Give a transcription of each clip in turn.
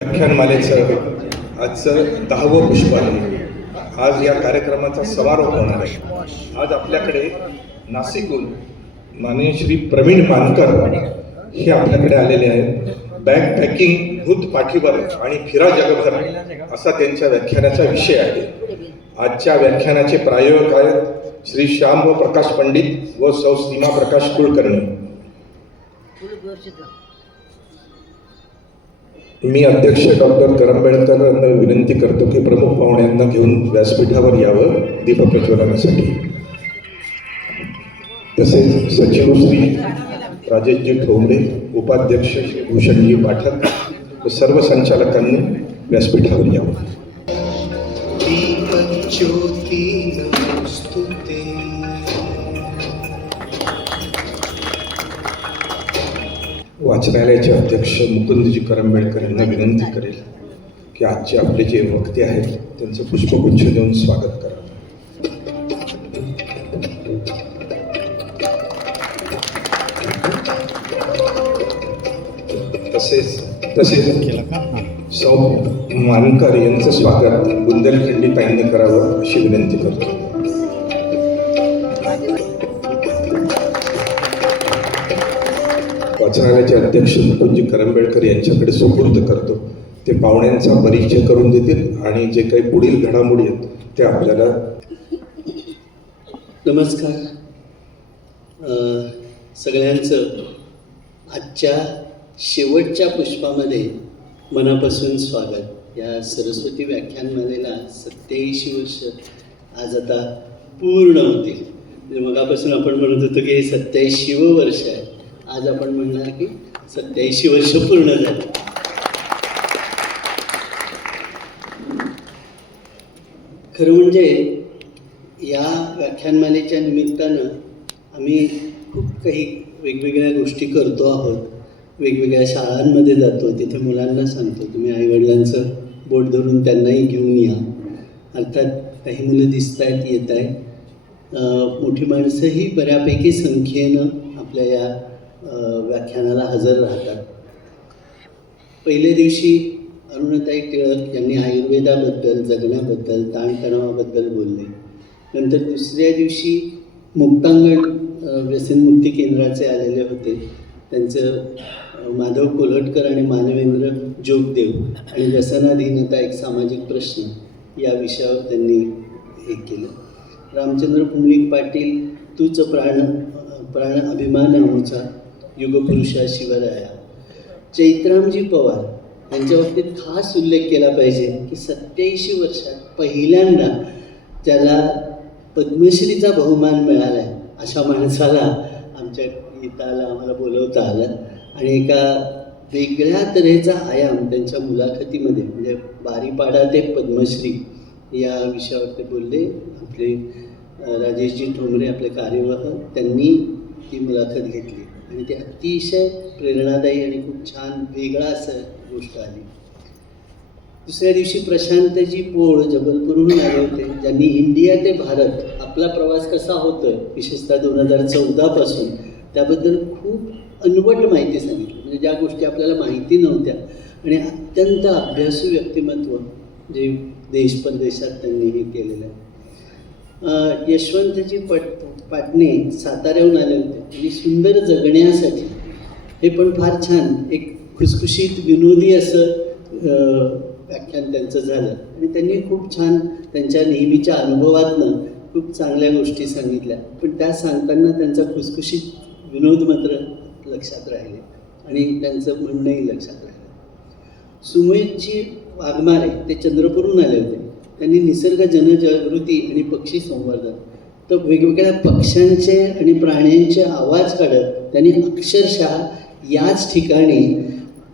व्याख्यानमालेचं आजचं 10वं पुष्पांजली. आज या कार्यक्रमाचा समारोप होणार आहे. आज आपल्याकडे नाशिकहून माननीय श्री प्रवीण मानकर हे आपल्याकडे आलेले आहेत. बॅग पॅकिंग भूत पाठीवर आणि फिरा जगभर असा त्यांच्या व्याख्यानाचा विषय आहे. आजच्या व्याख्यानाचे प्रायोजक आहेत श्री श्याम व प्रकाश पंडित व सौ सीमा प्रकाश कुलकर्णी. मी अध्यक्ष डॉक्टर करंबेळकर यांना विनंती करतो की प्रमुख पाहुण्यांना घेऊन व्यासपीठावर यावं दीपप्रज्वलनासाठी. तसेच सचिव श्री राजेशजी ठोंबरे, उपाध्यक्ष श्री भूषणजी पाठक व सर्व संचालकांनी व्यासपीठावर यावं. वाचनालयाचे अध्यक्ष मुकुंदजी करंबेळकर यांना विनंती करेल की आजचे आपले जे वक्ते आहेत त्यांचं पुष्पगुच्छ देऊन स्वागत करा. तसेच सौ मानकर यांचं स्वागत बुंदेलखंडी ताईंनी करावं अशी विनंती करतो. वाचनालयाचे अध्यक्ष मुकुंदजी करंबेळकर यांच्याकडे सुपूर्द करतो. ते पाहुण्यांचा परिचय करून देतील आणि जे काही पुढील घडामोडी आहेत ते आपल्याला. नमस्कार सगळ्यांचं. आजच्या शेवटच्या पुष्पामध्ये मनापासून स्वागत. या सरस्वती व्याख्यानमालेला 87 वर्ष आज आता पूर्ण होतील. म्हणजे मगापासून आपण म्हणत होतो की हे 87वं वर्ष आहे. आज आपण म्हणणार की 87 वर्ष पूर्ण झाली. खरं म्हणजे या व्याख्यानमालेच्या निमित्तानं आम्ही खूप काही वेगवेगळ्या गोष्टी करतो आहोत. वेगवेगळ्या शाळांमध्ये जातो, तिथे मुलांना सांगतो तुम्ही आईवडिलांचं बोट धरून त्यांनाही घेऊन या. अर्थात काही मुलं दिसत आहेत, येत आहेत. मोठी माणसंही बऱ्यापैकी संख्येनं आपल्या या व्याख्यानाला हजर राहतात. पहिल्या दिवशी अरुणाताई टिळक यांनी आयुर्वेदाबद्दल, जगण्याबद्दल, ताणतणावाबद्दल बोलले. नंतर दुसऱ्या दिवशी मुक्तांगण व्यसनमुक्ती केंद्राचे आलेले होते. त्यांचं माधव कोल्हटकर आणि मानवेंद्र जोगदेव आणि व्यसनाधीनता एक सामाजिक प्रश्न या विषयावर त्यांनी हे केलं. रामचंद्र पुंडलिक पाटील तूच प्राण अभिमान आमचा युगपुरुषा शिवराया. चैत्रामजी पवार यांच्या बाबतीत खास उल्लेख केला पाहिजे की 87 वर्षात पहिल्यांदा त्याला पद्मश्रीचा बहुमान मिळाला आहे. अशा माणसाला आमच्या इथं आम्हाला बोलवता आलं आणि एका वेगळ्या तऱ्हेचा आयाम त्यांच्या मुलाखतीमध्ये, म्हणजे बारीपाडा ते पद्मश्री या विषयावर ते बोलले. आपले राजेशजी ठोंबरे आपले कार्यवाह त्यांनी ती मुलाखत घेतली आणि ती अतिशय प्रेरणादायी आणि खूप छान वेगळा असं गोष्ट आली. दुसऱ्या दिवशी प्रशांतजी पोळ जबलपूरहून आले होते, ज्यांनी इंडिया ते भारत आपला प्रवास कसा होतोय विशेषतः 2014 पासून त्याबद्दल खूप अनवट माहिती सांगितली. म्हणजे ज्या गोष्टी आपल्याला माहिती नव्हत्या आणि अत्यंत अभ्यासू व्यक्तिमत्व जे देश परदेशात त्यांनी हे केलेलं आहे. यशवंतजी पाटणे साताऱ्याहून आले होते आणि सुंदर जगण्यासाठी हे पण फार छान एक खुसखुशीत विनोदी असं व्याख्यान त्यांचं झालं आणि त्यांनी खूप छान त्यांच्या नेहमीच्या अनुभवातनं खूप चांगल्या गोष्टी सांगितल्या. पण त्या सांगताना त्यांचा खुसखुशीत विनोद मात्र लक्षात राहिले आणि त्यांचं म्हणणंही लक्षात राहिलं. सुमितजी वाघमारे ते चंद्रपूरहून आले होते. त्यांनी निसर्ग जनजागृती आणि पक्षी संवर्धन तर वेगवेगळ्या पक्ष्यांचे आणि प्राण्यांचे आवाज काढत त्यांनी अक्षरशः याच ठिकाणी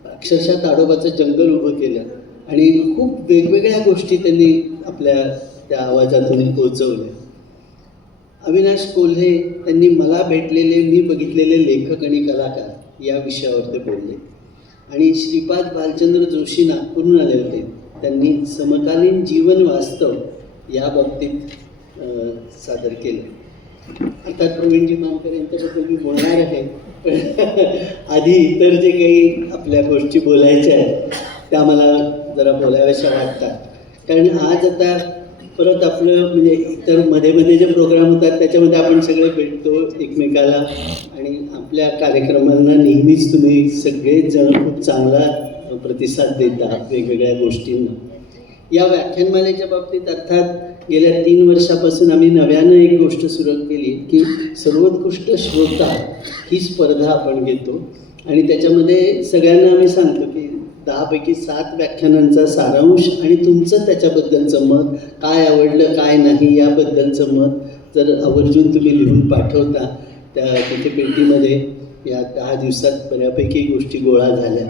अक्षरशः ताडोबाचं जंगल उभं केलं आणि खूप वेगवेगळ्या गोष्टी त्यांनी आपल्या त्या आवाजातून पोहोचवल्या. अविनाश कोल्हे त्यांनी मला भेटलेले, मी बघितलेले लेखक आणि कलाकार या विषयावर ते बोलले. आणि श्रीपाद भालचंद्र जोशी नागपूरहून आले होते. त्यांनी समकालीन जीवन वास्तव या बाबतीत सादर केलं. अर्थात प्रवीणजी मानकर यांच्याबद्दल मी बोलणार आहे, पण आधी इतर जे काही आपल्या गोष्टी बोलायच्या आहेत त्या मला जरा बोलाव्याशा वाटतात. कारण आज आता परत आपलं म्हणजे इतर मध्ये मध्ये जे प्रोग्राम होतात त्याच्यामध्ये आपण सगळे भेटतो एकमेकाला, आणि आपल्या कार्यक्रमांना नेहमीच तुम्ही सगळेच जण खूप चांगला प्रतिसाद देता वेगवेगळ्या गोष्टींना. या व्याख्यानमालेच्या बाबतीत अर्थात गेल्या 3 वर्षापासून आम्ही नव्यानं एक गोष्ट सुरू केली की सर्वोत्कृष्ट श्रोता ही स्पर्धा आपण घेतो, आणि त्याच्यामध्ये सगळ्यांना आम्ही सांगतो की 10 पैकी 7 व्याख्यानांचा सारांश आणि तुमचं त्याच्याबद्दलचं मत, काय आवडलं काय नाही याबद्दलचं मत जर आवर्जून तुम्ही लिहून पाठवता, तिथे पेटीमध्ये या 10 दिवसात बऱ्यापैकी गोष्टी गोळा झाल्या,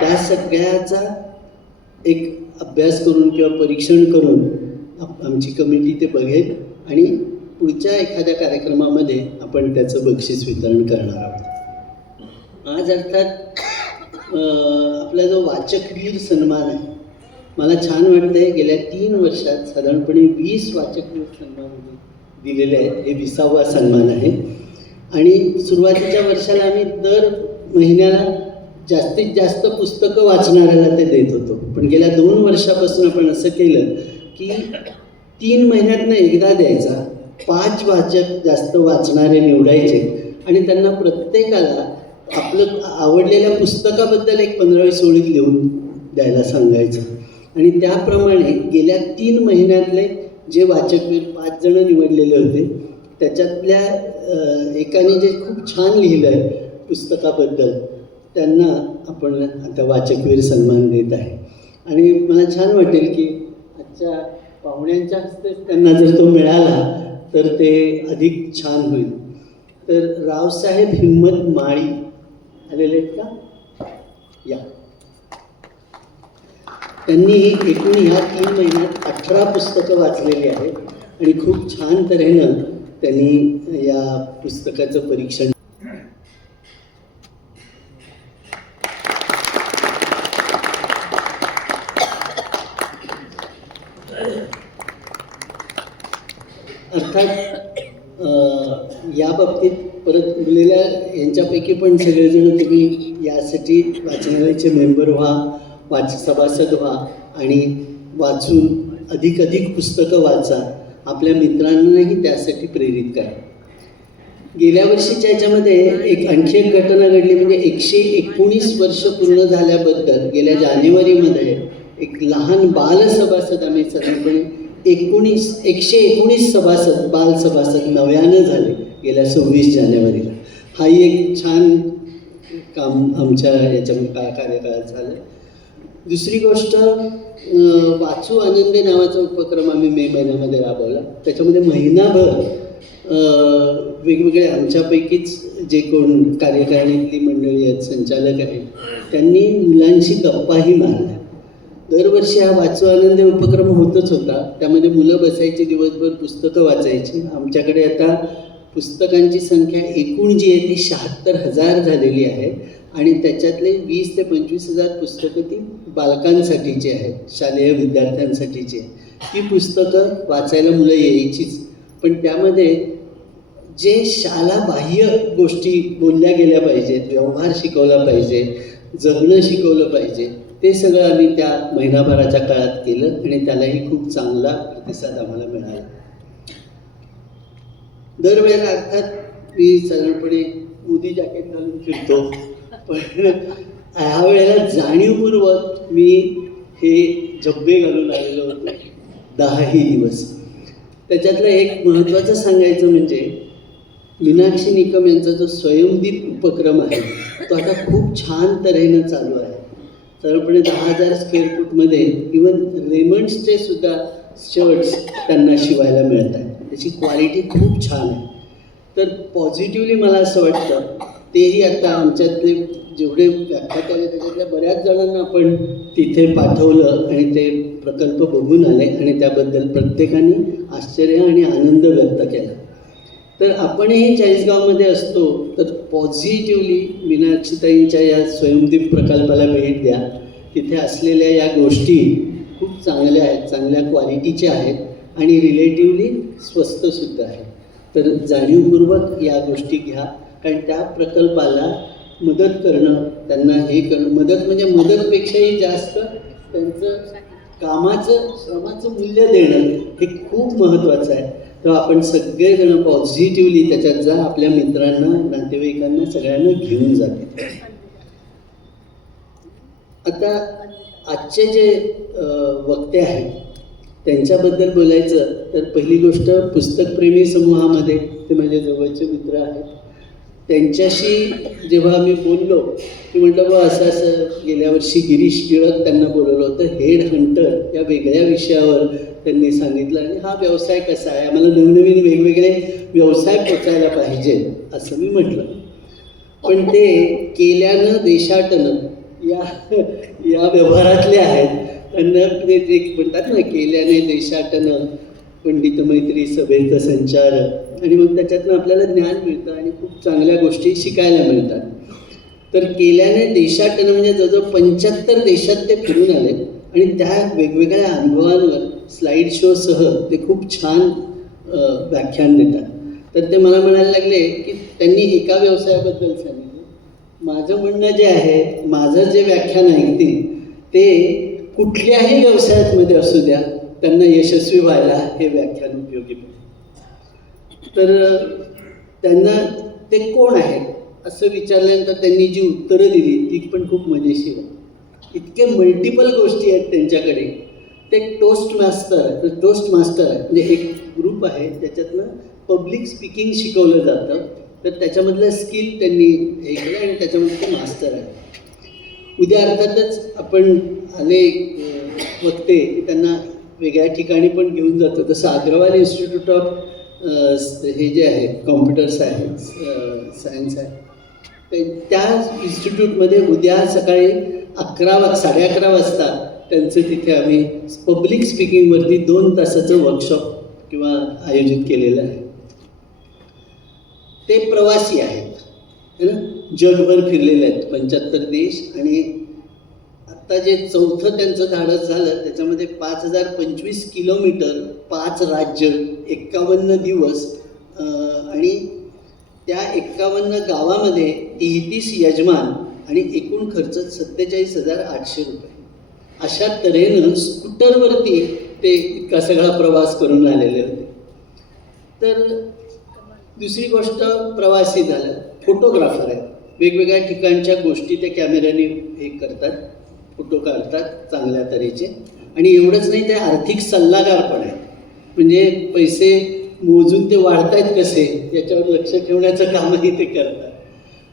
त्या सगळ्याचा एक अभ्यास करून किंवा परीक्षण करून आमची कमिटी ते बघेल आणि पुढच्या एखाद्या कार्यक्रमामध्ये आपण त्याचं बक्षीस वितरण करणार आहोत. आज अर्थात आपला जो वाचकवीर सन्मान आहे, मला छान वाटतं आहे गेल्या 3 वर्षात साधारणपणे 20 वाचकवीर सन्मान दिलेले आहेत. हे 20वा सन्मान आहे, आणि सुरुवातीच्या वर्षाला आम्ही दर महिन्याला जास्तीत जास्त पुस्तकं वाचणाऱ्याला ते देत होतो. पण गेल्या 2 वर्षापासून आपण असं केलं की 3 महिन्यातनं एकदा द्यायचा, 5 वाचक जास्त वाचणारे निवडायचे आणि त्यांना प्रत्येकाला आपलं आवडलेल्या पुस्तकाबद्दल एक 15-20 ओळी लिहून द्यायला सांगायचं. आणि त्याप्रमाणे गेल्या 3 महिन्यातले जे वाचकवीर 5 जण निवडलेले होते, त्याच्यातल्या एकाने जे खूप छान लिहिलं आहे पुस्तकाबद्दल, त्यांना आपण आता वाचकवीर सन्मान देत आहे. आणि मला छान वाटेल की आजच्या पाहुण्यांच्या हस्ते त्यांना जर तो मिळाला तर ते अधिक छान होईल. तर रावसाहेब हिम्मत माळी आलेले आहेत का? या. त्यांनी एकूण ह्या 3 महिन्यात 18 पुस्तकं वाचलेली आहेत आणि खूप छान तऱ्हेनं त्यांनी या पुस्तकाचं परीक्षण. अर्थात या बाबतीत परत उरलेल्या यांच्यापैकी पण सगळेजण तुम्ही यासाठी वाचनालयाचे मेंबर व्हा, सभासद व्हा आणि वाचून अधिक पुस्तकं वाचा, आपल्या मित्रांनाही त्यासाठी प्रेरित करा. गेल्या वर्षीच्या याच्यामध्ये आणखी एक घटना घडली, म्हणजे 119 वर्ष पूर्ण झाल्याबद्दल गेल्या जानेवारीमध्ये एक लहान बाल सभासद आम्ही साधारणपणे 119 सभासद बाल सभासद नव्यानं झाले गेल्या 26 जानेवारीला. हाही एक छान काम आमच्या याच्या कार्यकाळात झालं. दुसरी गोष्ट, वाचू आनंदे नावाचा उपक्रम आम्ही मे महिन्यामध्ये राबवला. त्याच्यामध्ये महिनाभर वेगवेगळे आमच्यापैकीच जे कोण कार्यकारिणीतली मंडळी आहेत, संचालक आहेत, त्यांनी मुलांशी गप्पाही मारल्या. दरवर्षी हा वाचू आनंदे उपक्रम होतच होता. त्यामध्ये मुलं बसायची, दिवसभर पुस्तकं वाचायची. आमच्याकडे आता पुस्तकांची संख्या एकूण जी आहे ती 76,000 झालेली आहे, आणि त्याच्यातले 20 ते 25,000 पुस्तकं ती बालकांसाठीची आहेत, शालेय विद्यार्थ्यांसाठीची. ती पुस्तकं वाचायला मुलं यायचीच, पण त्यामध्ये जे शालाबाह्य गोष्टी बोलल्या गेल्या पाहिजेत, व्यवहार शिकवला पाहिजे, जगणं शिकवलं पाहिजे, ते सगळं आम्ही त्या महिनाभराच्या काळात केलं आणि त्यालाही खूप चांगला प्रतिसाद आम्हाला मिळाला. दरवेळेला अर्थात मी साधारणपणे मोदी जॅकेट घालून फिरतो, पण ह्या वेळेला जाणीवपूर्वक मी हे झब्बे घालून आलेलो होतो 10ही दिवस. त्याच्यातलं एक महत्त्वाचं सांगायचं म्हणजे मीनाक्षी निकम यांचा जो स्वयंदीप उपक्रम आहे तो आता खूप छान तऱ्हेनं चालू आहे. साधारणपणे 10,000 स्क्वेअर फूटमध्ये इवन रेमंड्सचे सुद्धा शर्ट्स त्यांना शिवायला मिळत आहेत. त्याची क्वालिटी खूप छान आहे. तर पॉझिटिव्हली मला असं वाटतं तेही आता आमच्यातले जेवढे व्याख्यात आले त्याच्यातल्या बऱ्याच जणांना आपण तिथे पाठवलं आणि ते प्रकल्प बघून आले आणि त्याबद्दल प्रत्येकाने आश्चर्य आणि आनंद व्यक्त केला. तर आपणही चाळीसगावमध्ये असतो तर पॉझिटिव्हली मीनाक्षीताईंच्या या स्वयंदीप प्रकल्पाला भेट द्या. तिथे असलेल्या या गोष्टी खूप चांगल्या आहेत, चांगल्या क्वालिटीच्या आहेत आणि रिलेटिव्हली स्वस्तसुद्धा आहेत. तर जाणीवपूर्वक या गोष्टी घ्या, कारण त्या प्रकल्पाला मदत करणं, त्यांना हे करणं, मदत म्हणजे मदतपेक्षाही जास्त त्यांचं कामाचं श्रमाचं मूल्य देणं हे खूप महत्त्वाचं आहे. तर आपण सगळेजण पॉझिटिव्हली त्याच्यात जा, आपल्या मित्रांना, नातेवाईकांना, सगळ्यांना घेऊन जाते. आता आजचे जे वक्ते आहेत त्यांच्याबद्दल बोलायचं तर पहिली गोष्ट, पुस्तकप्रेमी समूहामध्ये ते माझे जवळचे मित्र आहेत. त्यांच्याशी जेव्हा आम्ही बोललो की म्हटलं बा असं असं गेल्या वर्षी गिरीश टिळक त्यांना बोलवलं होतं, हेड हंटर या वेगळ्या विषयावर त्यांनी सांगितलं आणि हा व्यवसाय कसा आहे, आम्हाला नवनवीन वेगवेगळे व्यवसाय पोचायला पाहिजे असं मी म्हटलं. पण ते केल्यानं देशाटनं या व्यवहारातले आहेत. त्यांना ते म्हणतात ना, केल्याने देशाटनं पंडित मैत्री सभेचं संचार, आणि मग त्याच्यातनं आपल्याला ज्ञान मिळतं आणि खूप चांगल्या गोष्टी शिकायला मिळतात. तर केल्याने देशाटनं म्हणजे जवळजवळ 75 देशात ते फिरून आले आणि त्या वेगवेगळ्या अनुभवांवर स्लाईड शोसह ते खूप छान व्याख्यान देतात. तर ते मला म्हणायला लागले की त्यांनी एका व्यवसायाबद्दल सांगितलं. माझं म्हणणं जे आहे, माझं जे व्याख्यान ऐकतील ते कुठल्याही व्यवसायामध्ये असू द्या, त्यांना यशस्वी व्हायला हे व्याख्यान उपयोगी पडेल. तर त्यांना ते कोण आहेत असं विचारल्यानंतर त्यांनी जी उत्तरं दिली ती पण खूप मजेशीर आहे. इतके मल्टिपल गोष्टी आहेत त्यांच्याकडे. ते टोस्ट मास्टर आहे, म्हणजे एक ग्रुप आहे त्याच्यातनं पब्लिक स्पीकिंग शिकवलं जातं. तर त्याच्यामधलं स्किल त्यांनी हे केलं आणि त्याच्यामध्ये ते मास्टर आहे. उद्या अर्थातच आपण आले वक्ते की त्यांना वेगळ्या ठिकाणी पण घेऊन जातो. तसं अग्रवाल इन्स्टिट्यूट ऑफ हे जे आहे कॉम्प्युटर सायन्स आहे, त्या इन्स्टिट्यूटमध्ये उद्या सकाळी 11:30 वाजता त्यांचं तिथे आम्ही पब्लिक स्पीकिंगवरती 2 तासाचं वर्कशॉप किंवा आयोजित केलेलं आहे. ते प्रवासी आहेत, है ना, जगभर फिरलेले आहेत, 75 देश. आणि आत्ता जे 4थं त्यांचं धाडस झालं त्याच्यामध्ये 5025 किलोमीटर, 5 राज्य, 51 दिवस आणि त्या 51 गावामध्ये 33 यजमान आणि एकूण खर्च 47,800 रुपये. अशा तऱ्हेनं स्कूटरवरती ते इतका सगळा प्रवास करून आलेले होते. तर दुसरी गोष्ट, प्रवासी झालं, फोटोग्राफर आहेत. वेगवेगळ्या ठिकाणच्या गोष्टी ते कॅमेऱ्याने हे करतात, फोटो काढतात चांगल्या तऱ्हेचे. आणि एवढंच नाही, ते आर्थिक सल्लागार पण आहेत. म्हणजे पैसे मोजून ते वाढतायत कसे याच्यावर लक्ष ठेवण्याचं कामही ते करतात.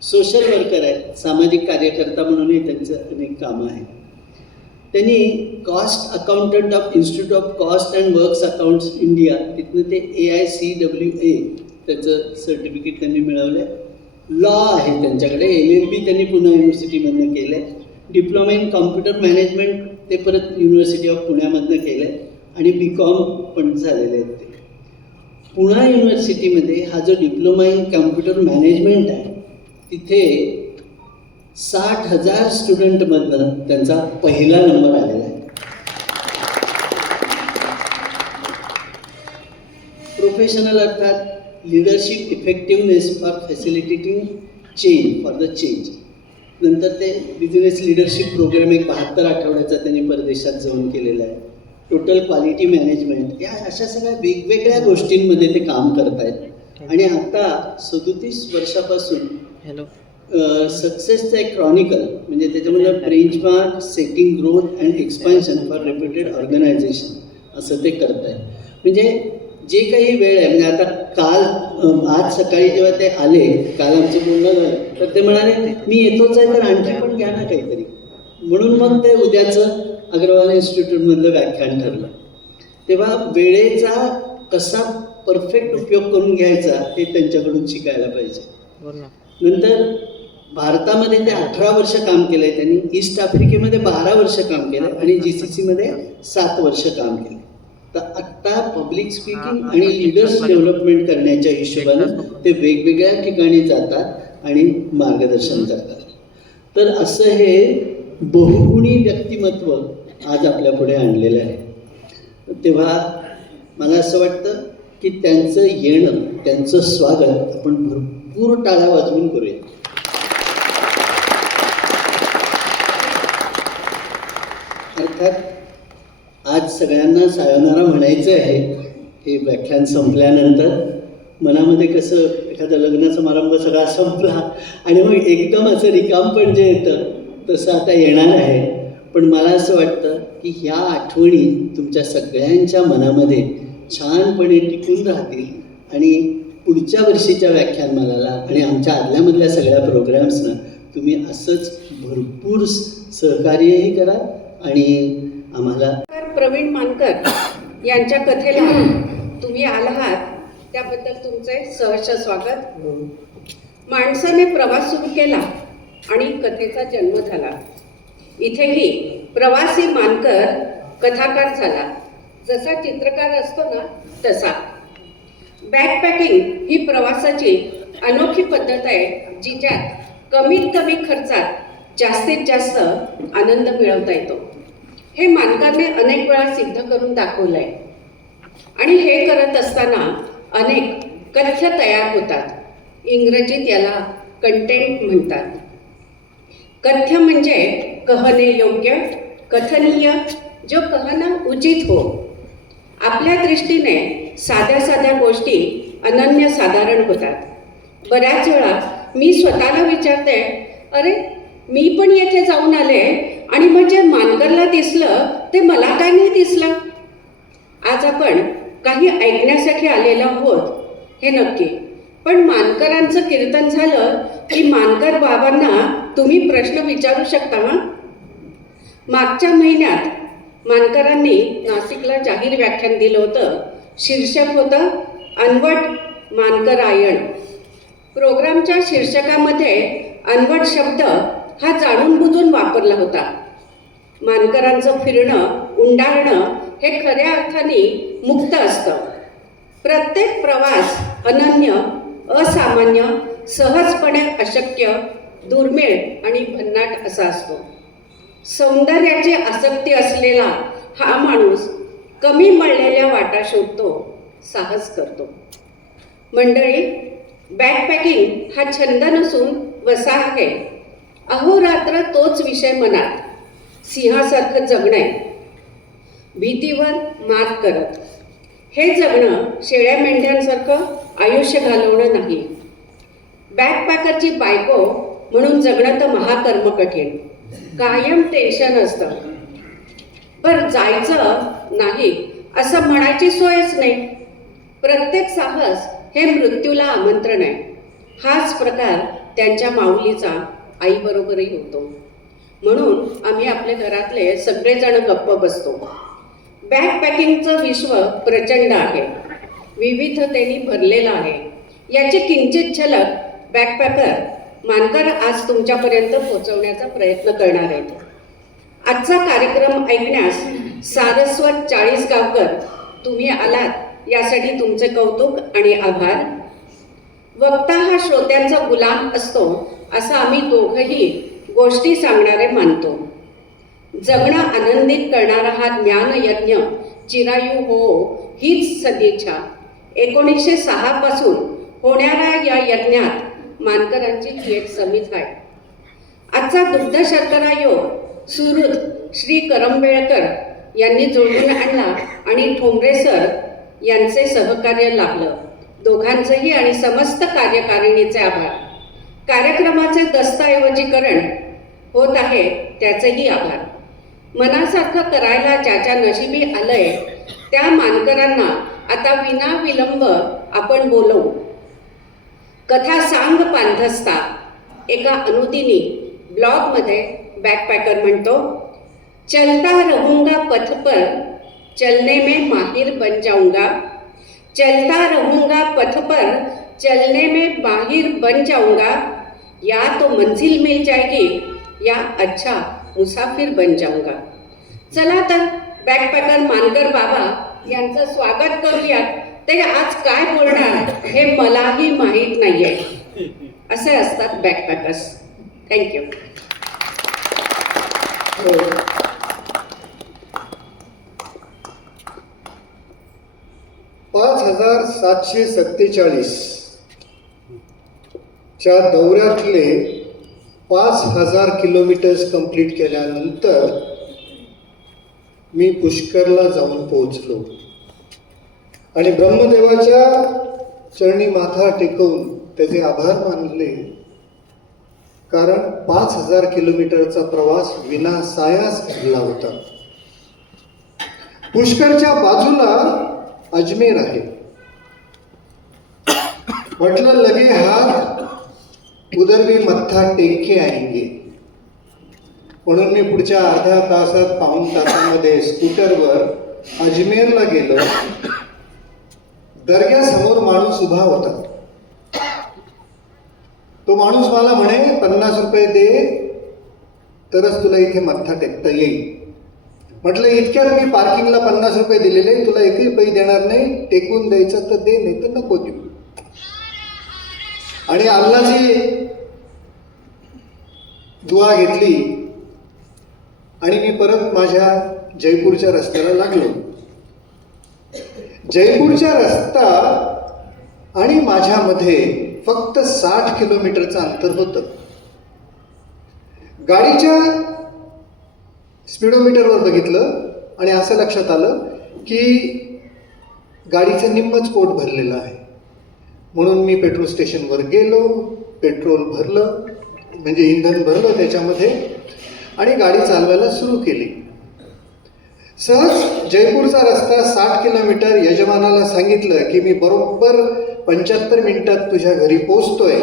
सोशल वर्कर आहेत, सामाजिक कार्यकर्ता म्हणूनही त्यांचं अनेक कामं आहेत. त्यांनी cost accountant of institute of cost and works accounts India, तिथनं ते AICWA त्याचं सर्टिफिकेट त्यांनी मिळवलं आहे. लॉ आहे त्यांच्याकडे, LLB त्यांनी पुणे युनिव्हर्सिटीमधनं केलं आहे. डिप्लोमा इन कॉम्प्युटर मॅनेजमेंट ते परत युनिव्हर्सिटी ऑफ पुण्यामधनं केलं आहे आणि BCom पण झालेले आहेत ते. पुणा युनिव्हर्सिटीमध्ये हा जो डिप्लोमा इन कॉम्प्युटर मॅनेजमेंट आहे तिथे 60,000 स्टुडंटमधनं त्यांचा पहिला नंबर आलेला आहे. प्रोफेशनल अर्थात leadership effectiveness for facilitating change for the change. नंतर ते बिझनेस लिडरशिप प्रोग्राम एक 72 आठवड्याचा त्यांनी परदेशात जाऊन केलेला आहे. टोटल क्वालिटी मॅनेजमेंट, या अशा सगळ्या वेगवेगळ्या गोष्टींमध्ये ते काम करत आहेत. आणि आता 37 वर्षापासून सक्सेसचं एक क्रॉनिकल, म्हणजे त्याच्यामध्ये benchmark setting growth and expansion for reputed organisation असं ते करत आहे. म्हणजे जे काही वेळ आहे, म्हणजे आता आज सकाळी जेव्हा ते आले, काल आमचं बोलणं झालं, तर ते म्हणाले मी येतोच आहे तर आणखी पण घ्या ना काहीतरी. म्हणून मग ते उद्याचं अग्रवाल इन्स्टिट्यूटमधलं व्याख्यान ठरलं. तेव्हा वेळेचा कसा परफेक्ट उपयोग करून घ्यायचा हे त्यांच्याकडून शिकायला पाहिजे. नंतर भारतामध्ये ते 18 वर्ष काम केलं आहे त्यांनी, ईस्ट आफ्रिकेमध्ये 12 वर्ष काम केलं आणि GCCमध्ये 7 वर्ष काम केलं. तर आत्ता पब्लिक स्पीकिंग आणि लीडर्स डेव्हलपमेंट करण्याच्या हिशोबानं ते वेगवेगळ्या ठिकाणी जातात आणि मार्गदर्शन करतात. तर असं हे बहुगुणी व्यक्तिमत्व आज आपल्या पुढे आणलेलं आहे. तेव्हा मला असं वाटतं की त्यांचं येणं, त्यांचं स्वागत आपण भरपूर टाळ्या वाजवून करूया. अर्थात आज सगळ्यांना सायोनारा म्हणायचं आहे. हे व्याख्यान संपल्यानंतर मनामध्ये कसं एखादा लग्न समारंभ सगळा संपला आणि मग एकदम असं रिकाम पण जे येतं तसं आता येणार आहे. पण मला असं वाटतं की ह्या आठवणी तुमच्या सगळ्यांच्या मनामध्ये छानपणे टिकून राहतील आणि पुढच्या वर्षीच्या व्याख्यानमालाला आणि आमच्या आदल्यामधल्या सगळ्या प्रोग्रॅम्सना तुम्ही असंच भरपूर सहकार्यही करा आणि आम्हाला प्रवीण मानकर यांच्या कथेला तुम्ही आलात त्याबद्दल तुमचे सहर्ष स्वागत. माणसाने प्रवास सुरू केला आणि कथेचा जन्म झाला. इथेही प्रवासी मानकर कथाकार झाला. जसा चित्रकार असतो ना तसा. बॅकपॅकिंग ही प्रवासाची अनोखी पद्धत आहे जिच्यात कमीत कमी खर्चात जास्तीत जास्त आनंद मिळवता येतो. हे मानकरने अनेक वेळा सिद्ध करून दाखवलं आहे आणि हे करत असताना अनेक कथ्य तयार होतात. इंग्रजीत याला कंटेंट म्हणतात. कथ्य म्हणजे कहणे योग्य, कथनीय, जो कहणं उचित हो. आपल्या दृष्टीने साध्या साध्या गोष्टी अनन्यसाधारण होतात. बऱ्याच वेळा मी स्वतःला विचारते, अरे मी पण येथे जाऊन आले आणि म्हणजे मानकरला दिसलं ते मला काय नाही दिसलं. आज आपण काही ऐकण्यासाठी आलेलो आहोत हे नक्की, पण मानकरांचं कीर्तन झालं की मानकर बाबांना तुम्ही प्रश्न विचारू शकता ना. मागच्या महिन्यात मानकरांनी नाशिकला जाहीर व्याख्यान दिलं होतं. शीर्षक होतं अनवट मानकरायण. प्रोग्रामच्या शीर्षकामध्ये अनवट शब्द हा जाणून बुजून वापरला होता. मानकरांचं फिरणं, उंडाळणं हे खऱ्या अर्थाने मुक्त असतं. प्रत्येक प्रवास अनन्य, असामान्य, सहजपणे अशक्य, दुर्मिळ आणि भन्नाट असा असतो. सौंदर्याची आसक्ती असलेला हा माणूस कमी मळलेल्या वाटा शोधतो, साहस करतो. मंडळी, बॅकपॅकिंग हा छंद नसून वसा आहे. अहोरात्र तोच विषय मनात. सिंहासारखं जगणे, भीतीवर मात करत. हे जगणं शेळ्या मेंढ्यांसारखं आयुष्य घालवणं नाही. बॅकपॅकरची बायको म्हणून जगणं तर महाकर्म कठीण. कायम टेन्शन असतं. बरं जायचं नाही असं म्हणायची सोयच नाही. प्रत्येक साहस हे मृत्यूला आमंत्रण आहे. हाच प्रकार त्यांच्या माऊलीचा आईबरोबरही होतो. म्हणून आम्ही आपल्या घरातले सगळेजण गप्प बसतो. बॅकपॅकिंगचं विश्व प्रचंड आहे, विविधतेने भरलेलं आहे. याची किंचित झलक बॅकपॅकर मानकर आज तुमच्यापर्यंत पोहोचवण्याचा प्रयत्न करणार आहेत. आजचा कार्यक्रम ऐकण्यास सारस्वत चाळीसगावकर तुम्ही आलात यासाठी तुमचे कौतुक आणि आभार. वक्ता हा श्रोत्यांचा गुलाम असतो असं आम्ही दोघंही गोष्टी सांगणारे मानतो. जगणं आनंदित करणारा हा ज्ञानयज्ञ चिरायू हो हीच सदिच्छा. 1906 पासून होणाऱ्या या यज्ञात मानकरांची ही एक समित आहे. आजचा दुग्ध शर्करा योग सुहृद श्री करंबेळकर यांनी जोडून आणला आणि ठोंबरे सर यांचे सहकार्य लाभलं. दोघांचेही आणि समस्त कार्यकारिणीचे आभार. कार्यक्रमाचे दस्तऐवजीकरण होत आहे त्याचेही आभार. मनासारखं करायला ज्याच्या नशिबी आलंय त्या मानकरांना आता विना विलंब आपण बोलवू. कथा सांग पांधस्ता एका अनुदिनी ब्लॉगमध्ये बॅकपॅकर म्हणतो, चलता रहूंगा पथ पर, चलने में माहिर बन जाऊंगा. चलता रहूंगा पथ पर, चलने में माहिर बन जाऊंगा. या तो मंजिल मिल जाएगी या अच्छा मुसाफिर बन जाऊंगा. चला तर बॅकपॅकर मानकर बाबा यांचं स्वागत करूयात. ते आज काय बोलणार हे मलाही माहीत नाहीये. असे असतात बॅकपॅकर्स. थँक्यू. 5747 च्या दौऱ्यातले 5000 किलोमीटर्स कंप्लीट केल्यानंतर मी पुष्करला जाऊन पोहोचलो आणि ब्रह्मदेवाच्या चरणी माथा टेकवून त्याचे आभार मानले, कारण 5000 किलोमीटरचा प्रवास विनासायास घडला होता. पुष्करच्या बाजूला अजमेर आहे. म्हटलं लगे हात उधर भी मत्था टेक के आएंगे. म्हणून मी पुढच्या अर्ध्या तासात पाऊण तासामध्ये स्कूटरवर अजमेरला गेलो. दर्ग्यासमोर माणूस उभा होता. तो माणूस मला म्हणे 50 रुपये दे तरच तुला इथे मत्था टेकता येईल. म्हटलं इतक्यात मी पार्किंगला 50 रुपये दिलेले, तुला एकही रुपये देणार नाही, टेकून द्यायचं तर दे, नाही तर नको देऊ. आणि अल्लाची दुआ घेतली आणि मी परत माझ्या जयपूरच्या रस्त्याला लागलो. जयपूरचा रस्ता आणि माझ्यामध्ये फक्त 60 किलोमीटरचं अंतर होतं. गाडीच्या स्पीडोमीटरवर बघितलं आणि असं लक्षात आलं की गाडीचं निम्मच पोट भरलेलं आहे. म्हणून मी पेट्रोल स्टेशनवर गेलो, पेट्रोल भरलं, म्हणजे इंधन भरलं त्याच्यामध्ये आणि गाडी चालवायला सुरू केली. सहज जयपूरचा रस्ता 60 किलोमीटर. यजमानाला सांगितलं की मी बरोबर 75 मिनिटात तुझ्या घरी पोहोचतोय.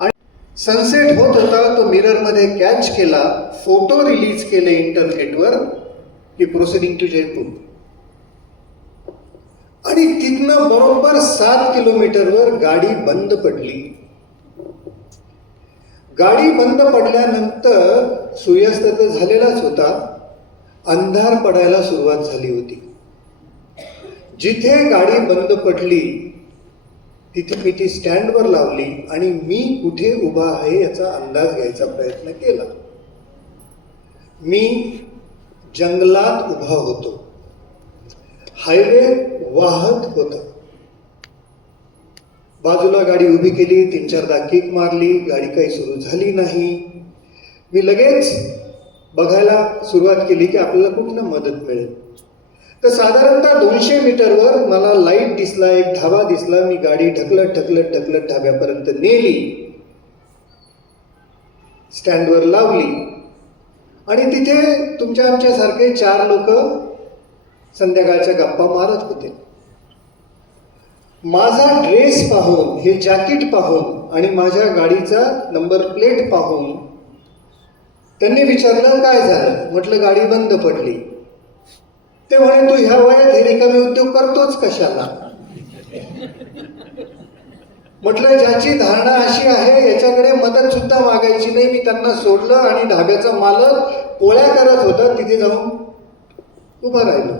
आणि सनसेट होत होता. तो मिररमध्ये कॅच केला, फोटो रिलीज केले इंटरनेटवर की प्रोसिडिंग टू जयपूर. आणि तिथनं बरोबर 7 किलोमीटरवर गाडी बंद पडली. गाडी बंद पडल्यानंतर सूर्यास्त तर झालेलाच होता, अंधार पडायला सुरुवात झाली होती. जिथे गाडी बंद पडली तिथे मी ती स्टँडवर लावली आणि मी कुठे उभा आहे याचा अंदाज घ्यायचा प्रयत्न केला. मी जंगलात उभा होतो. हायवे वाहत होता. बाजूला गाडी उभी केली, 3-4दा किक मारली, गाडी काही सुरू झाली नाही. मी लगेच बघायला सुरुवात केली की आपल्याला कुठनं मदत मिळेल. तर साधारणतः 200 मीटरवर मला लाईट दिसला, एक धाबा दिसला. मी गाडी ढकलत ढकलत ढकलत धाब्यापर्यंत नेली, स्टँडवर लावली आणि तिथे तुमच्या आमच्यासारखे 4 लोक संध्याकाळच्या गप्पा मारत होते. माझा ड्रेस पाहून, हे जॅकेट पाहून आणि माझ्या गाडीचा नंबर प्लेट पाहून त्यांनी विचारलं काय झालं. म्हटलं गाडी बंद पडली. ते म्हणे तू ह्या वयात हे रिकामे उद्योग करतोच कशाला. म्हटलं ज्याची धारणा अशी आहे याच्याकडे मदत सुद्धा मागायची नाही. मी त्यांना सोडलं आणि ढाब्याचा मालक पोळ्या करत होता तिथे जाऊन उभा राहिलो.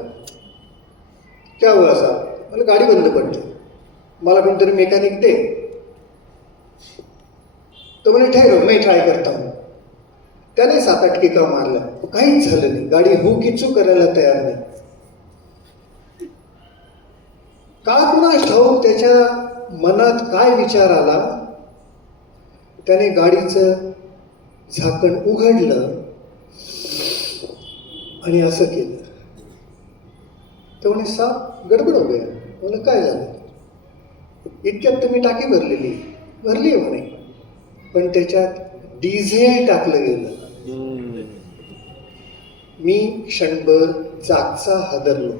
क्या हुआ साहब? मला गाडी बंद पडली, मला कोणतरी मेकॅनिक दे. तो म्हणे ठहरो मी ट्राय करता हूं. त्याने 7-8 किका मारल्या, काहीच झालं नाही. गाडी हो किचू करायला तयार नाही. का कुणास ठाऊक त्याच्या मनात काय विचार आला. त्याने गाडीचं झाकण उघडलं आणि असं केलं. तो म्हणे साप गडबड हो गया. म्हणलं काय झालं? इतक्यात तुम्ही टाकी भरली आहे म्हणे, पण त्याच्यात डिझेल टाकलं गेलं. मी क्षणभर जागचा हादरलो.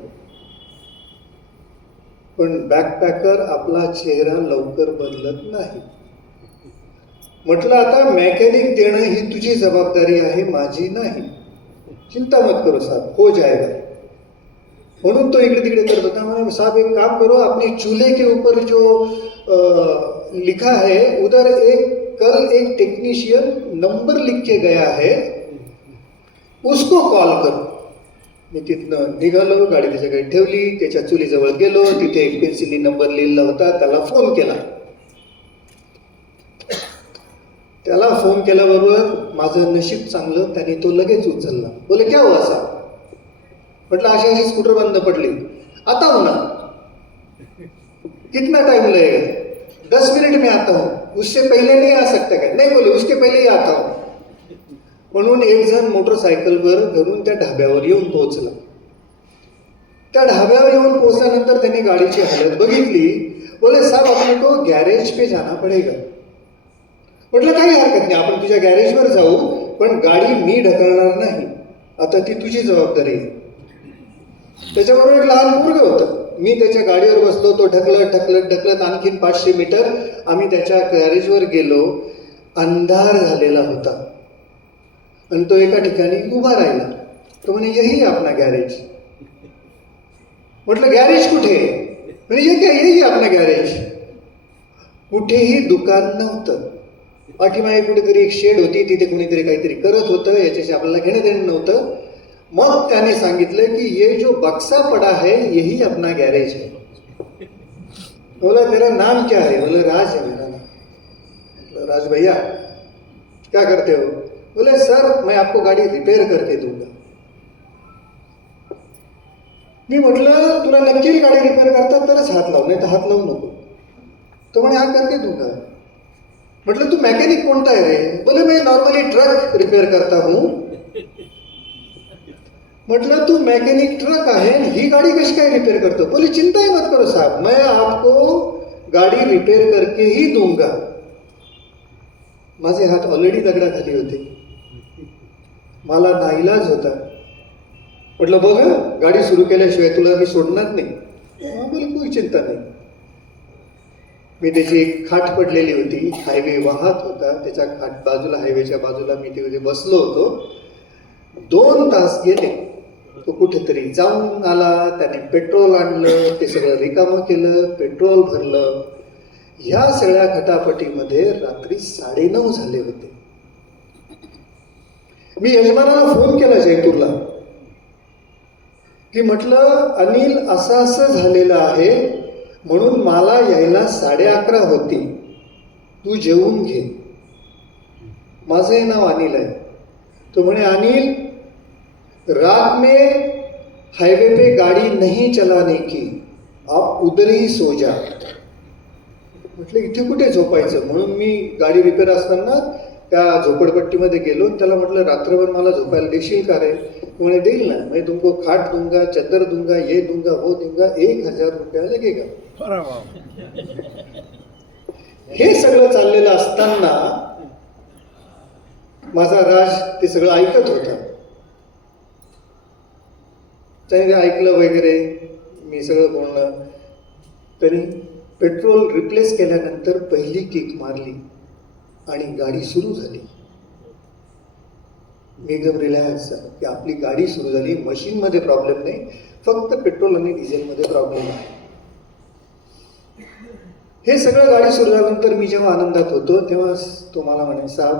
पण बॅकपॅकर आपला चेहरा लवकर बदलत नाही. म्हटलं आता मेकॅनिक देणं ही तुझी जबाबदारी आहे, माझी नाही. चिंता मत करो साहब, हो जाएगा. म्हणून तो इकडे तिकडे करत होता. मैंने साहब एक काम करो, अपने चूल्हे के ऊपर जो लिखा है उधर कल एक टेक्नीशियन नंबर लिख के गया है, उसको कॉल करो. मी तिथनं निघालो, गाडी त्याच्याकडे ठेवली, त्याच्या चुलीजवळ गेलो. तिथे एक पेन्सिली नंबर लिहिला होता, त्याला फोन केला. त्याला फोन केल्याबरोबर माझं नशीब चांगलं, त्याने तो लगेच उचलला. बोले क्या हुआ साहब? म्हटलं अशी स्कूटर बंद पडली. आता हो ना, कितना टाइम लगेगा? 10 मिनट में आता हूँ. उससे पहले नहीं आ सकता क्या? नहीं बोले उसके पहले ही आता हूँ. म्हणून एक जण मोटरसायकलवर घरून त्या ढाब्यावर येऊन पोहोचला. त्या ढाब्यावर येऊन पोहोचल्यानंतर त्यांनी गाडीची हालत बघितली. बोले साहब अपने को गॅरेज पे जाना पडेगा. म्हटलं काही हरकत नाही, आपण तुझ्या गॅरेजवर जाऊ, पण गाडी मी ढकलणार नाही, आता ती तुझी जबाबदारी आहे. त्याच्याबरोबर एक लहान मुलगा होतं. मी त्याच्या गाडीवर बसलो. तो ढकलत आणखीन 500 मीटर आम्ही त्याच्या गॅरेजवर गेलो. अंधार झालेला होता आणि तो एका ठिकाणी उभा राहिला. तो म्हणे यही आपला गॅरेज. म्हटलं गॅरेज कुठे? म्हणजे ये काय, यही आपला गॅरेज. कुठेही दुकान नव्हतं. पाठीमागे कुठेतरी एक शेड होती, तिथे कुणीतरी काहीतरी करत होतं, याच्याशी आपल्याला घेणं देणं नव्हतं. मग त्याने सांगितलं की ये जो बक्सा पड़ा है यही अपना गैरेज है. बोला तेरा नाम क्या है? बोले राज है मेरा नाम. राज भैया क्या करते हो? बोले सर मैं आपको गाड़ी रिपेयर करके दूंगा. मी म्हटलं तुला नक्की गाडी रिपेअर करतात तरच हात लावू, नाही तर हात लावू नको. तो म्हणे हा करके दूंगा. म्हटलं तू मैकेनिक कोणता है रे? बोले मैं नॉर्मली ट्रक रिपेयर करता हूँ. म्हटलं तू मैकेनिक ट्रक आहे, ही गाडी कशी काय रिपेयर करतो? बोले चिंता ही मत करो साहब, मैं आपको गाडी रिपेयर करके ही दूंगा. माझे हात ऑलरेडी दगडाखाली होते. मला नाईलाज होता. म्हटलं बघ गाडी सुरू केल्याशिवाय तुला मी सोडणार नाही. बोले कोई चिंता नाही. मी त्याची एक खाट पडलेली होती, हायवे वाहत होता, त्याच्या खाट बाजूला, हायवेच्या बाजूला मी तिथे बसलो होतो. 2 तास गेले. तो कुठेतरी जाऊन आला, त्याने पेट्रोल आणलं, ते सगळं रिकामं केलं, पेट्रोल भरलं. ह्या सगळ्या खटापटीमध्ये रात्री 9:30 झाले होते. मी यजमानाला फोन केला जयपूरला की म्हटलं अनिल असं असं झालेलं आहे, म्हणून मला यायला 11:30 होती, तू जेवून घे. माझंही नाव अनिल आहे. तो म्हणे अनिल रात में हाईवे पे गाड़ी नहीं चलाने की, आप उधर ही सो जा. म्हटलं इथे कुठे झोपायचं? म्हणून मी गाडी रिपेअर असताना त्या झोपडपट्टीमध्ये गेलो. त्याला म्हटलं रात्रभर मला झोपायला देशील का रे? म्हणे देईल ना, मैं तुमको खाट दूंगा, चद्दर दूंगा, ये दूंगा, वो दूंगा, 1000 रुपया लगेगा. हे सगळं चाललेलं असताना माझा राज ते सगळं ऐकत होता. त्याने ऐकलं वगैरे, मी सगळं बोलणं. त्यांनी पेट्रोल रिप्लेस केल्यानंतर पहिली किक मारली आणि गाडी सुरू झाली. मी एकदम रिलॅक्स की आपली गाडी सुरू झाली, मशीनमध्ये प्रॉब्लेम नाही, फक्त पेट्रोल आणि डिझेलमध्ये प्रॉब्लेम आहे. हे सगळं गाडी सुरू झाल्यानंतर मी जेव्हा आनंदात होतो तेव्हा तो मला म्हणे साहब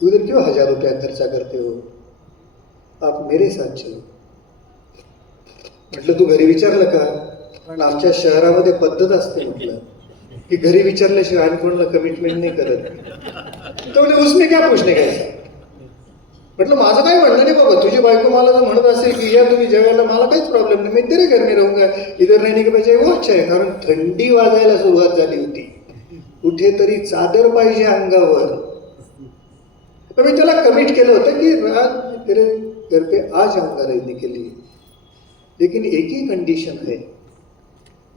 उधर क्यों 1000 रुपया खर्चा करते हो, आप मेरे साथ चलो. म्हटलं तू घरी विचारलं का? कारण आमच्या शहरामध्ये पद्धत असते म्हटलं की घरी विचारल्याशिवाय आम्ही कोणाला कमिटमेंट नाही करत. तो म्हणजे उसने क्या पूछने का? म्हटलं माझं काय म्हणणं नाही बाबा, तुझी बायको मला जर म्हणत असेल की या तुम्ही जेवायला, मला काहीच प्रॉब्लेम नाही, मी तेरे घर में रहूंगा, इधर रहने के बजाय वो अच्छा है. कारण थंडी वाजायला सुरुवात झाली होती, कुठेतरी चादर पाहिजे अंगावर. तर मी त्याला कमिट केलं होतं की रात तेरे घर पे आ जाऊंगा रहने के लिए, लेकिन एक ही कंडीशन है,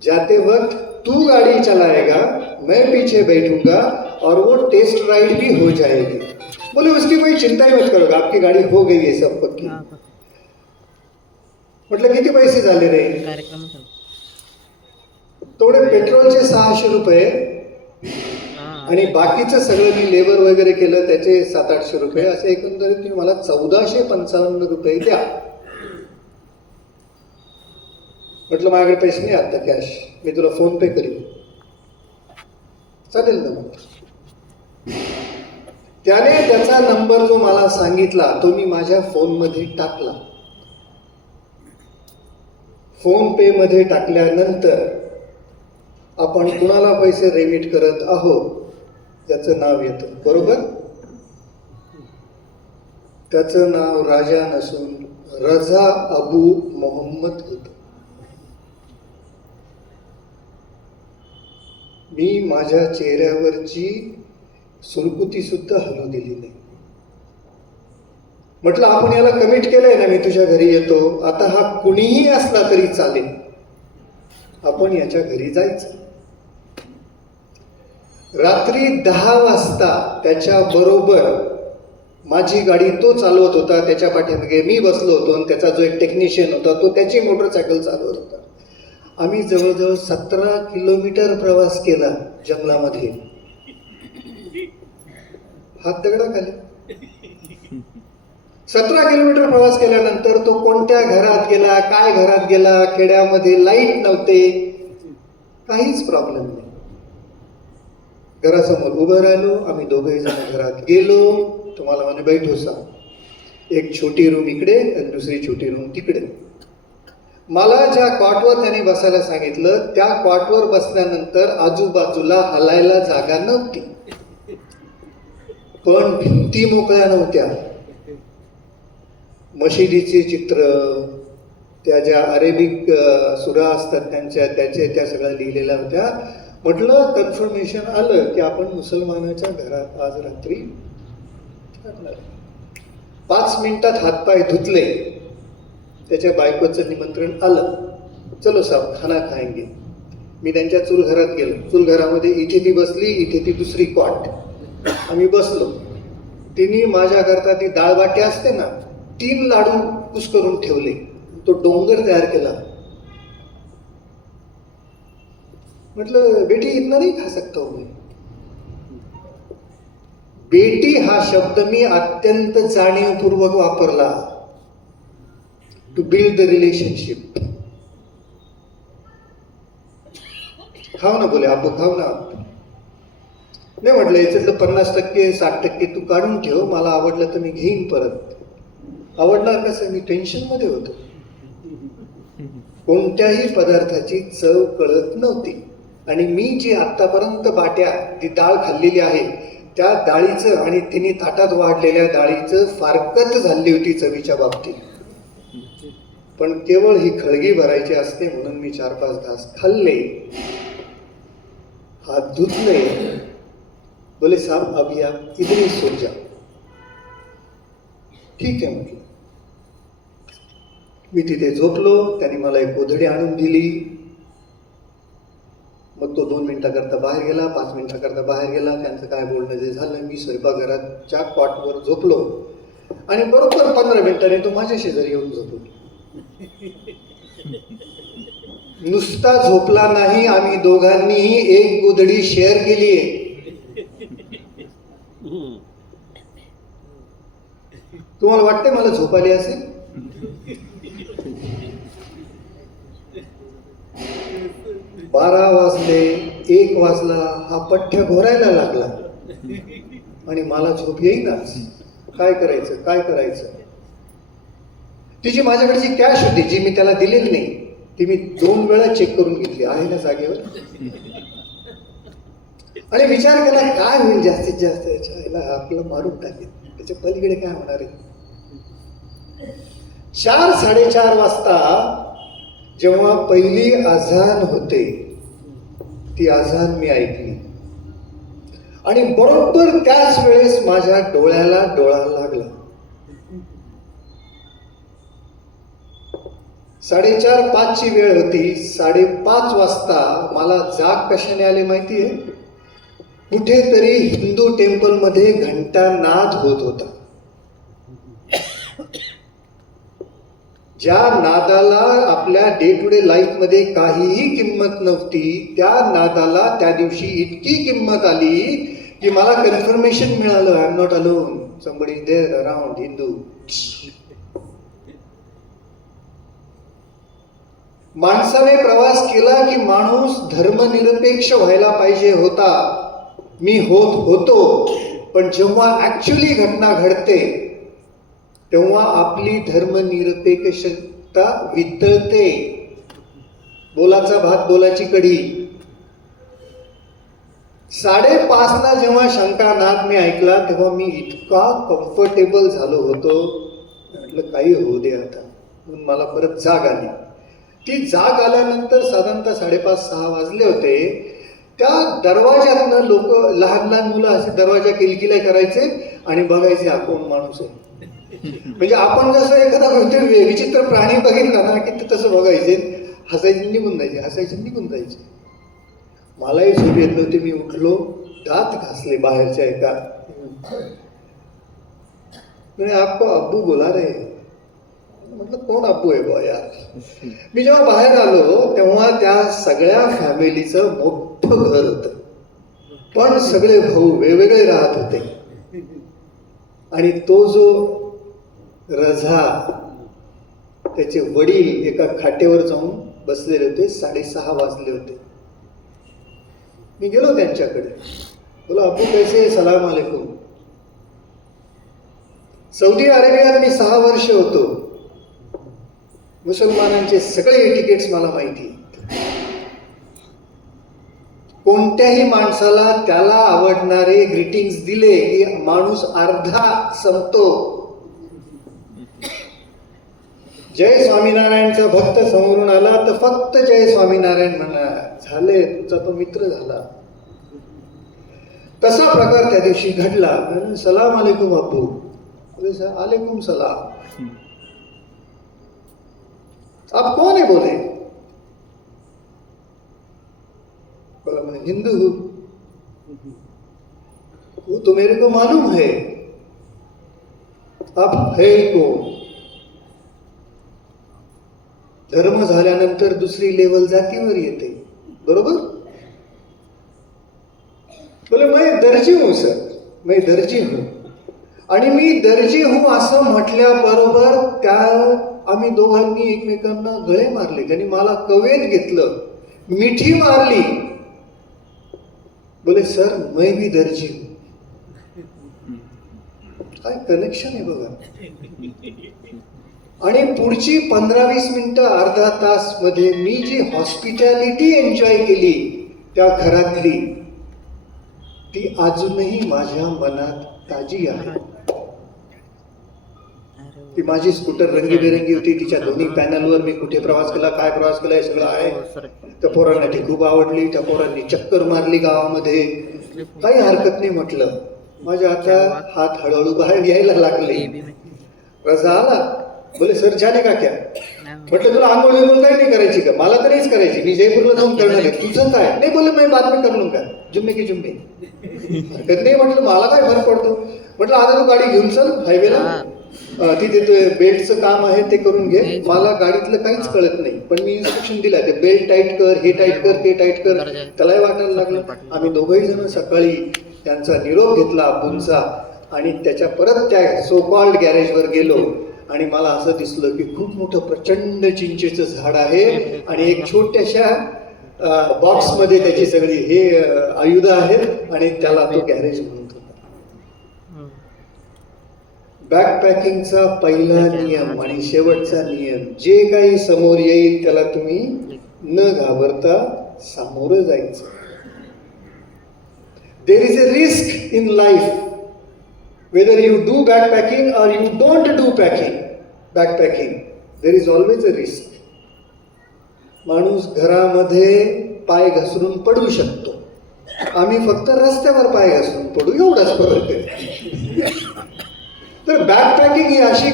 जाते वक्त तू गाड़ी चलाएगा, मैं पीछे बैठूंगा और वो टेस्ट राइड भी हो जाएगी. बोले उसकी कोई चिंता ही मत करो, आपकी गाड़ी हो गई है सब पक्की. म्हटलं किती पैसे झाले रे? थोडे पेट्रोलचे 600 रुपये आणि बाकीचं सगळं मी लेबर वगैरे केलं त्याचे 700-800 रुपये, असे एकंदरीत तुम्ही मला 1455 रुपये द्या. म्हटलं माझ्याकडे पैसे नाही आता कॅश, मी तुला फोन पे करीन. चालेल ना? त्याने त्याचा नंबर जो मला सांगितला तो मी माझ्या फोनमध्ये टाकला. फोन पे मध्ये टाकल्यानंतर आपण कुणाला पैसे रेमिट करत आहोत त्याचं नाव येतं, बरोबर? त्याचं नाव राजा नसून रजा अबू मोहम्मद होतं. मी माझ्या चेहऱ्यावरची सुरकुती सुद्धा हलू दिली नाही. म्हटलं आपण याला कमिट केलंय ना, मी तुझ्या घरी येतो, आता हा कुणीही असला तरी चालेल, आपण याच्या घरी जायचं. रात्री 10 वाजता त्याच्या बरोबर माझी गाडी तो चालवत होता, त्याच्या पाठीमागे मी बसलो होतो आणि त्याचा जो एक टेक्निशियन होता तो त्याची मोटरसायकल चालवत होता. आम्ही जवळजवळ 17 किलोमीटर प्रवास केला जंगलामध्ये. हात दगडाखाली. 17 किलोमीटर प्रवास केल्यानंतर तो कोणत्या घरात गेला, काय घरात गेला, खेड्यामध्ये लाईट नव्हते, काहीच प्रॉब्लेम नाही. घरासमोर उभं राहिलो, आम्ही दोघेही जण घरात गेलो. तुम्हाला म्हणे बैठो सा, एक छोटी रूम इकडे आणि दुसरी छोटी रूम तिकडे. मला ज्या कॉटवर त्याने बसायला सांगितलं त्या कॉटवर बसल्यानंतर आजूबाजूला हलायला जागा नव्हती, पण भिंती मोकळ्या नव्हत्या. मशिदीचे चित्र, त्या ज्या अरेबिक सुरा असतात त्या सगळ्या लिहिलेल्या होत्या. म्हटलं कन्फर्मेशन आलं की आपण मुसलमानाच्या घरात आज रात्री 5 मिनिटात हातपाय धुतले. त्याच्या बायकोचं निमंत्रण आलं, चलो साहब खाना खाएंगे. मी त्यांच्या चूलघरात गेलो. चूलघरामध्ये इथे ती बसली, इथे ती दुसरी कॉट. आम्ही बसलो. तिने माझ्याकरता ती डाळबाटी असते ना, 3 लाडू कुस करून ठेवले. तो डोंगर तयार केला. म्हटलं बेटी इतना नहीं खा सकता हूं मैं. बेटी हा शब्द मी अत्यंत जाणीवपूर्वक वापरला, टू बिल्ड द रिलेशनशिप. खाव ना, बोले आप खाव ना. नाही म्हटलं याच्यातलं 50% 60% तू काढून ठेव, मला आवडलं तर मी घेईन परत. आवडणार कसं, मी टेन्शनमध्ये होतो. कोणत्याही पदार्थाची चव कळत नव्हती. आणि मी जी आत्तापर्यंत बाट्या ती डाळ खाल्लेली आहे त्या डाळीचं आणि तिने ताटात वाढलेल्या डाळीचं फारकत झाली होती चवीच्या बाबतीत. पण केवळ ही खळगी भरायची असते म्हणून मी 4-5 घास खाल्ले, हात धुतले. बोले साहब अभी आप इधर ही सो जाओ. ठीक आहे म्हटलं. मी तिथे झोपलो. त्यांनी मला एक गोधडी आणून दिली. मग तो 2 मिनिटाकरता बाहेर गेला, 5 मिनिटाकरता बाहेर गेला. त्यांचं काय बोलणं जे झालं, मी स्वयंपाकघराच्या कॉटवर झोपलो आणि बरोबर 15 मिनिटांनी तो माझ्या शेजारी येऊन झोपलो. नुसता झोपला नाही, आम्ही दोघांनीही एक गोधडी शेअर केलीये. तुम्हाला वाटते मला झोप आली असेल? बारा वाजले, 1 वाजला, हा पठ्ठ्या घोरायला लागला आणि मला झोप येईनाच. काय करायचं. तिची माझ्याकडची कॅश होती जी मी त्याला दिलेली नाही, ती मी 2 वेळा चेक करून घेतली आहे ना जागेवर. आणि विचार केला काय होईल जास्तीत जास्त, याला आपलं मारून टाकेल, त्याच्या पलीकडे काय होणार आहे. 4-4:30 वाजता जेव्हा पहिली अजान होते, ती अजान मी ऐकली आणि बरोबर त्याच वेळेस माझ्या डोळ्याला डोळा लागला. 4:30-5 ची वेळ होती. 5:30 वाजता मला जाग कशाने आली माहितीये? कुठेतरी हिंदू टेम्पल मध्ये घंटानाद होत होता. ज्या नादाला आपल्या डे टू डे लाईफ मध्ये काहीही किंमत नव्हती, त्या नादाला त्या दिवशी इतकी किंमत आली की मला कन्फर्मेशन मिळालं, I am not alone, somebody is there around Hindu. माणसाने प्रवास केला की माणूस धर्मनिरपेक्ष व्हायला पाहिजे होता. मी होतो, पण जेव्हा ऍक्च्युअली घटना घडते तेव्हा आपली धर्मनिरपेक्षता वितळते. बोलाचा भात बोलाची कढी. 5:30 जेव्हा शंकानाद मी ऐकला तेव्हा मी इतका कम्फर्टेबल झालो होतो, म्हटलं काही होऊ दे आता. म्हणून मला परत जाग आली. ती जाग आल्यानंतर साधारणतः 5:30-6 वाजले होते. त्या दरवाज्यातनं लोक, लहान लहान मुलं असे दरवाजा किलकिल्या करायचे आणि बघायचे हा कोण माणूस आहे. म्हणजे आपण जसं एखादा कोणतरी विचित्र प्राणी बघितला ना की ते तसं बघायचे, हसायचे निघून जायचे, हसायचे निघून जायचे. मलाही झोप येत नव्हती. मी उठलो, दात घासले बाहेरच्या एका. म्हणजे आपको अब्बू बोला रे. म्हटलं कोण अब्बू आहे बा यार. मी जेव्हा बाहेर आलो तेव्हा त्या सगळ्या फॅमिलीचं मोठं घर होतं, पण सगळे भाऊ वेगवेगळे राहत होते. आणि तो जो रझा, त्याचे वडील एका खाटेवर जाऊन बसलेले होते. 6:30 वाजले होते. मी गेलो त्यांच्याकडे, बोला अब्बू कैसे, सलाम अलैकुम. सौदी अरेबियात मी 6 वर्ष होतो. मुसलमानांचे सगळे एटिकेट्स मला माहिती. कोणत्याही माणसाला त्याला आवडणारे ग्रीटिंग्स दिले की माणूस अर्धा संपतो. जय स्वामीनारायणचा भक्त समोरून आला तर फक्त जय स्वामीनारायण म्हणा, झाले, तुमचा तो मित्र झाला. तसा प्रकार त्या दिवशी घडला. सलाम अलैकुम अब्बू. अलैकुम सलाम. आप कौन है बोले. बोला मैं हिंदू हूं. वो तो मेरे को मालूम है. आप है कौन. धर्म झाल्यानंतर दुसरी लेवल जातीवर येते, बरोबर. बोले मैं दर्जी हूं सर, मैं दर्जी हूं. आणि मी दर्जी हूं असं म्हटल्याबरोबर त्या आम्ही दोघांनी एकमेकांना गळे मारले. त्यांनी मला कवेत घेतलं, मिठी मारली. बोले सर मैं भी दर्जी हूं. काय कनेक्शन आहे बघा. आणि पुढची 15-20 मिनिटं, अर्धा तास मध्ये मी जी हॉस्पिटॅलिटी एन्जॉय केली त्या घरातली, ती अजूनही माझ्या मनात ताजी आहे. ती माझी स्कूटर रंगीबेरंगी होती. तिच्या दोन्ही पॅनलवर मी कुठे प्रवास केला, काय प्रवास केला, हे सगळं आहे. त्या पोरांना ती खूप आवडली. त्या पोरांनी चक्कर मारली गावामध्ये. काही हरकत नाही म्हटलं. माझ्या आता हात हळूहळू बाहेर यायला लागले. रजा आला. बोले सर जाने का क्या. म्हटलं तुला आंघोळ विंघोळ काही नाही करायची का. मला तर नाहीच करायची, मी जयपूरला जाऊन करणार आहे. तुझं काय. नाही बोले मैं बाद में कर लूंगा, जुम्मे की जुम्मे. हरकत नाही म्हटलं, मला काय फरक पडतो. म्हटलं आता तू गाडी घेऊन चल हायवेला, तिथे बेल्टचं काम आहे ते करून घे. मला गाडीतलं काहीच कळत नाही, पण मी इन्स्ट्रक्शन दिला, ते बेल्ट टाईट कर, हे टाईट कर, ते टाईट कर. त्यालाही वाटायला लागलं. आम्ही दोघंही जण सकाळी त्यांचा निरोप घेतला अब्बूंचा आणि त्याच्या परत त्या सो कॉल्ड गॅरेजवर गेलो. आणि मला असं दिसलं की खूप मोठं प्रचंड चिंचेचं झाड आहे आणि एक छोट्याशा बॉक्समध्ये त्याची सगळी हे आयुध आहेत आणि त्याला तो गॅरेज म्हणत होता. बॅकपॅकिंगचा पहिला नियम आणि शेवटचा नियम, जे काही समोर येईल त्याला तुम्ही न घाबरता सामोरं जायचं. There is a risk in life, whether you do backpacking or you don't do backpacking, there is always a risk. माणूस घरामध्ये पाय घसरून पडू शकतो. आम्ही फक्त रस्त्यावर पाय घसरून पडू, एवढाच फरक आहे. तर बॅकपॅकिंग ही अशी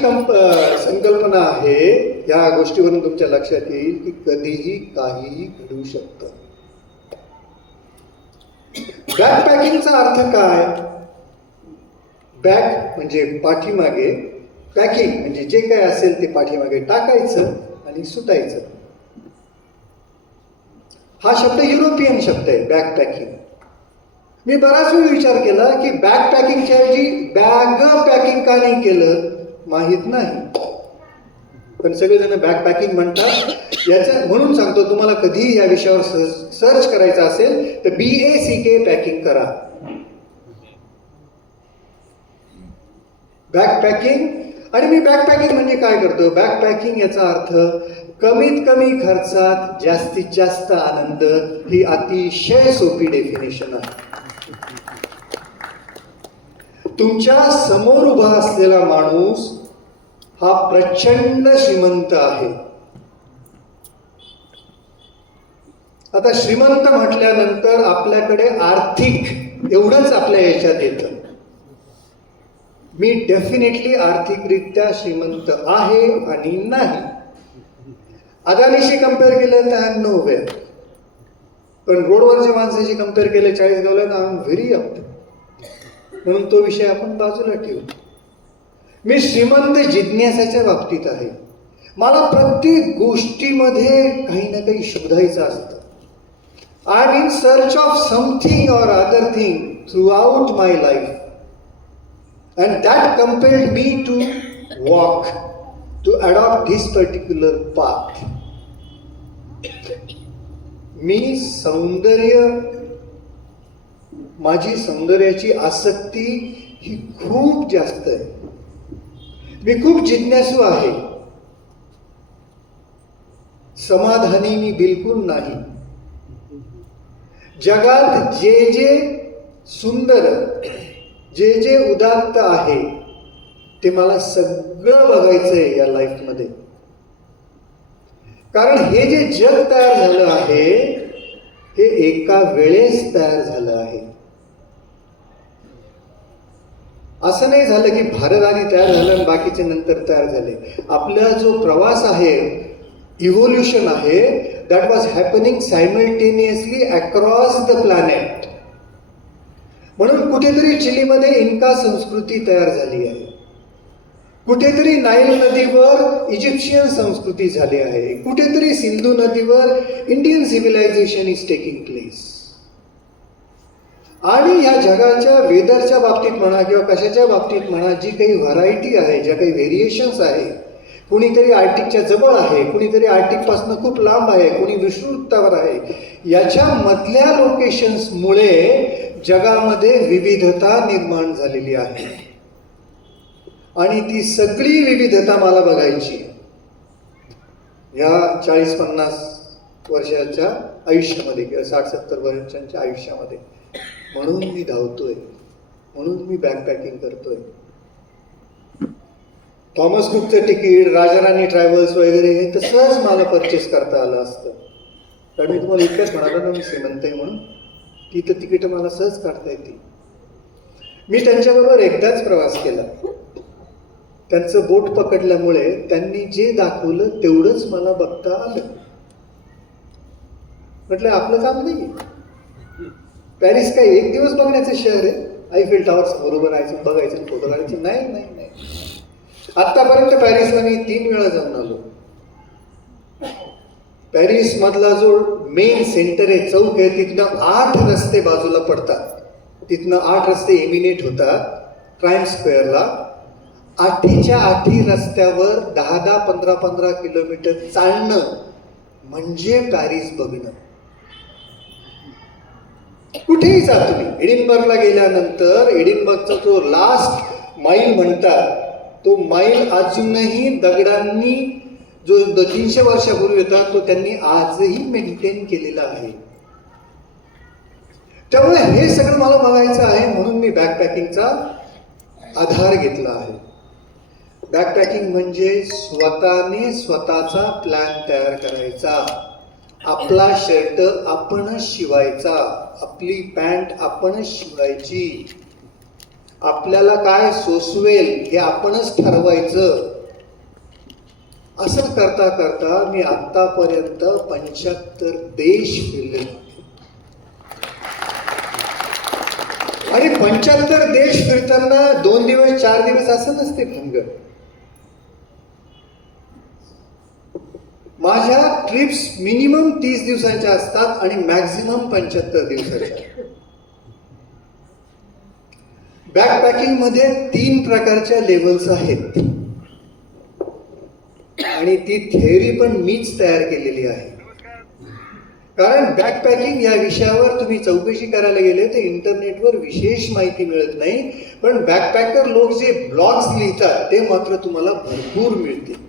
संकल्पना आहे, या गोष्टीवरून तुमच्या लक्षात येईल की कधीही काहीही घडू शकतं. बॅकपॅकिंगचा अर्थ काय. बॅक म्हणजे पाठीमागे, पॅकिंग म्हणजे जे काय असेल ते पाठीमागे टाकायचं आणि सुटायचं. हा शब्द युरोपियन शब्द आहे बॅकपॅकिंग. मी बराच वेळ विचार केला की बॅकपॅकिंगच्या ऐवजी बॅग पॅकिंग का नाही केलं, माहीत नाही. पण सगळेजण बॅकपॅकिंग म्हणतात. याचं म्हणून सांगतो, तुम्हाला कधीही या विषयावर सर्च करायचं असेल तर BACK पॅकिंग करा. बॅकपॅकिंग. आणि मी बॅकपॅकिंग म्हणजे काय करतो. बॅकपॅकिंग याचा अर्थ कमीत कमी खर्चात जास्तीत जास्त आनंद, ही अतिशय सोपी डेफिनेशन आहे. तुमच्या समोर उभा असलेला माणूस हा प्रचंड श्रीमंत आहे. आता श्रीमंत म्हटल्यानंतर आपल्याकडे आर्थिक एवढंच आपल्या याच्यात येतं. मी डेफिनेटली आर्थिकरित्या श्रीमंत आहे आणि नाही. अदानीशी कम्पेअर केलं तर आय एम नो वेअर, पण रोडवरच्या माणसाशी कम्पेअर केलं 40 गावला तर आय एम व्हेरी अप. म्हणून तो विषय आपण बाजूला ठेवू. मी श्रीमंत जिज्ञासाच्या बाबतीत आहे. मला प्रत्येक गोष्टीमध्ये काही ना काही शोधायचं असतं. I am in search of something or other thing throughout my life, and that compelled me to walk, to adopt this particular path. माझी सौंदर्याची आसक्ती ही खूप जास्त आहे. मी खूप जिज्ञासू आहे. समाधानी मी बिलकुल नाही. जगात जे जे सुंदर, जे जे उदात्त आहे ते मला सगळं बघायचंय या लाईफमध्ये. कारण हे जे जग तयार झालं आहे हे एका वेळेस तयार झालं आहे. असं नाही झालं की भारत आधी तयार झालं आणि बाकीचे नंतर तयार झाले. आपला जो प्रवास आहे, इव्होल्युशन आहे, that was happening simultaneously across the planet. म्हणून कुठेतरी चिलीमध्ये इन्का संस्कृती तयार झाली आहे. कुठेतरी नाईल नदीवर इजिप्शियन संस्कृती झाली आहे. कुठेतरी सिंधू नदीवर Indian civilisation is taking place. आणि ह्या जगाच्या वेदरच्या बाबतीत म्हणा किंवा कशाच्या बाबतीत म्हणा, जी काही व्हरायटी आहे, ज्या काही व्हेरिएशन्स आहे, कुणीतरी आर्टिकच्या जवळ आहे, कुणीतरी आर्टिकपासून खूप लांब आहे, कुणी विषुववृत्तावर आहे, याच्या मधल्या लोकेशन्समुळे जगामध्ये विविधता निर्माण झालेली आहे. आणि ती सगळी विविधता मला बघायची ह्या 40-50 वर्षाच्या आयुष्यामध्ये किंवा 60-70 वर्षांच्या आयुष्यामध्ये. म्हणून मी धावतोय, म्हणून मी बॅकपॅकिंग करतोय. थॉमस कुकचं तिकीट, राजाराणी ट्रॅव्हल्स वगैरे हे तर सहज मला परचेस करता आलं असतं. कारण मी तुम्हाला इतकंच म्हणालो ना, मी श्रीमंत आहे म्हणून ती तर तिकीटं मला सहज काढता येते. मी त्यांच्याबरोबर एकदाच प्रवास केला. त्यांचं बोट पकडल्यामुळे त्यांनी जे दाखवलं तेवढंच मला बघता आलं. म्हटलं आपलं काम नाही. पॅरिस काय एक दिवस बघण्याचं शहर आहे? आयफेल टॉवर बरोबर राहायचं, बघायचं, फोटो काढायचं? नाही नाही नाही. आत्तापर्यंत पॅरिसला मी 3 वेळा जाऊन आलो. पॅरिस मधला जो मेन सेंटर आहे, चौक आहे, तिथनं 8 रस्ते बाजूला पडतात. तिथनं 8 रस्ते एमिनेट होतात टाइम स्क्वेअरला. 8च्या 8 रस्त्यावर 10-10, 15-15 किलोमीटर चालणं म्हणजे पॅरिस बघणं. कुठेही जा तुम्ही. एडिनबर्गला गेल्यानंतर एडिनबर्गचा जो लास्ट माईल म्हणतात, तो माईल अजूनही दगडांनी जो 300 वर्षापूर्वी होता तो त्यांनी आजही मेंटेन केलेला आहे. त्यामुळे हे सगळं मला बघायचं आहे. म्हणून मी बॅकपॅकिंगचा आधार घेतला आहे. बॅकपॅकिंग म्हणजे स्वतःने स्वतःचा प्लॅन तयार करायचा. आपला शर्ट आपणच शिवायचा, आपली पॅन्ट आपणच शिवायची, आपल्याला काय सोसवेल हे आपणच ठरवायचं. असं करता करता मी आतापर्यंत 75 देश फिरले. आणि 75 देश फिरताना 2 दिवस 4 दिवस असं नसते भंग. माझ्या ट्रिप्स मिनिमम 30 दिवसांच्या असतात आणि मॅक्झिमम 75 दिवसाच्या. बॅकपॅकिंग मध्ये 3 प्रकारच्या लेवल्स आहेत आणि ती थेअरी पण मीच तयार केलेली आहे. कारण बॅकपॅकिंग या विषयावर तुम्ही चौकशी करायला गेले तर इंटरनेटवर विशेष माहिती मिळत नाही. पण बॅकपॅकर लोक जे ब्लॉग्स लिहितात ते मात्र तुम्हाला भरपूर मिळतील.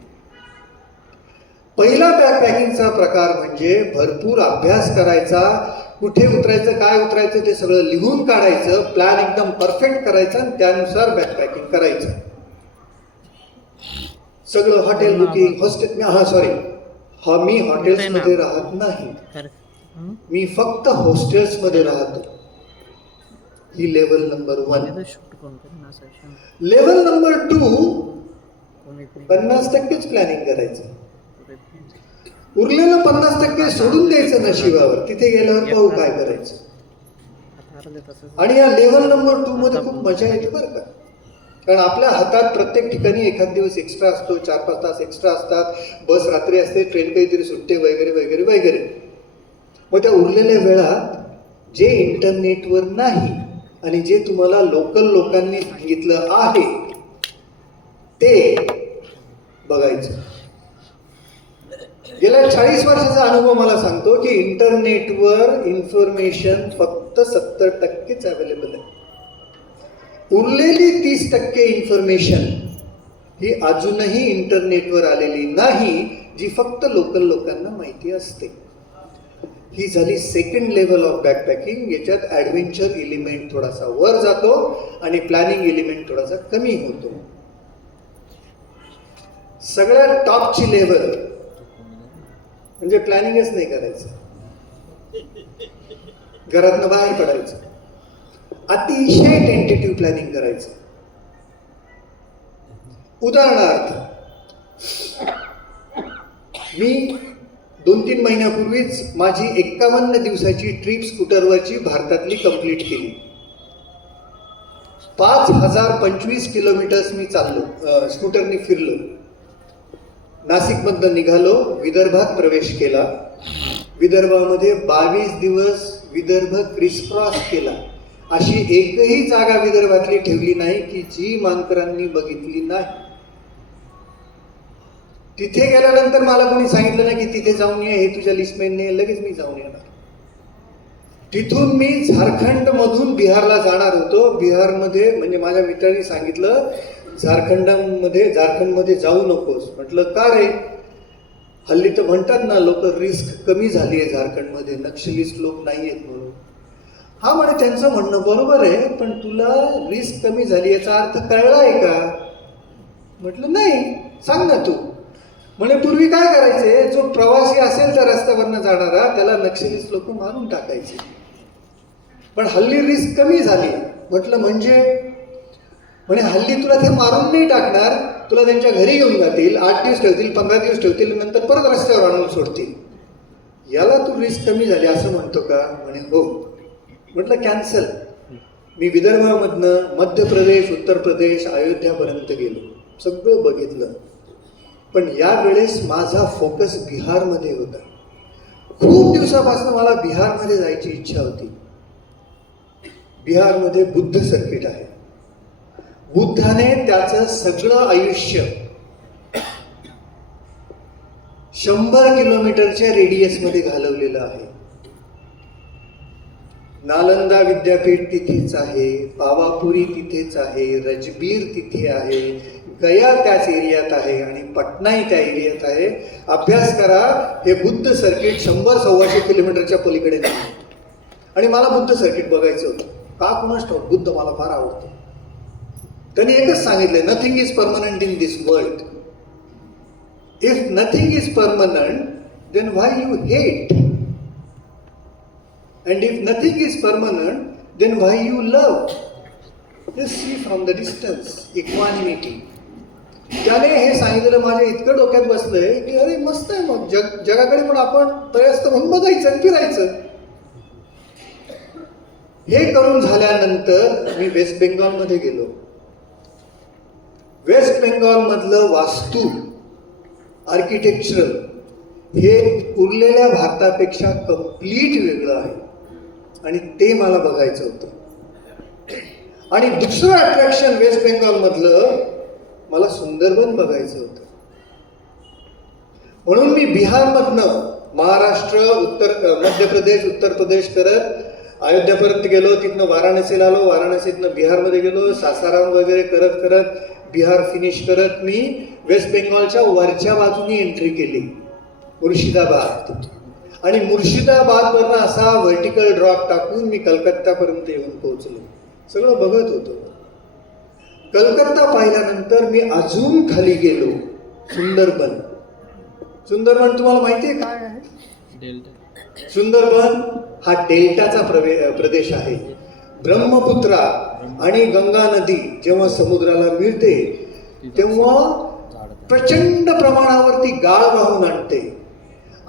पहिला बॅकपॅकिंगचा प्रकार म्हणजे भरपूर अभ्यास करायचा. कुठे उतरायचं, काय उतरायचं ते सगळं लिहून काढायचं, प्लॅन एकदम परफेक्ट करायचा आणि त्यानुसार बॅकपॅकिंग करायचं. सगळं हॉटेल बुकिंग, मी हॉटेल्समध्ये राहत नाही. मी फक्त हॉस्टेल्समध्ये राहतो. ही लेवल नंबर 1. लेवल नंबर 2, 50%च प्लॅनिंग करायचं, उरलेलं 50% सोडून द्यायचं नशिबावर. तिथे गेल्यावर पाहू काय करायचं. आणि या लेवल नंबर 2 मध्ये खूप मजा येते बरं का. कारण आपल्या हातात प्रत्येक ठिकाणी एखाद दिवस एक्स्ट्रा असतो, 4-5 तास एक्स्ट्रा असतात, बस रात्री असते, ट्रेन काहीतरी सुटते वगैरे वगैरे वगैरे. मग त्या उरलेल्या वेळात जे इंटरनेटवर नाही आणि जे तुम्हाला लोकल लोकांनी सांगितलं आहे ते बघायचं. गेल्या 40 वर्षाचा अनुभव मला सांगतो की इंटरनेटवर इन्फॉर्मेशन फक्त 70%च अवेलेबल आहे. उरलेली 30% इन्फॉर्मेशन ही अजूनही इंटरनेटवर आलेली नाही, जी फक्त लोकल लोकांना माहिती असते. ही झाली सेकंड लेवल ऑफ बॅकपॅकिंग. याच्यात ॲडव्हेंचर एलिमेंट थोडासा वर जातो आणि प्लॅनिंग एलिमेंट थोडासा कमी होतो. सगळ्यात टॉपची लेवल म्हणजे प्लॅनिंगच नाही करायचं, घरातनं बाहेर पडायचं, अतिशय टेंटेटिव्ह प्लॅनिंग करायचं. उदाहरणार्थ, मी 2-3 महिन्यापूर्वीच माझी 51 दिवसाची ट्रिप स्कूटरवरची भारतातली कंप्लीट केली. 5025 किलोमीटर्स मी चाललो, स्कूटरनी फिरलो. नाशिकमधनं निघालो, विदर्भात प्रवेश केला. विदर्भामध्ये 22 दिवस विदर्भ क्रिसक्रॉस केला. अशी एकही जागा विदर्भातली ठेवली नाही की जी मानकरांनी बघितली नाही. तिथे गेल्यानंतर मला कोणी सांगितलं नाही की तिथे जाऊन ये, हे तुझ्या लिस्टमध्ये, लगेच मी जाऊन येणार. तिथून मी झारखंडमधून बिहारला जाणार होतो. बिहारमध्ये म्हणजे माझ्या मित्रांनी सांगितलं झारखंडमध्ये जाऊ नकोस. म्हटलं का रे? हल्ली तर म्हणतात ना लोक, रिस्क कमी झाली आहे झारखंडमध्ये, नक्षलिस्ट लोक नाही आहेत म्हणून. हा म्हणे त्यांचं म्हणणं बरोबर आहे, पण तुला रिस्क कमी झाली याचा अर्थ कळला आहे का? म्हटलं नाही, सांग ना तू. म्हणे पूर्वी काय करायचे, जो प्रवासी असेल त्या रस्त्यावरनं जाणारा त्याला नक्षलिस्ट लोक मारून टाकायचे, पण हल्ली रिस्क कमी झाली. म्हटलं म्हणजे? म्हणे हल्ली तुला ते मारून नाही टाकणार, तुला त्यांच्या घरी घेऊन जातील, 8 दिवस ठेवतील, 15 दिवस ठेवतील, नंतर परत रस्त्यावर आणून सोडतील. याला तू रिस्क कमी झाली असं म्हणतो का? म्हणे हो. म्हटलं कॅन्सल. मी विदर्भामधनं मध्य प्रदेश, उत्तर प्रदेश, अयोध्यापर्यंत गेलो, सगळं बघितलं. पण यावेळेस माझा फोकस बिहारमध्ये होता. खूप दिवसापासून मला बिहारमध्ये जायची इच्छा होती. बिहारमध्ये बुद्ध सर्किट आहे. बुद्धाने त्याचं सगळं आयुष्य 100 किलोमीटरच्या रेडियसमध्ये घालवलेलं आहे. नालंदा विद्यापीठ तिथेच आहे, पावापुरी तिथेच आहे, रजबीर तिथे आहे, गया त्याच एरियात आहे आणि पटनाही त्या एरियात आहे. अभ्यास करा, हे बुद्ध सर्किट 100-125 किलोमीटरच्या पलीकडे नाही. आणि मला बुद्ध सर्किट बघायचं होतं. का कुणास ठाऊक, बुद्ध मला फार आवडतो. त्यांनी एकच सांगितलंय, nothing is permanent in this world. If nothing is permanent, then why you hate? And if nothing is permanent, then why you love? Just see from the distance, equanimity. त्याने हे सांगितलेलं माझ्या इतकं डोक्यात बसलंय की अरे मस्त आहे, मग जगाकडे पण आपण प्रयस्त म्हणून बघायचं, फिरायचं. हे करून झाल्यानंतर मी वेस्ट बेंगॉलमध्ये गेलो. वेस्ट बेंगॉलमधलं वास्तू, आर्किटेक्चरल हे उरलेल्या भारतापेक्षा कम्प्लीट वेगळं आहे आणि ते मला बघायचं होतं. आणि दुसरं अट्रॅक्शन वेस्ट बेंगॉलमधलं, मला सुंदरबन बघायचं होतं. म्हणून मी बिहारमधनं महाराष्ट्र, मध्य प्रदेश, उत्तर प्रदेश करत अयोध्यापर्यंत गेलो. तिथनं वाराणसीला आलो, वाराणसीतनं बिहारमध्ये गेलो, सासाराम वगैरे करत करत बिहार फिनिश करत मी वेस्ट बेंगॉलच्या वरच्या बाजूने एंट्री केली, मुर्शिदाबाद. आणि मुर्शिदाबादवरनं असा व्हर्टिकल ड्रॉप टाकून मी कलकत्तापर्यंत येऊन पोहोचलो. सगळं बघत होतो. कलकत्ता पाहिल्यानंतर मी अजून खाली गेलो, सुंदरबन. सुंदरबन तुम्हाला माहिती आहे काय आहे? सुंदरबन हा डेल्टाचा प्रदेश आहे. ब्रह्मपुत्रा आणि गंगा नदी जेव्हा समुद्राला मिळते तेव्हा प्रचंड प्रमाणावरती गाळ वाहून आणते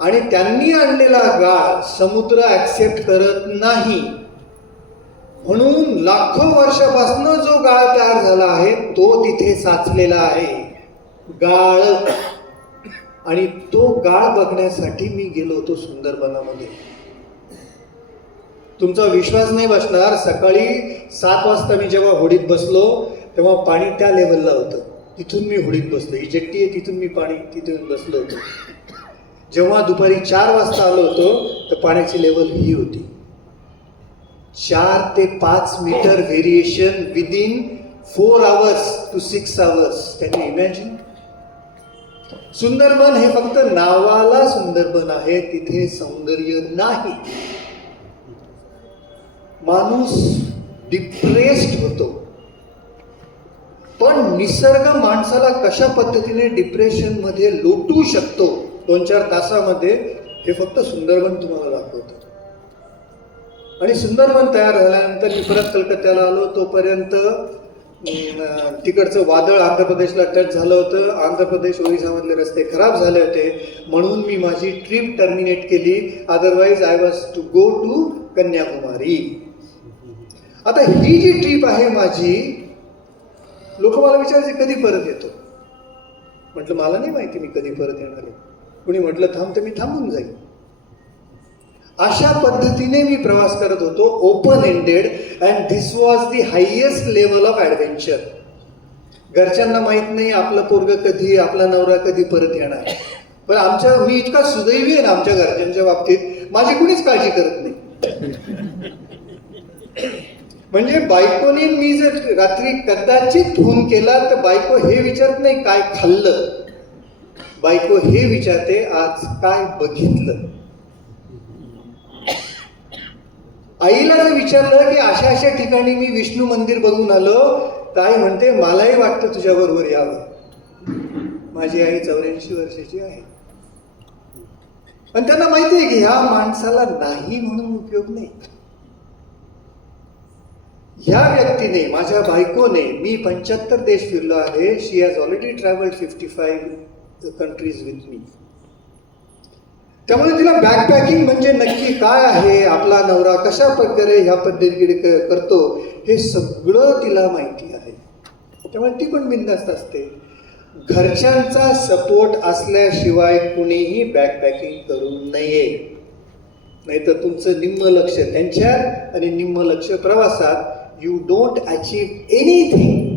आणि त्यांनी आणलेला गाळ समुद्र ऍक्सेप्ट करत नाही. म्हणून लाखो वर्षापासून जो गाळ तयार झाला आहे तो तिथे साचलेला आहे, गाळ. आणि तो गाळ बघण्यासाठी मी गेलो होतो सुंदरबनामध्ये. तुमचा विश्वास नाही बसणार, सकाळी 7 वाजता मी जेव्हा होडीत बसलो तेव्हा पाणी त्या लेवलला होतं. तिथून मी होडीत बसलो, ही जेट्टी आहे तिथून मी पाणी तिथून बसलो होतो. जेव्हा दुपारी 4 वाजता आलो होतो तर पाण्याची लेवल ही होती. 4 ते 5 metre variation within 4 hours to 6 hours. Can you imagine? Sundarban हे फक्त नावाला सुंदरबन आहे, तिथे सौंदर्य नाही. माणूस डिप्रेस्ड होतो, पण निसर्ग माणसाला कशा पद्धतीने डिप्रेशन मध्ये लोटू शकतो 2-4 तासामध्ये हे फक्त सुंदरबन तुम्हाला दाखवतं. आणि सुंदरबन तयार झाल्यानंतर मी परत कलकत्त्याला आलो. तोपर्यंत तिकडचं वादळ आंध्र प्रदेशला टच झालं होतं. आंध्र प्रदेश ओरिसामधले रस्ते खराब झाले होते म्हणून मी माझी ट्रिप टर्मिनेट केली. Otherwise I was to go to Kanyakumari. आता ही जी ट्रिप आहे माझी, लोक मला विचारायचे कधी परत येतो. म्हटलं मला नाही माहिती मी कधी परत येणार आहे. कुणी म्हटलं थांब तर मी थांबून जाईल. अशा पद्धतीने मी प्रवास करत होतो, open ended. And this was the highest level of adventure. घरच्यांना माहीत नाही आपलं पोरगं कधी, आपला नवरा कधी परत येणार. पण मी इतका सुदैवी आहे ना आमच्या घरच्यांच्या बाबतीत, माझी कुणीच काळजी करत नाही. म्हणजे बायकोने मी जर रात्री कदाचित फोन केला तर बायको हे विचारत नाही काय खाल्लं, बायको हे विचारते आज काय बघितलं. आईला जर विचारलं की अशा अशा ठिकाणी मी विष्णू मंदिर बघून आलो तर आई म्हणते मलाही वाटतं तुझ्या बरोबर यावं. माझी आई 84 वर्षाची आहे. पण त्यांना माहिती आहे की ह्या माणसाला नाही म्हणून उपयोग नाही. ह्या व्यक्तीने, माझ्या बायकोने, मी 75 देश फिरलो आहे. She has already travelled 55 countries with me. त्यामुळे तिला बॅकपॅकिंग म्हणजे नक्की काय आहे, आपला नवरा कशा प्रकारे ह्या पद्धतीने करतो हे सगळं तिला माहिती आहे. त्यामुळे ती पण बिनधास्त असते. घरच्यांचा सपोर्ट असल्याशिवाय कुणीही बॅकपॅकिंग करू नये. नाहीतर तुमचं निम्म लक्ष त्यांच्यात आणि निम्म लक्ष प्रवासात. You don't achieve anything.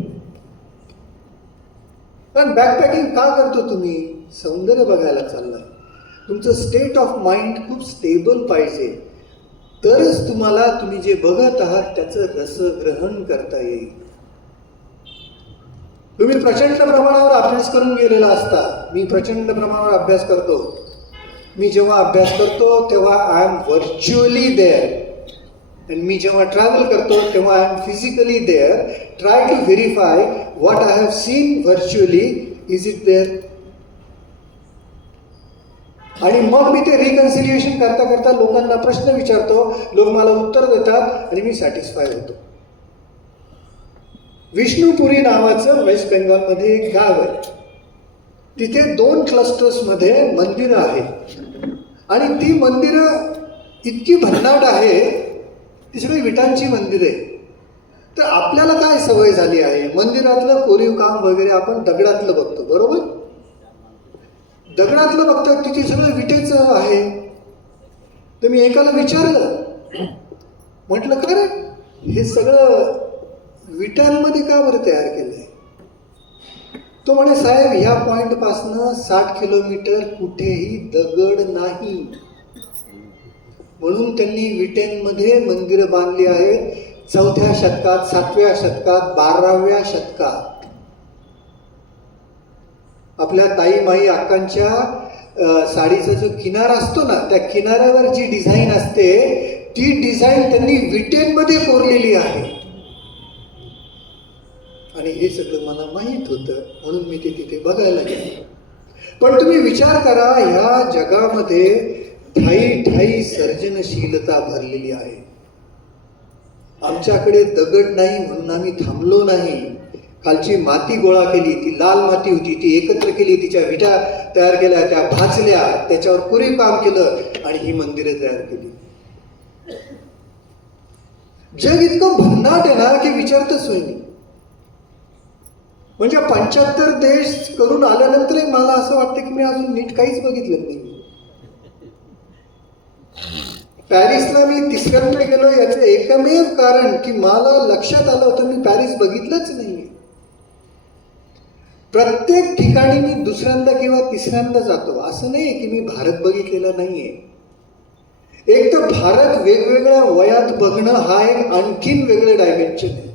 पण बॅकपॅकिंग का करतो तुम्ही? सौंदर्य बघायला चाललाय. तुमचं स्टेट ऑफ माइंड खूप स्टेबल पाहिजे, तरच तुम्हाला तुम्ही जे बघत आहात त्याचं रसग्रहण करता येईल. तुम्ही प्रचंड प्रमाणावर अभ्यास करून गेलेला असता. मी प्रचंड प्रमाणावर अभ्यास करतो. मी जेव्हा अभ्यास करतो तेव्हा आय एम व्हर्च्युअली देअर. आणि मी जेव्हा ट्रॅव्हल करतो तेव्हा I am physically there. Try to verify what I have seen virtually, is it there. आणि मग मी ते रिकन्सिलिएशन करता करता लोकांना प्रश्न विचारतो, लोक मला उत्तर देतात आणि मी सॅटिस्फाय होतो. विष्णुपुरी नावाचं वेस्ट बेंगॉलमध्ये एक गाव आहे. तिथे 2 क्लस्टर्समध्ये मंदिरं आहेत आणि ती मंदिरं इतकी भन्नाट आहे, ती सगळी विटांची मंदिरं आहे. तर आपल्याला काय सवय झाली आहे, मंदिरातलं कोरीव काम वगैरे आपण दगडातलं बघतो, बरोबर? दगडातलं बघतात, तिथे सगळं विटेचं आहे. तर मी एकाला विचारलं, म्हटलं का रे हे सगळं विटांमध्ये का बरं तयार केलंय? तो म्हणे साहेब ह्या पॉइंटपासनं 60 किलोमीटर कुठेही दगड नाही, म्हणून त्यांनी विटेंमध्ये मंदिरं बांधली आहेत. 4थ्या शतकात, 7व्या शतकात, 12व्या शतकात. आपल्या ताई माई अक्कांच्या साडीचा जो किनारा असतो ना, त्या किनाऱ्यावर जी डिझाईन असते ती डिझाईन त्यांनी विटेंमध्ये कोरलेली आहे. आणि हे सगळं मला माहीत होतं म्हणून मी ते तिथे बघायला गेलो. पण तुम्ही विचार करा, ह्या जगामध्ये ठाई ठाई सर्जनशीलता भरलेली आहे. आमच्याकडे दगड नाही म्हणून आम्ही थांबलो नाही. खालची माती गोळा केली, ती लाल माती होती, ती एकत्र केली, तिच्या विटा तयार केल्या, त्या भाजल्या, त्याच्यावर कोरीव काम केलं आणि ही मंदिरे तयार केली. जग इतकं भन्नाट आहे ना की विचारतच होईल. म्हणजे 75 देश करून आल्यानंतरही मला असं वाटतं की मी अजून नीट काहीच बघितलं नाही. पॅरिसला मी 3ऱ्यांदा गेलो याचं एकमेव कारण की मला लक्षात आलं होतं मी पॅरिस बघितलंच नाहीये. प्रत्येक ठिकाणी मी 2ऱ्यांदा किंवा 3ऱ्यांदा जातो. असं नाही की मी भारत बघितलेला नाहीये. एक तर भारत वेगवेगळ्या वयात बघणं हा एक आणखीन वेगळं डायमेन्शन आहे.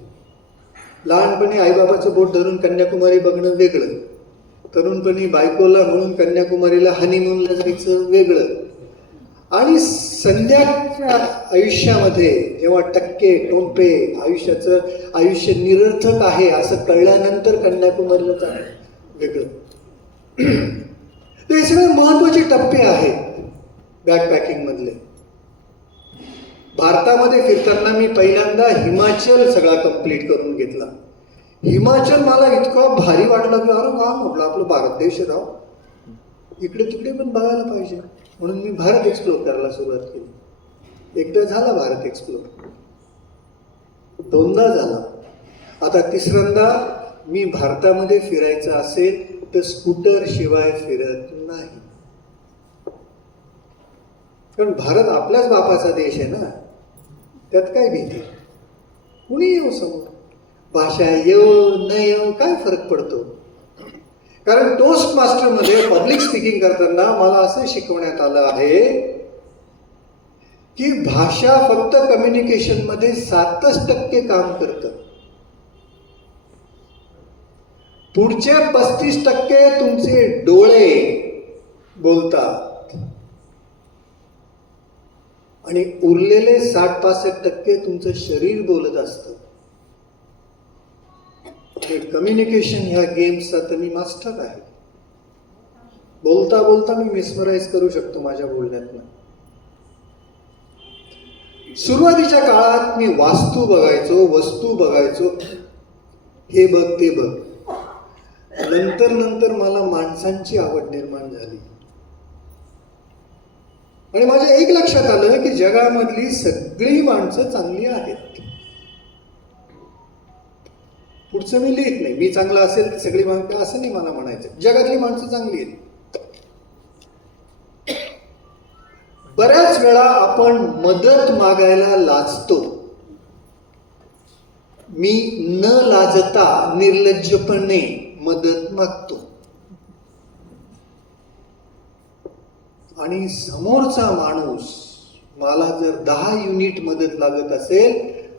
लहानपणी आईबाबाचं बोट धरून कन्याकुमारी बघणं वेगळं, तरुणपणी बायकोला म्हणून कन्याकुमारीला हनीमूनला जायचं वेगळं, आणि संध्याच्या आयुष्यामध्ये जेव्हा टक्के टोंपे आयुष्य निरर्थक आहे असं कळल्यानंतर कन्याकुमारीला जाणं वेगळं. हे सगळे महत्वाचे टप्पे आहेत बॅकपॅकिंग मधले. भारतामध्ये फिरताना मी पहिल्यांदा हिमाचल सगळा कंप्लीट करून घेतला. हिमाचल मला इतकं भारी वाटलं की अरे वा म्हटलं आपलं भारत देश राव, इकडे तिकडे पण बघायला पाहिजे म्हणून मी भारत एक्सप्लोर करायला सुरुवात केली. एकदा झाला भारत एक्सप्लोर, 2दा झाला, आता 3ऱ्यांदा मी भारतामध्ये फिरायचं असेल तर स्कूटर शिवाय फिरत नाही. कारण भारत आपल्याच बापाचा देश आहे ना, त्यात काय भीती, कुणी येऊ समोर, भाषा येऊ न येऊ काय फरक पडतो. कारण टोस्ट मास्टरमध्ये पब्लिक स्पीकिंग करताना मला असं शिकवण्यात आलं आहे की भाषा फक्त कम्युनिकेशन मध्ये 7% काम करतं, पुढचे 35% तुमचे डोळे बोलतात आणि उरलेले 60-65% तुमचं शरीर बोलत असतं. कम्युनिकेशन ह्या गेमचा तर मी मास्टर आहे. बोलता बोलता मी मिसमराईज करू शकतो माझ्या बोलण्यातनं. सुरुवातीच्या काळात मी वास्तू बघायचो, वस्तू बघायचो, हे बघ ते बघ. नंतर मला माणसांची आवड निर्माण झाली आणि माझ्या एक लक्षात आलं की जगामधली सगळी माणसं चांगली आहेत. पुढचं मी लिहित नाही, मी चांगला असेल तर सगळी माणसं असं नाही मला म्हणायचं, जगातली माणसं चांगली आहेत. बऱ्याच वेळा आपण मदत मागायला लाजतो. मी न लाजता निर्लज्जपणे मदत मागतो आणि समोरचा माणूस मला जर 10 युनिट मदत लागत असेल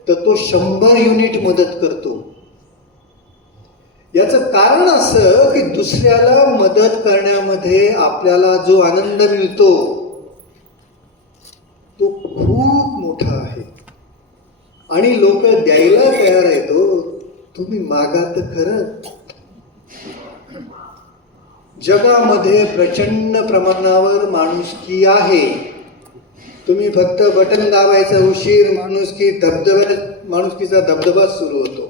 तर तो 100 युनिट मदत करतो. याचं कारण असं की दुसऱ्याला मदत करण्यामध्ये आपल्याला जो आनंद मिळतो तो खूप मोठा आहे आणि लोक द्यायला तयार आहेत. तुम्ही मागा तर खरं. जगामध्ये प्रचंड प्रमाणावर माणुसकी आहे. तुम्ही फक्त बटन दाबायचा उशीर, माणुसकीचा धबधबा सुरू होतो.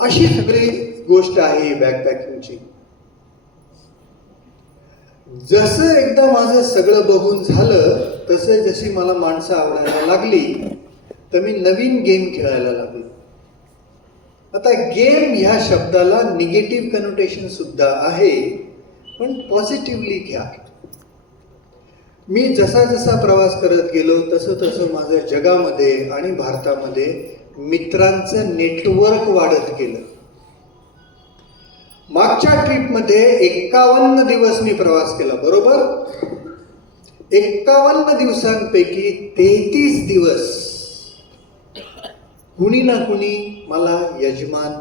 अशी सगळी गोष्ट आहे बॅकपॅकिंगची. जसं एकदा माझं सगळं बघून झालं तसं जशी मला माणसं आवडायला लागली तर मी नवीन गेम खेळायला लागलो. आता गेम ह्या शब्दाला निगेटिव्ह कनोटेशन सुद्धा आहे, पण पॉझिटिव्हली घ्या. मी जसा जसा प्रवास करत गेलो तसं माझं जगामध्ये आणि भारतामध्ये मित्रांचं नेटवर्क वाढत गेलं. मागच्या ट्रिपमध्ये 51 दिवस मी प्रवास केला, बरोबर. 51 दिवसांपैकी 33 दिवस कुणी ना कुणी मला यजमान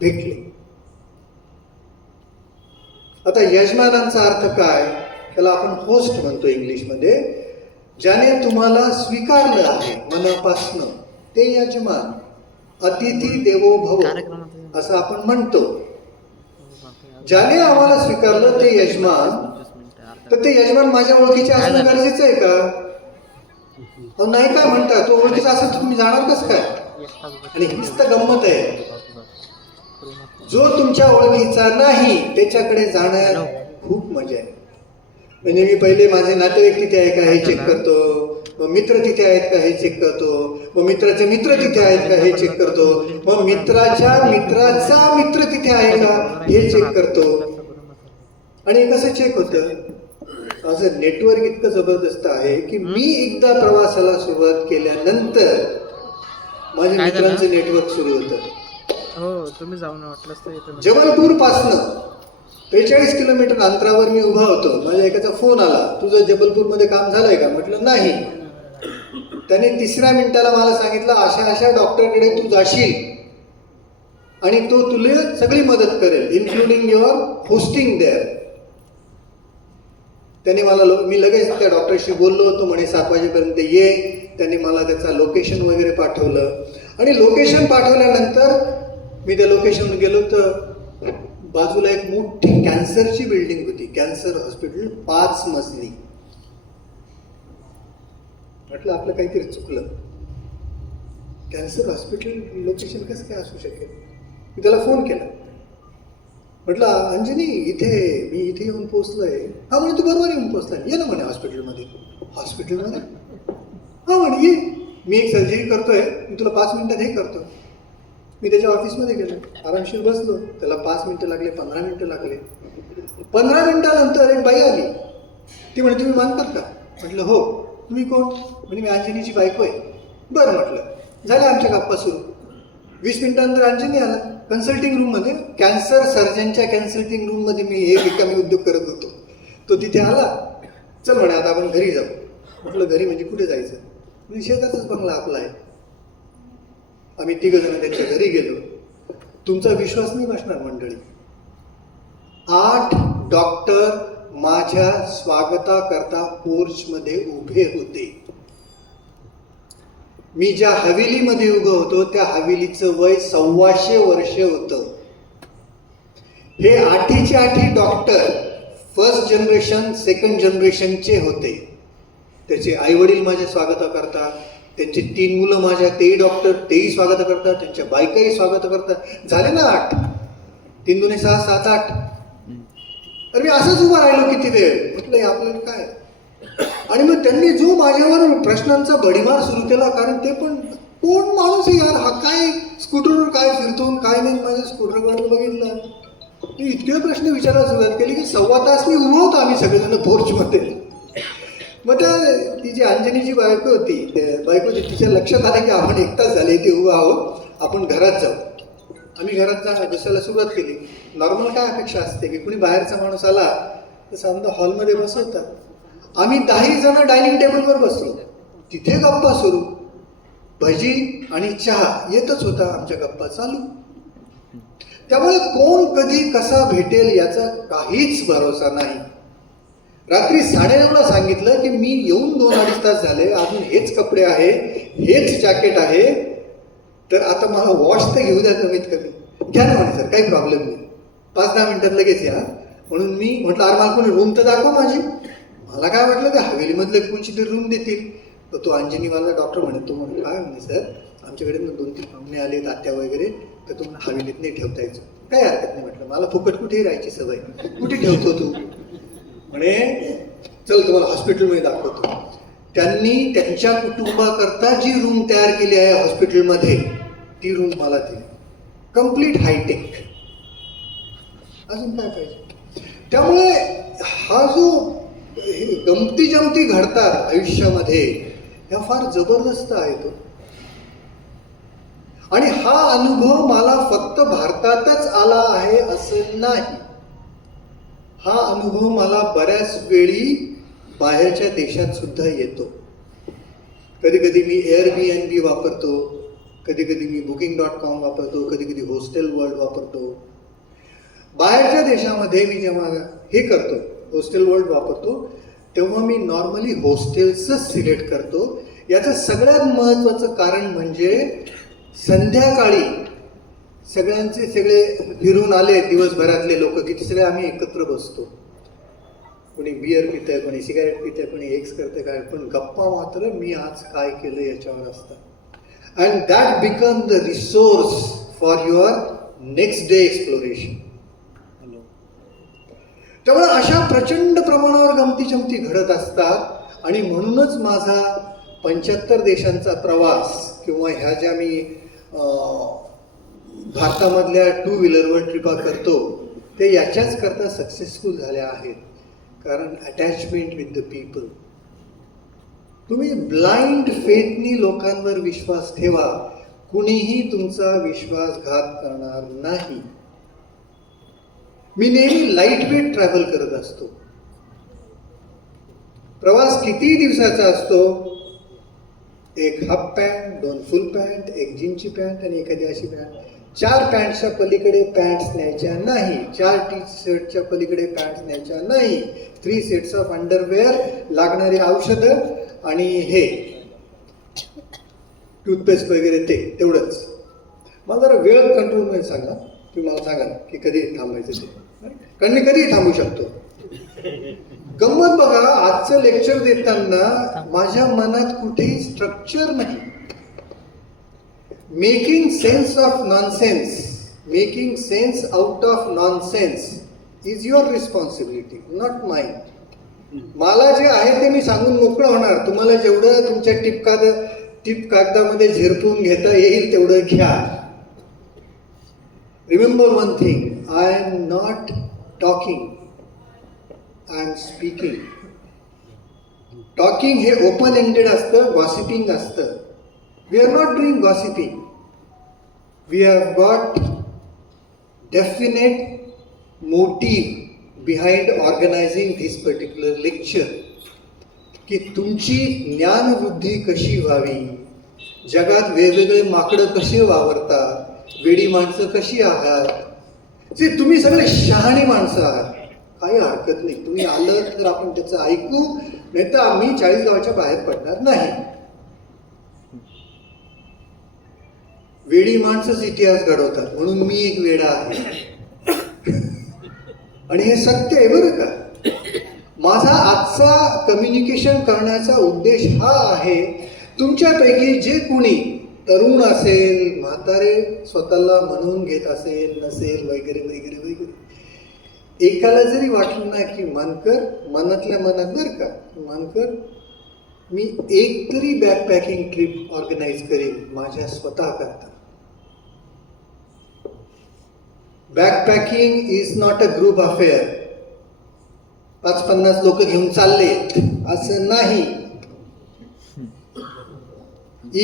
भेटले. आता यजमानांचा अर्थ काय, त्याला आपण होस्ट म्हणतो इंग्लिशमध्ये. ज्याने तुम्हाला स्वीकारलं आहे मनापासनं ते यजमान. अतिथी देवो भव असं आपण म्हणतो. ज्याने आम्हाला स्वीकारलं ते यजमान तर ते यजमान माझ्या ओळखीचे असणं गरजेचं आहे का? अहो नाही काय म्हणता, तो ओळखीचा असेल तर तुम्ही जाणार कसं काय? आणि हीच तर गंमत आहे, जो तुमच्या ओळखीचा नाही त्याच्याकडे जाण्यात खूप मजा आहे. म्हणजे मी पहिले माझे नातेवाईक तिथे आहे का हे चेक करतो, मग मित्र तिथे आहेत का हे चेक करतो, मग मित्राचे मित्र तिथे आहेत का हे चेक करतो, मग मित्राच्या मित्राचा मित्र तिथे आहे का हे चेक करतो. आणि कसं चेक होतं, माझं नेटवर्क इतकं जबरदस्त आहे की मी एकदा प्रवासाला सुरुवात केल्यानंतर माझ्या मित्रांचं नेटवर्क सुरू होतं. हो तुम्ही जाऊन वाटलंच तर येतो. जबलपूर पासनं 43 किलोमीटर अंतरावर मी उभा होतो. माझ्या एकाचा फोन आला, तुझं जबलपूरमध्ये काम झालंय का? म्हटलं नाही. त्याने 3ऱ्या मिनिटाला मला सांगितलं, अशा अशा डॉक्टरकडे तू जाशील आणि तो तुला सगळी मदत करेल, इन्क्लुडिंग युअर होस्टिंग देअर. त्याने मला मी लगेच त्या डॉक्टरशी बोललो होतो, म्हणे 7 वाजेपर्यंत ये. त्याने मला त्याचा लोकेशन वगैरे पाठवलं आणि लोकेशन पाठवल्यानंतर मी त्या लोकेशनवर गेलो तर बाजूला एक मोठी कॅन्सरची बिल्डिंग होती, कॅन्सर हॉस्पिटल, 5 मजली. म्हटलं आपलं काहीतरी चुकलं, कॅन्सर हॉस्पिटल लोकेशन कसं काय असू शकेल. मी त्याला फोन केला, म्हटलं अंजनी मी इथे येऊन पोहोचलोय. हा म्हणे तू बरोबर येऊन पोहोचला, ये ना म्हणे हॉस्पिटलमध्ये. हॉस्पिटलमध्ये? हा म्हणे ये, मी एक सर्जरी करतोय, मी तुला 5 मिनिटात हे करतो. मी त्याच्या ऑफिसमध्ये गेलो, आरामशीर बसलो. त्याला 5 मिनिटं लागले, 15 मिनिटं लागले. 15 मिनिटानंतर एक बाई आली. ती म्हणे तुम्ही मानतात का? म्हटलं हो. तुम्ही कोण? म्हणजे मी अंजनीची बायको आहे. बरं म्हटलं. झाल्या आमच्या गप्पा सुरू. 20 मिनिटानंतर अंजनी आला कन्सल्टिंग रूममध्ये. कॅन्सर सर्जनच्या कन्सल्टिंग रूममध्ये मी हे रिकामी उद्योग करत होतो. तो तिथे आला. चल म्हणे आता आपण घरी जाऊ. म्हटलं घरी म्हणजे कुठे जायचं? म्हणजे शेजारचाच बंगला आपला आहे. आम्ही 3 जण त्यांच्या घरी गेलो. तुमचा विश्वास नाही बसणार मंडळी, 8 डॉक्टर माझ्या स्वागताकरता पोर्चमध्ये उभे होते. मी ज्या हवेलीमध्ये उभं होतो त्या हवेलीचं वय 125 वर्ष होतं. हे 8चे 8 डॉक्टर फर्स्ट जनरेशन सेकंड जनरेशनचे होते. त्याचे आईवडील माझ्या स्वागताकरता, त्यांचे 3 मुलं माझ्या, तेही डॉक्टर, तेही स्वागत करतात, त्यांच्या बायकाही स्वागत करतात. झाले ना 8, 3 दुने 6, 7, 8. तर मी असंच उभा राहिलो किती वेळ. म्हटलं आपल्याला काय. आणि मग त्यांनी जो माझ्यावर प्रश्नांचा भडीमार सुरू केला, कारण ते पण कोण माणूस आहे यार, हा काय स्कूटरवर काय फिरतो काय नाही. माझ्या स्कूटरवर बघितलं, मी इतके प्रश्न विचारायला सुरुवात केली की 1.25 तास मी उभं होतो आम्ही सगळेजण पोर्चमध्ये. मग ती जी अंजनीची बायको होती, तिच्या लक्षात आलं की आपण 1 तास झाले इथे उभं आहोत, आपण घरात जाऊ. आम्ही घरात बसायला सुरुवात केली. नॉर्मल काय अपेक्षा असते की कुणी बाहेरचा माणूस आला तर समजा हॉलमध्ये बसवतात. आम्ही 10 जण डायनिंग टेबलवर बसलो. तिथे गप्पा सुरू, भजी आणि चहा येतच होता, आमच्या गप्पा चालू. त्यामुळे कोण कधी कसा भेटेल याचा काहीच भरोसा नाही. रात्री 9:30ला सांगितलं की मी येऊन 2-2.5 तास झाले, अजून हेच कपडे आहे, हेच जॅकेट आहे, तर आता मला वॉश तर घेऊ द्या कमीत कमी. घ्या ना म्हणे सर, काही प्रॉब्लेम नाही, 5-10 मिनिटात लगेच या. म्हणून मी म्हटलं अरे मला कोणी रूम तर दाखवा माझी. मला काय वाटलं ते हवेलीमधले कोणची तरी रूम देतील. तर तो अंजनीवाला डॉक्टर म्हणे, तो म्हणे काय म्हणे सर, आमच्याकडे 2-3 पाहुणे आले, तात्या वगैरे, तर तुम्हाला हवेलीत नाही ठेवता यायचं. काही हरकत नाही. म्हटलं मला फुकट कुठेही राहायची सवय, कुठे ठेवतो तू? म्हणे चल तुम्हाला हॉस्पिटलमध्ये दाखवतो. त्यांनी त्यांच्या कुटुंबाकरता जी रूम तयार केली आहे हॉस्पिटलमध्ये, ती रूम मला दिली, कम्प्लीट हायटेक. अजून काय पाहिजे? त्यामुळे हा जो गमती जमती घडतात आयुष्यामध्ये, ह्या फार जबरदस्त आहे तो. आणि हा अनुभव मला फक्त भारतातच आला आहे असं नाही. हा अनुभव मला बऱ्याच वेळी बाहेरच्या देशात सुद्धा येतो. कधी कधी मी Airbnb वापरतो, कधी कधी मी Booking.com वापरतो, कधी कधी हॉस्टेल वर्ल्ड वापरतो. बाहेरच्या देशामध्ये मी जेव्हा हे करतो, हॉस्टेल वर्ल्ड वापरतो, तेव्हा मी नॉर्मली हॉस्टेल्सच सिलेक्ट करतो. याचं सगळ्यात महत्त्वाचं कारण म्हणजे संध्याकाळी सगळे फिरून आले दिवसभरातले लोक की सगळे आम्ही एकत्र बसतो. कोणी बियर पितंय, कोणी सिगारेट पितंय, कोणी एक्स करतंय काय, पण गप्पा मात्र मी आज काय केलं याच्यावर असतात. And that become the resource for your next day exploration. त्यामुळे अशा प्रचंड प्रमाणावर गमती जमती घडत असतात आणि म्हणूनच माझा 75 देशांचा प्रवास किंवा ह्या ज्या मी भारतामधल्या 2 व्हीलरवर ट्रिपा करतो ते याच्याच करता सक्सेसफुल झाल्या आहेत. कारण अटॅचमेंट विथ द पीपल. तुम्ही ब्लाइंड फेथनी लोकांवर विश्वास ठेवा, कुणीही तुमचा विश्वासघात करणार नाही. मी नेहमी लाईट वेट ट्रॅव्हल करत असतो. प्रवास किती दिवसाचा असतो? एक हाफ पॅन्ट, 2 फुल पॅन्ट, एक जीनची पॅन्ट आणि एखादी अशी पॅन्ट. 4 पॅन्टच्या पलीकडे पॅन्ट्स न्यायच्या नाही, 4 टी शर्टच्या पलीकडे पॅन्ट्स न्यायच्या नाही, 3 सेट्स ऑफ अंडरवेअर, लागणारी औषधं आणि हे टूथपेस्ट वगैरे ते तेवढंच. मला जरा वेळ कंट्रोलमध्ये सांगा. तुम्ही मला सांगा की कधी थांबायचं ते, कारण मी कधीही थांबू शकतो. गंमत बघा, आजचं लेक्चर देताना माझ्या मनात कुठेही स्ट्रक्चर नाही. Making sense of nonsense, making sense out of nonsense is your responsibility, not mine. मला जे आहे ते मी सांगून मोकळं होणार. तुम्हाला जेवढं तुमच्या टिप कागदामध्ये झिरपून घेता येईल तेवढं घ्या. Remember one thing, I am not talking, I am speaking. Talking हे ओपन एंडेड असतं, गॉसिपिंग असतं. We are not doing gossiping. We have got definite motive behind organising this particular lecture, की तुमची ज्ञानवृद्धी कशी व्हावी, जगात वेगवेगळे माकडं कसे वावरतात, वेडी माणसं कशी आहात. जे तुम्ही सगळे शहाणी माणसं आहात, काही हरकत नाही. तुम्ही आलं तर आपण त्याचं ऐकू, नाही तर आम्ही 40 गावाच्या बाहेर पडणार नाही. वेडी माणसंच इतिहास घडवतात, म्हणून मी एक वेडा आहे. आणि हे सत्य आहे बरं का. माझा आजचा कम्युनिकेशन करण्याचा उद्देश हा आहे, तुमच्यापैकी जे कोणी तरुण असेल, म्हातारे स्वतःला म्हणून घेत असेल नसेल वगैरे वगैरे वगैरे, एकाला जरी वाटलं ना की मानकर, मनातल्या मनात बरं का, मानकर मी एक तरी बॅकपॅकिंग ट्रिप ऑर्गनाईज करेन माझ्या स्वतः करता. Backpacking is not a group affair. 5-50 लोक घेऊन चालले असं नाही.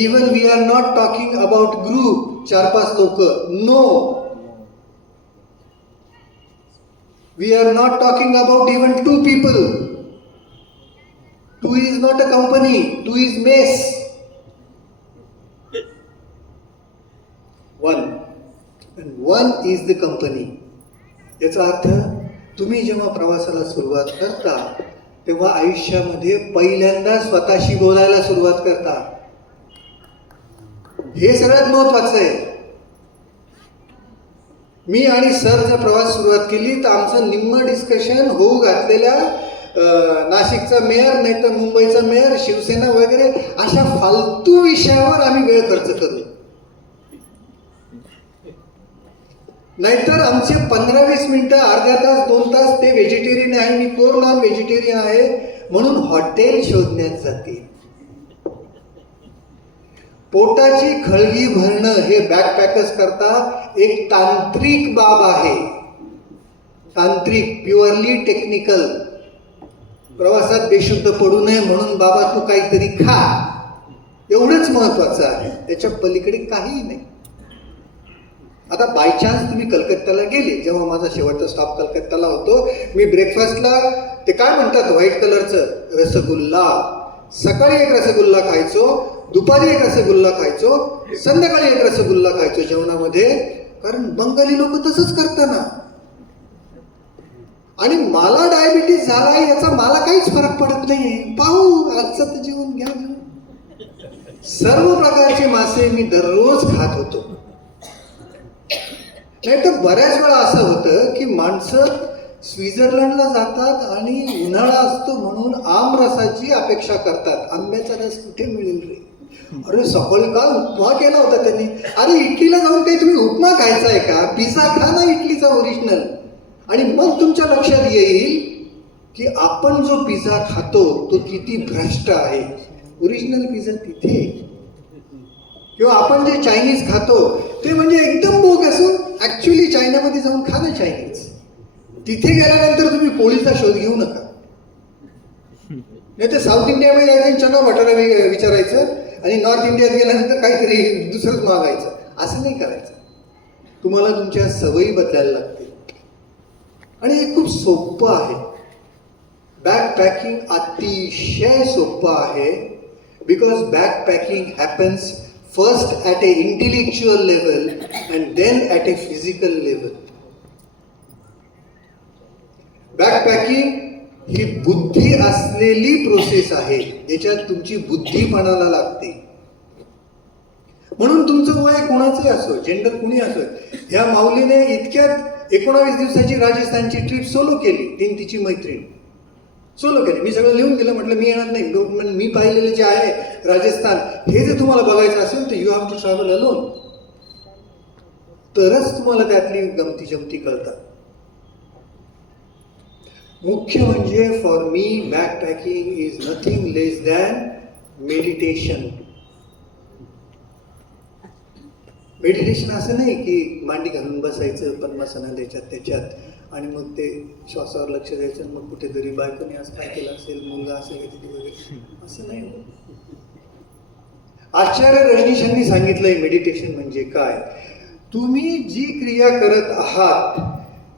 Even we are not talking about group, 4-5 लोक. No. We are not talking about even 2 people. 2 is not a company. 2 is mess. 1. And 1 is the company. याचा अर्थ तुम्ही जेव्हा प्रवासाला सुरुवात करता तेव्हा आयुष्यामध्ये पहिल्यांदा स्वतःशी बोलायला सुरुवात करता. हे सगळ्यात महत्वाचं आहे. मी आणि सर जर प्रवास सुरुवात केली तर आमचं निम्म डिस्कशन होऊ घातलेल्या नाशिकचा मेयर, नाही तर मुंबईचा मेयर, शिवसेना वगैरे अशा फालतू विषयावर आम्ही वेळ खर्च करू. नाहीतर आमचे 15-20 मिनिटं, अर्धा तास, 2 तास ते व्हेजिटेरियन आहे, मी कोर नॉन व्हेजिटेरियन आहे म्हणून हॉटेल शोधण्यात जाते. पोटाची खळगी भरणं हे बॅकपॅकर्स करता एक तांत्रिक बाब आहे. तांत्रिक, प्युअरली टेक्निकल. प्रवासात बेशुद्ध पडू नये म्हणून बाबा तू काहीतरी खा, एवढंच महत्वाचं आहे. त्याच्या पलीकडे काहीही नाही. आता बाय चान्स तुम्ही कलकत्त्याला गेले, जेव्हा माझा शेवटचा स्टॉप कलकत्त्याला होतो, मी ब्रेकफास्टला ते काय म्हणतात व्हाईट कलरचं रसगुल्ला, सकाळी एक रसगुल्ला खायचो, दुपारी एक रसगुल्ला खायचो, संध्याकाळी एक रसगुल्ला खायचो जेवणामध्ये. कारण बंगाली लोक तसंच करताना. आणि मला डायबिटीस झाला याचा मला काहीच फरक पडत नाही. पाहू आजचं तर जेवण घ्या. सर्व प्रकारचे मासे मी दररोज खात होतो. नाही तर बऱ्याच वेळा असं होतं की माणसं स्वित्झर्लंडला जातात आणि उन्हाळा असतो म्हणून आमरसाची अपेक्षा करतात. आंब्याचा रस कुठे मिळेल रे? अरे सकाळी काल उपमा केला होता त्यांनी. अरे इटलीला जाऊन काही तुम्ही उपमा खायचा आहे का? पिझ्झा खा ना इटलीचा ओरिजिनल. आणि मग तुमच्या लक्षात येईल की आपण जो पिझ्झा खातो तो किती भ्रष्ट आहे. ओरिजिनल पिझ्झा तिथे. किंवा आपण जे चायनीज खातो ते म्हणजे एकदम बोग असून ऍक्च्युली चायनामध्ये जाऊन खा ना चायनीज. तिथे गेल्यानंतर तुम्ही पोळीचा शोध घेऊ नका. नाही तर साऊथ इंडियामध्ये जायचं चना बटाटा विचारायचं आणि नॉर्थ इंडियात गेल्यानंतर काहीतरी दुसरंच मागायचं. असं नाही करायचं. तुम्हाला तुमच्या सवयी बदलायला लागतील. आणि हे खूप सोपं आहे. बॅकपॅकिंग अतिशय सोपं आहे. Because backpacking happens first at a intellectual level and then at a physical level. Backpacking ही बुद्धी असलेली प्रोसेस आहे. याच्यात तुमची बुद्धी पणाला लागते. म्हणून तुमचं वय कोणाचंही असो, जेंडर कुणी असो, ह्या माऊलीने इतक्यात 19 दिवसाची राजस्थानची ट्रिप सोलो केली. तिची मैत्रीण सोलो केली. मी सगळं लिहून दिलं. म्हटलं मी येणार नाही. मी पाहिलेलं जे आहे राजस्थान हे जर तुम्हाला बघायचं असेल तर you have to travel alone. तरच तुम्हाला त्यातली गमती जमती कळतात. मुख्य म्हणजे for me backpacking is nothing less than meditation. Meditation असं नाही की मांडी घालून बसायचं पद्मासनात त्याच्यात आणि मग ते श्वासावर लक्ष द्यायचं आणि मग कुठेतरी बायकोने असं काय केलं असेल, मुलगा असेल वगैरे, असं नाही. आचार्य रजनीशांनी सांगितलंय मेडिटेशन म्हणजे काय. तुम्ही जी क्रिया करत आहात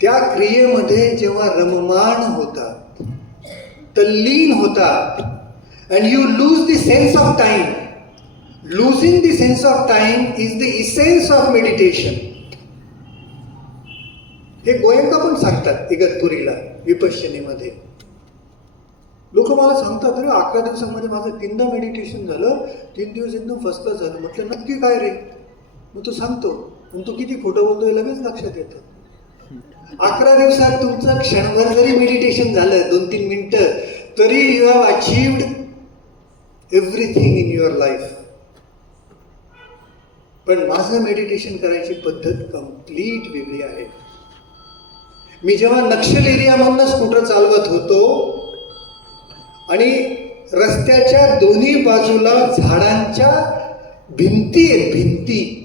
त्या क्रियेमध्ये जेव्हा रममाण होतात, तल्लीन होतात, and you lose the sense of time. Losing the sense of time is the essence of meditation. हे गोयंका पण सांगतात इगतपुरीला विपश्यनेमध्ये. लोक मला सांगतात अरे 11 दिवसामध्ये माझं 3दा मेडिटेशन झालं, 3 दिवस एकदम फर्स्ट क्लास झालं. म्हटलं नक्की काय रे? मग तो सांगतो. पण तो किती खोटं बोलतोय लगेच लक्षात येतं. 11 दिवसात तुमचं क्षणभर जरी मेडिटेशन झालं 2-3 मिनिटं तरी you have achieved everything in your life. पण माझं मेडिटेशन करायची पद्धत कम्प्लीट वेगळी आहे. मी जेव्हा नक्षल एरियामधनं स्कूटर चालवत होतो आणि रस्त्याच्या दोन्ही बाजूला झाडांच्या भिंती आहेत, भिंती,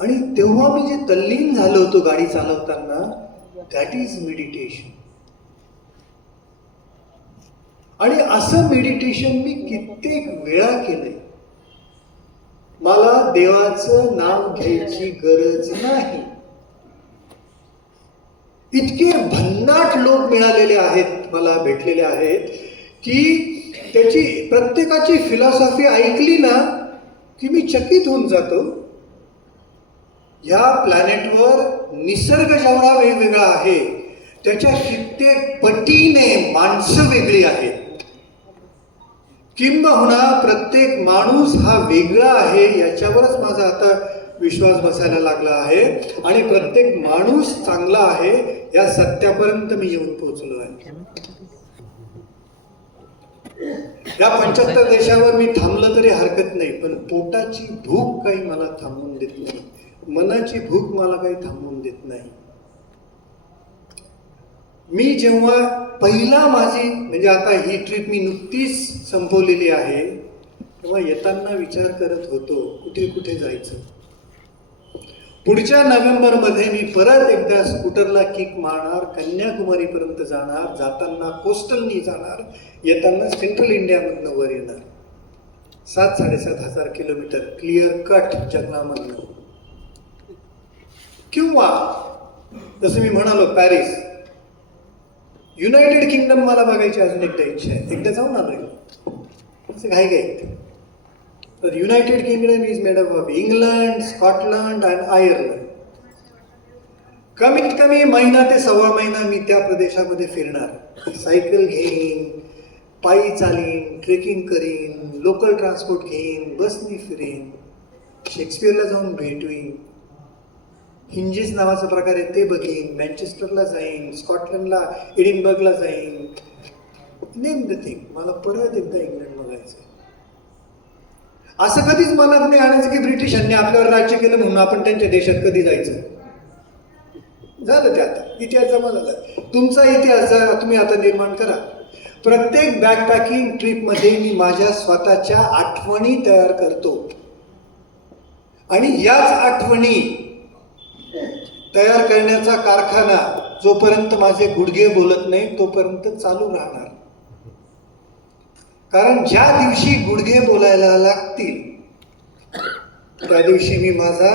आणि तेव्हा मी जे तल्लीन झालो होतो गाडी चालवताना, दॅट इज मेडिटेशन. आणि असं मेडिटेशन मी कित्येक वेळा केलंय. मला देवाचं नाव घ्यायची गरज नाही. इतके भन्नाट लोक मिळालेले आहेत, मला भेटलेले आहेत की त्याची प्रत्येकाची फिलॉसॉफी ऐकली ना की मी चकित होऊन जातो. ह्या प्लॅनेटवर निसर्ग जेवढा वेगवेगळा आहे त्याच्या कित्येक पटीने माणसं वेगळी आहेत. किंबहुना प्रत्येक माणूस हा वेगळा आहे याच्यावरच माझा आता विश्वास बसायला लागला आहे. आणि प्रत्येक माणूस चांगला आहे या सत्यापर्यंत मी येऊन पोहोचलो आहे. या 75 देशावर मी थांबलं तरी हरकत नाही, पण पोटाची भूक काही मला थांबवून देत नाही, मनाची भूक मला काही थांबवून देत नाही. मी जेव्हा पहिला माझी म्हणजे आता ही ट्रिप मी नुकतीच संपवलेली आहे, तेव्हा येताना विचार करत होतो कुठे कुठे जायचं. पुढच्या नोव्हेंबरमध्ये मी परत एकदा स्कूटरला किक मारणार, कन्याकुमारीपर्यंत जाणार, जाताना कोस्टलनी जाणार, येताना सेंट्रल इंडियामधनं वर येणार. 7-7.5 हजार किलोमीटर क्लिअर कट जंगलामधनं. किंवा जसं मी म्हणालो पॅरिस, युनायटेड किंगडम मला बघायची अजून एकदा इच्छा आहे. एकदा जाऊन आलोय असं घाई घाई. तर United kingdom is made up of England, Scotland and Ireland. कमीत कमी महिना ते 1.25 महिना मी त्या प्रदेशामध्ये फिरणार. सायकल घेईन, पायी चालीन, ट्रेकिंग करीन, लोकल ट्रान्सपोर्ट घेईन, बसनी फिरेन, शेक्सपियरला जाऊन भेटवीन. हिंजीस नावाचा प्रकार आहे ते बघीन, मँचेस्टरला जाईन, स्कॉटलंडला, एडिनबर्गला जाईन, नेम द थिंग. मला परत एकदा इंग्लंड बघायचं. असं कधीच मनात नाही आणायचं की ब्रिटिशांनी आपल्यावर राज्य केलं म्हणून आपण त्यांच्या देशात कधी जायचं. झालं ते आता, इतिहास जमा झाला. तुमचा इतिहास तुम्ही आता निर्माण करा. प्रत्येक बॅकपॅकिंग ट्रिपमध्ये मी माझ्या स्वतःच्या आठवणी तयार करतो आणि याच आठवणी तयार करण्याचा कारखाना जोपर्यंत माझे गुडघे बोलत नाही तोपर्यंत चालू राहणार. कारण ज्या दिवशी गुडघे बोलायला लागतील त्या दिवशी मी माझा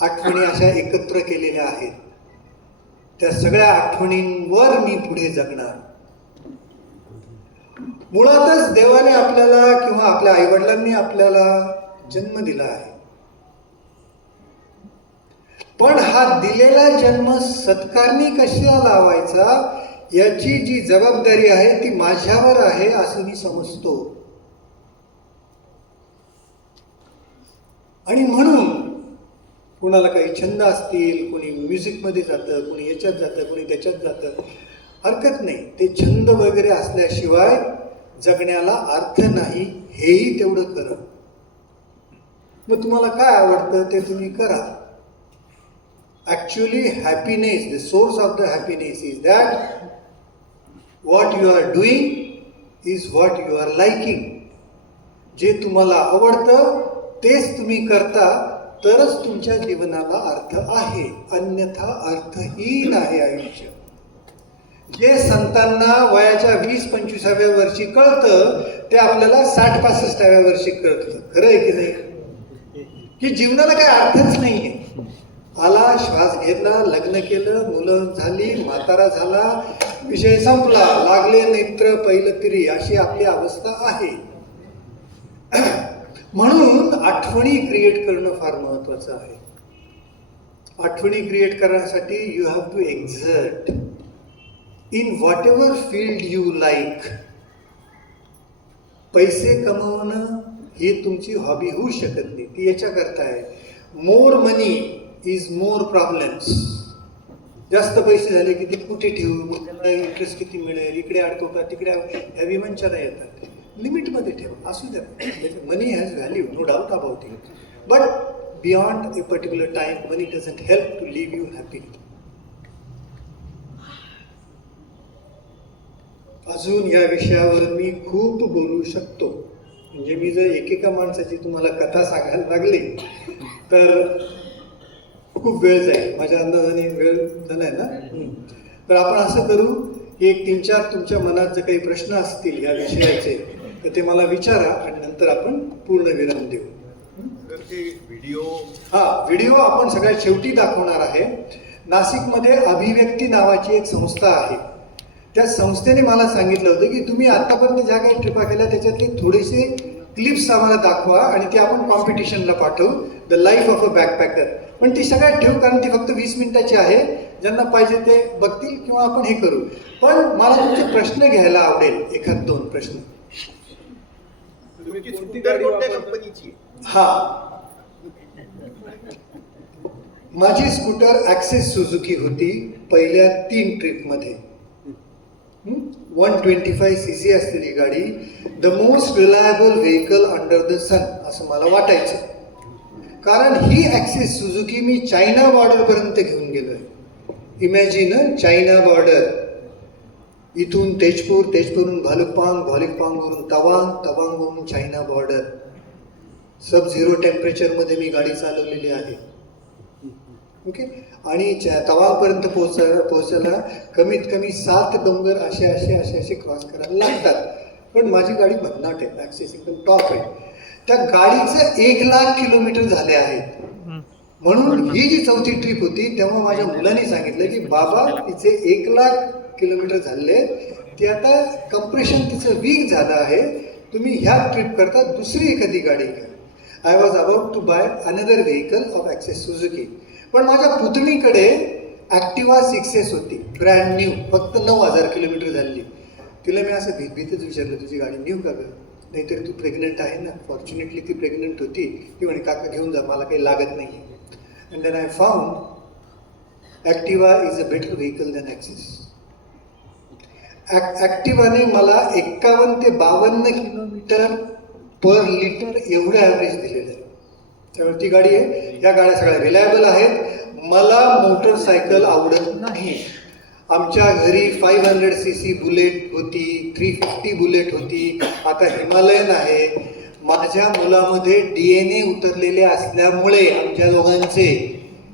आठवणी अशा एकत्र केलेल्या आहेत. त्या सगळ्या आठवणींवर मी पुढे जगणार. मुळातच देवाने आपल्याला किंवा आपल्या आईवडिलांनी आपल्याला जन्म दिला आहे, पण हा दिलेला जन्म सत्कारणी कशा लावायचा याची जी जबाबदारी आहे ती माझ्यावर आहे असं मी समजतो. आणि म्हणून कोणाला काही छंद असतील, कोणी म्युझिकमध्ये जातं, कोणी याच्यात जातं, कोणी त्याच्यात जातं, हरकत नाही. ते छंद वगैरे असल्याशिवाय जगण्याला अर्थ नाही, हेही तेवढं करा. मग तुम्हाला काय आवडतं ते तुम्ही करा. Actually happiness, the source of the happiness is that what you are doing is what you are liking. जे तुम्हाला आवडतं तेच तुम्ही करता तरच तुमच्या जीवनाला अर्थ आहे, अन्यथा अर्थहीन आहे आयुष्य. जे संतांना वयाच्या 20-25व्या वर्षी कळतं ते आपल्याला 60-65व्या वर्षी कळतं. खरं आहे की नाही? की जीवनाला काही अर्थच नाहीये. आला, श्वास घेतला, लग्न केलं, मुलं झाली, म्हातारा झाला, विषय संपला, लागले नेत्र पहिलं तिरी, अशी आपली अवस्था आहे. म्हणून आठवणी क्रिएट करणं फार महत्वाचं आहे. आठवणी क्रिएट करण्यासाठी you have to exert in whatever field you like. पैसे कमवणं ही तुमची हॉबी होऊ शकत नाही, ती याच्याकरता आहे. More money is more problems. जास्त पैसे झाले की ते कुठे ठेवू, मग त्याला इंटरेस्ट किती मिळेल, इकडे अडकू का तिकडे, ह्या विमंचना येतात. लिमिटमध्ये ठेवा, असू द्या. Money has value, no doubt about it, but beyond a particular time money doesn't help to live you happy. अजून या विषयावर मी खूप बोलू शकतो. म्हणजे मी जर एकेका माणसाची तुम्हाला कथा सांगायला लागली तर खूप वेळ जाईल. माझ्या अंदाजाने वेळ झालाय ना. तर आपण असं करू की एक 3-4 तुमच्या मनात जर काही प्रश्न असतील या विषयाचे तर ते मला विचारा आणि नंतर आपण पूर्ण विराम देऊ. व्हिडिओ आपण सगळ्यात शेवटी दाखवणार आहे. नाशिकमध्ये अभिव्यक्ती नावाची एक संस्था आहे. त्या संस्थेने मला सांगितलं होतं की तुम्ही आतापर्यंत ज्या काही ट्रिपा केल्या त्याच्यातले थोडेसे क्लिप्स आम्हाला दाखवा आणि ते आपण कॉम्पिटिशनला पाठवू, द लाईफ ऑफ अ बॅकपॅकर. पण ती सगळ्यात ठेवू कारण ती फक्त 20 मिनिटाची आहे. ज्यांना पाहिजे ते बघतील किंवा आपण हे करू. पण मला तुमचे प्रश्न घ्यायला आवडेल, 1-2 प्रश्न. हा, माझी स्कूटर ॲक्सेस सुझुकी होती पहिल्या 3 ट्रिपमध्ये. 125cc असलेली गाडी, the most reliable vehicle under the sun असं मला वाटायचं. कारण ही ॲक्सेस सुझुकी मी चायना बॉर्डरपर्यंत घेऊन गेलोय. इमॅजिन, चायना बॉर्डर, इथून तेजपूर, तेजपूरहून भालुकपांग, भालुकपांगवरून तवांग, तवांगवरून चायना बॉर्डर. सब झिरो टेम्परेचरमध्ये मी गाडी चालवलेली आहे. ओके. आणि तवांगपर्यंत पोहोचायला कमीत कमी 7 डोंगर असे क्रॉस करायला लागतात. पण माझी गाडी भन्नाट आहे, ॲक्सेस एकदम टॉप आहे. त्या गाडीचं 1,00,000 किलोमीटर झाले आहेत. म्हणून ही जी 4थी ट्रिप होती तेव्हा माझ्या मुलांनी सांगितलं की बाबा तिचे 1,00,000 किलोमीटर झाले, ते आता कंप्रेशन तिचं वीक झालं आहे, तुम्ही ह्या ट्रिप करता दुसरी एखादी गाडी घ्या. I was about to buy another vehicle of Access Suzuki. पण माझ्या पुतणीकडे ॲक्टिवा 6S होती, ब्रँड न्यू, फक्त 9,000 किलोमीटर झाली. तिला मी असं भीतभीतच विचारलं, तुझी गाडी न्यू का गं? नाहीतरी तू प्रेग्नंट आहे ना. फॉर्च्युनेटली ती प्रेग्नंट होती. ती म्हणे काका घेऊन जा, मला काही लागत नाही. And then I found Activa is a better vehicle than Access. ॲक्टिवाने मला 51 ते 52 किलोमीटर पर लिटर एवढं ॲव्हरेज दिलेलं आहे. त्यामुळे ती गाडी आहे. या गाड्या सगळ्या रिलायबल आहेत. मला मोटरसायकल आवडत नाही. आमच्या घरी 500cc बुलेट होती, 350 बुलेट होती, आता हिमालयन आहे. माझ्या मुलामध्ये DNA उतरलेले असल्यामुळे आमच्या दोघांचे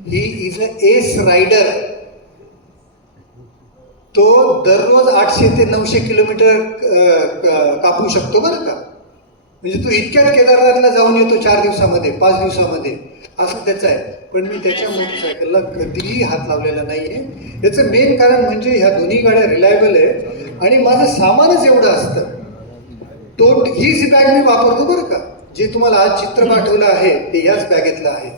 ही इज अ एस रायडर. तो दररोज 800 ते 900 किलोमीटर कापू शकतो बरं का. म्हणजे तो इतक्यात केदारनाथला जाऊन येतो 4 दिवसामध्ये, 5 दिवसामध्ये, असं त्याचं आहे. पण मी त्याच्या मोटरसायकलला कधीही हात लावलेला नाही आहे. याचं मेन कारण म्हणजे ह्या दोन्ही गाड्या रिलायबल आहे आणि माझं सामानच एवढं असतं. हीच बॅग मी वापरतो बरं का. जे तुम्हाला आज चित्र पाठवलं आहे ते याच बॅगेतलं आहे.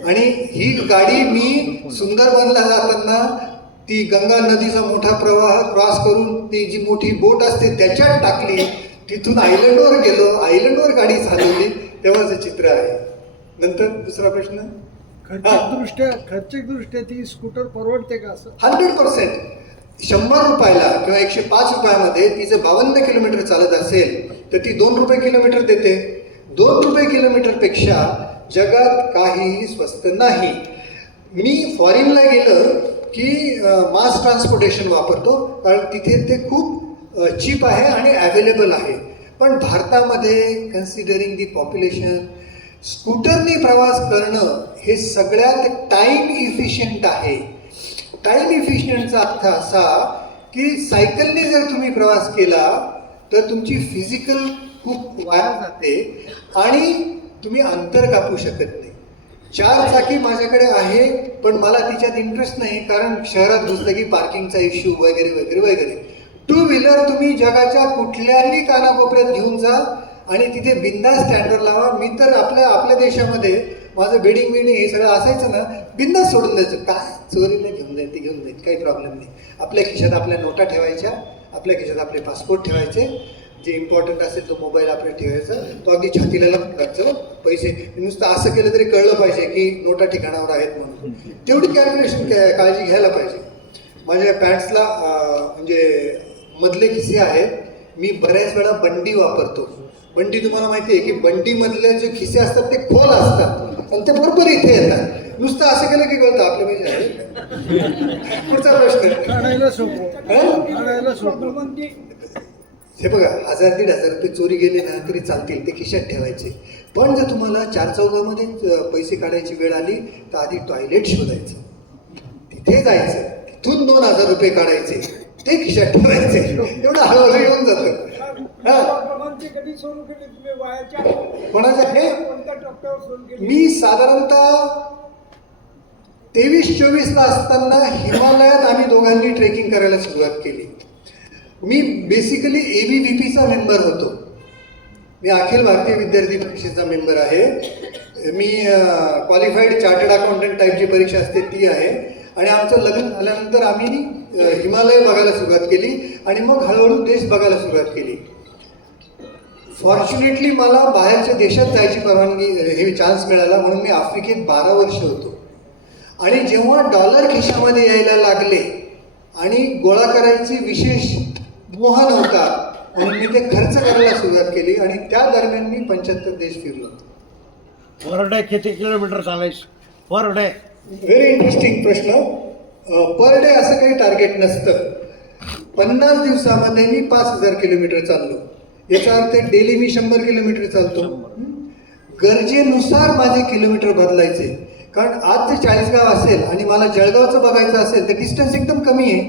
आणि ही गाडी मी सुंदरबनला जाताना ती गंगा नदीचा मोठा प्रवाह क्रॉस करून ती जी मोठी बोट असते त्याच्यात टाकली, तिथून आयलंडवर गेलो, आयलंडवर गाडी चालवली, तेव्हाचं चित्र आहे. नंतर दुसरा प्रश्न. खर्चिकदृष्ट्या ती स्कूटर परवडते का असं? 100%. 100 रुपयाला किंवा 105 रुपयामध्ये ती जर 52 किलोमीटर चालत असेल तर ती 2 रुपये किलोमीटर देते. 2 रुपये किलोमीटरपेक्षा जगात काहीही स्वस्त नाही. मी फॉरेनला गेलं की मास ट्रान्सपोर्टेशन वापरतो, कारण तिथे ते खूप चीप आहे आणि अवेलेबल आहे. पण भारतामध्ये कन्सिडरिंग दी पॉप्युलेशन स्कूटरने प्रवास करणं हे सगळ्यात टाईम इफिशियंट आहे. टाईम इफिशियंटचा अर्थ असा की सायकलने जर तुम्ही प्रवास केला तर तुमची फिजिकल खूप वाया जाते आणि तुम्ही अंतर कापू शकत नाही. 4 चाकी माझ्याकडे आहे पण मला तिच्यात इंटरेस्ट नाही, कारण शहरात घुसलं की पार्किंगचा इश्यू वगैरे वगैरे वगैरे. 2 व्हीलर तुम्ही जगाच्या कुठल्याही कानाकोपऱ्यात घेऊन जा आणि तिथे बिंदास स्टँडवर लावा. मी तर आपल्या देशामध्ये माझं बेडिंग हे सगळं असायचं ना, बिंदास सोडून द्यायचं. काय चोरीला घेऊन जाईल ती घेऊन जाईल, काही प्रॉब्लेम नाही. आपल्या खिशात आपल्या नोटा ठेवायच्या, आपल्या खिशात आपले पासपोर्ट ठेवायचे, जे इम्पॉर्टंट असेल तो मोबाईल आपल्याला ठेवायचा, तो अगदी छातीला लावायचं. पैसे नुसतं असं केलं तरी कळलं पाहिजे की नोटा ठिकाणावर आहेत म्हणून. तेवढी कॅल्क्युलेशन काळजी घ्यायला पाहिजे. माझ्या पॅन्ट्सला म्हणजे मधले खिसे आहेत. मी बऱ्याच वेळा बंडी वापरतो. बंडी तुम्हाला माहिती आहे की बंडीमधले जे खिसे असतात ते खोल असतात आणि ते बरोबर इथे येतात. नुसतं असं केलं की कळतं आपलं म्हणजे आहे. पुढचा प्रश्न. आणायला सोपं. हे बघा, 1000-1500 रुपये चोरी गेले ना तरी चालतील, ते खिशात ठेवायचे. पण जर तुम्हाला 4 चौघामध्ये पैसे काढायची वेळ आली तर आधी टॉयलेट शोधायचं, तिथे जायचं, तिथून 2000 रुपये काढायचे, ते खिशात ठेवायचे. एवढं हळूहळू येऊन जातं. कोणाच्या हे मी साधारणतः 23-24ला असताना हिमालयात आम्ही दोघांनी ट्रेकिंग करायला सुरुवात केली. मी बेसिकली ABVPचा मेंबर होतो. मी अखिल भारतीय विद्यार्थी परिषदेचा मेंबर आहे. मी क्वालिफाईड चार्टर्ड अकाउंटंट टाईपची परीक्षा असते ती आहे. आणि आमचं लग्न झाल्यानंतर आम्ही हिमालय बघायला सुरुवात केली आणि मग हळूहळू देश बघायला सुरुवात केली. फॉर्च्युनेटली मला बाहेरच्या देशात जायची परवानगी, हे चान्स मिळाला, म्हणून मी आफ्रिकेत 12 वर्ष होतो. आणि जेव्हा डॉलर खिशामध्ये यायला लागले आणि गोळा करायची विशेष मोह नव्हता, म्हणून मी ते खर्च करायला सुरुवात केली आणि त्या दरम्यान मी 75 देश फिरलो. पर डे किती किलोमीटर चालायचं पर डे? व्हेरी इंटरेस्टिंग प्रश्न. पर डे असं काही टार्गेट नसतं. 50 दिवसामध्ये मी 5000 किलोमीटर चाललो. याचा अर्थ डेली मी 100 किलोमीटर चालतो. गरजेनुसार माझे किलोमीटर बदलायचे, कारण आज ते 40 गाव असेल आणि मला जळगावचं बघायचं असेल तर डिस्टन्स एकदम कमी आहे,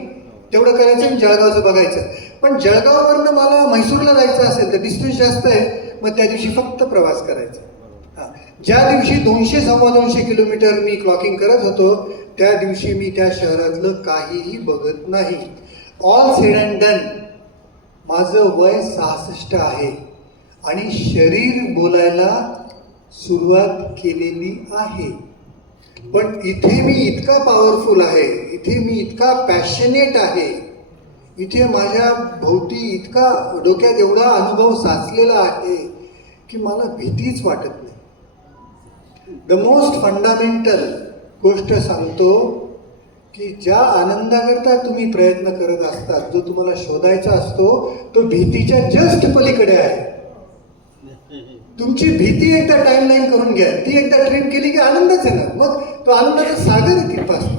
तेवढं करायचं आणि जळगावचं बघायचं. पण जळगाववरनं मला म्हैसूरला जायचं असेल तर डिस्टन्स जास्त आहे, मग त्या दिवशी फक्त प्रवास करायचा. ज्या दिवशी 200-250 किलोमीटर मी क्लॉकिंग करत होतो त्या दिवशी मी त्या शहरातलं काहीही बघत नाही. ऑल सेड अँड डन माझं वय 66 आहे आणि शरीर बोलायला सुरुवात केलेली आहे. पण इथे मी इतका पॉवरफुल आहे, इथे मी इतका पॅशनेट आहे, इथे माझ्या भोवती इतका डोक्यात एवढा अनुभव साचलेला आहे की मला भीतीच वाटत नाही. द मोस्ट फंडामेंटल गोष्ट सांगतो की ज्या आनंदाकरता तुम्ही प्रयत्न करत असतात, जो तुम्हाला शोधायचा असतो, तो भीतीच्या जस्ट पलीकडे आहे. तुमची भीती एकदा टाइमलाईन करून घ्या, ती एकदा ट्रिप केली की आनंदच आहे ना, मग तो आनंदाचा सागर आहे तिथपासून.